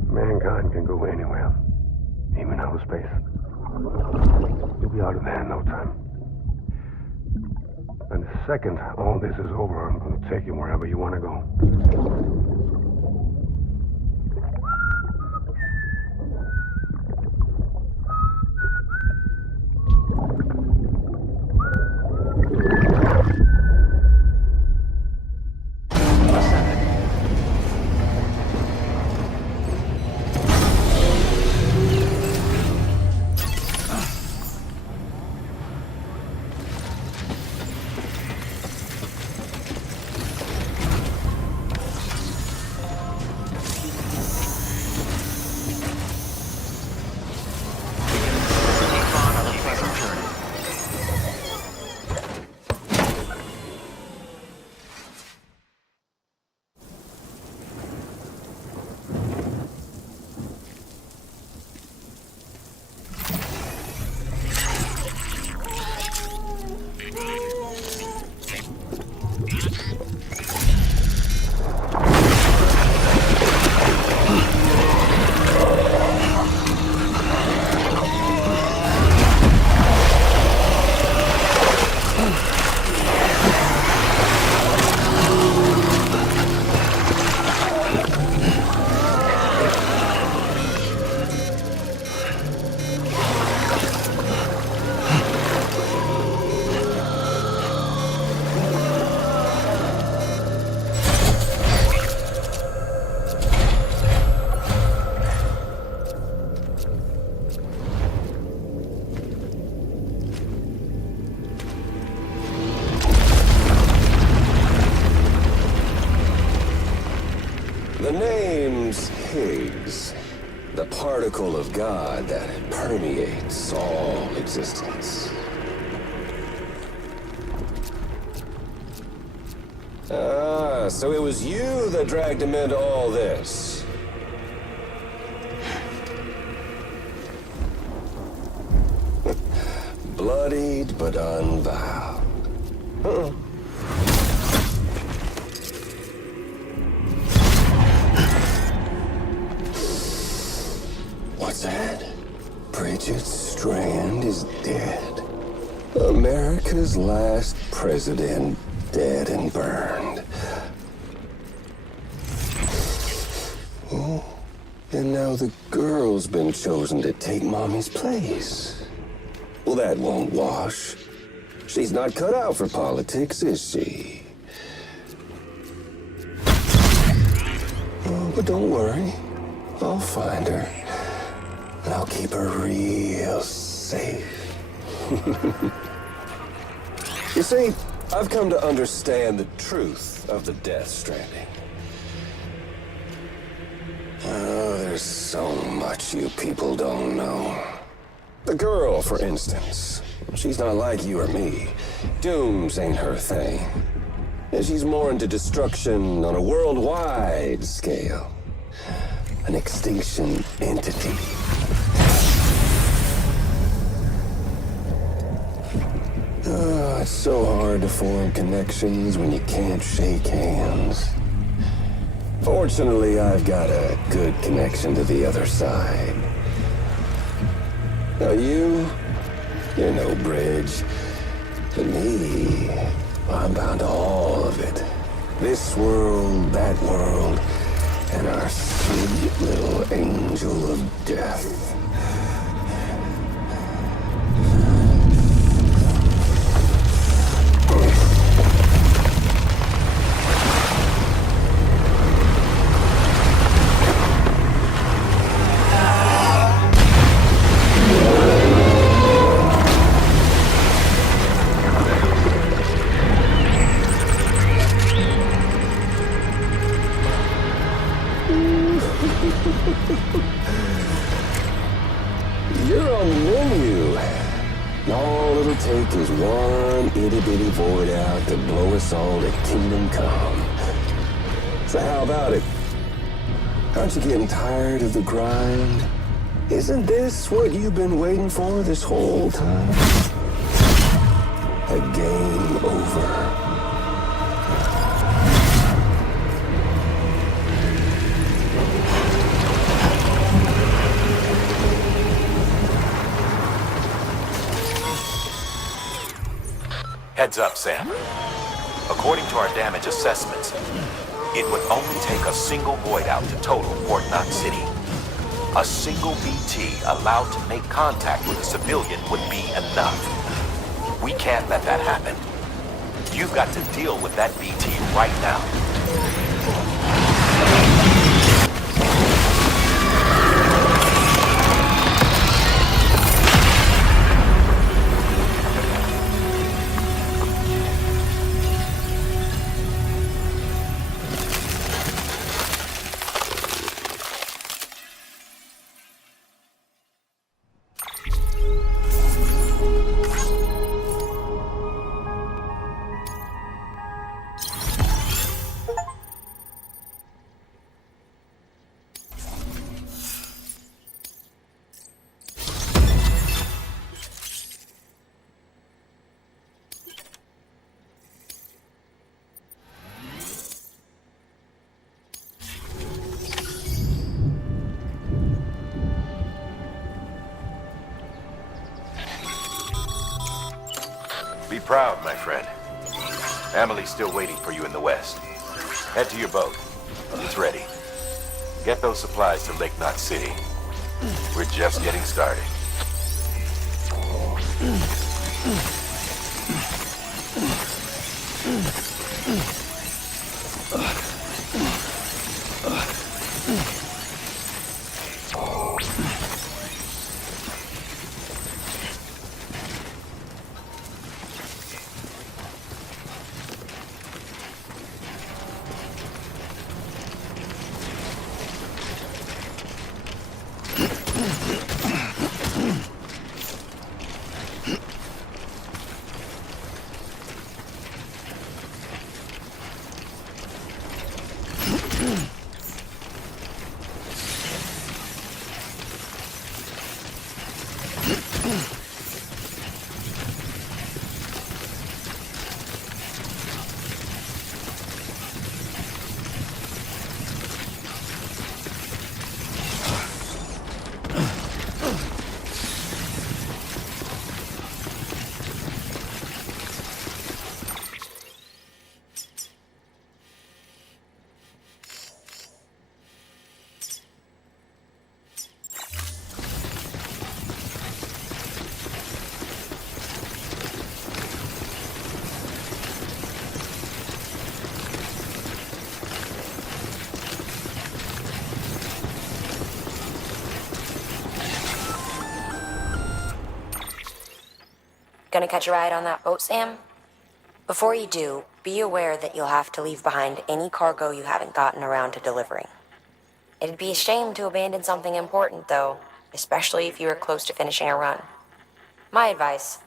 Mankind can go anywhere, even outer space. You'll be out of there in no time. And the second all this is over, I'm going to take you wherever you want to go. The name's Higgs, the particle of God that permeates all existence. Ah, so it was you that dragged him into all this. Bloodied but unvowed. Uh-oh. What's that? Bridget Strand is dead. America's last president dead and burned. Oh, and now the girl's been chosen to take Mommy's place. Well, that won't wash. She's not cut out for politics, is she? Oh, but don't worry. I'll find her. And I'll keep her real safe. You see, I've come to understand the truth of the Death Stranding. Oh, there's so much you people don't know. The girl, for instance, she's not like you or me. Dooms ain't her thing. And she's more into destruction on a worldwide scale. An extinction entity. Oh, it's so hard to form connections when you can't shake hands. Fortunately, I've got a good connection to the other side. Now you're no bridge. To me, I'm bound to all of it. This world, that world, and our sweet little angel of death. You're on the menu. All it'll take is one itty-bitty void out to blow us all to kingdom come. So how about it? Aren't you getting tired of the grind? Isn't this what you've been waiting for this whole time? A game over. Heads up, Sam. According to our damage assessments, it would only take a single void out to total Port Knot City. A single BT allowed to make contact with a civilian would be enough. We can't let that happen. You've got to deal with that BT right now. Be proud, my friend. Amelie's still waiting for you in the west. Head to your boat. It's ready. Get those supplies to Lake Knot City. We're just getting started. Gonna catch a ride on that boat, Sam? Before you do, be aware that you'll have to leave behind any cargo you haven't gotten around to delivering. It'd be a shame to abandon something important, though, especially if you were close to finishing a run. My advice,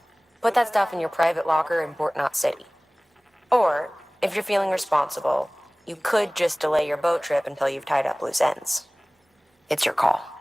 put that stuff in your private locker in Port Knot City. Or, if you're feeling responsible, you could just delay your boat trip until you've tied up loose ends. It's your call.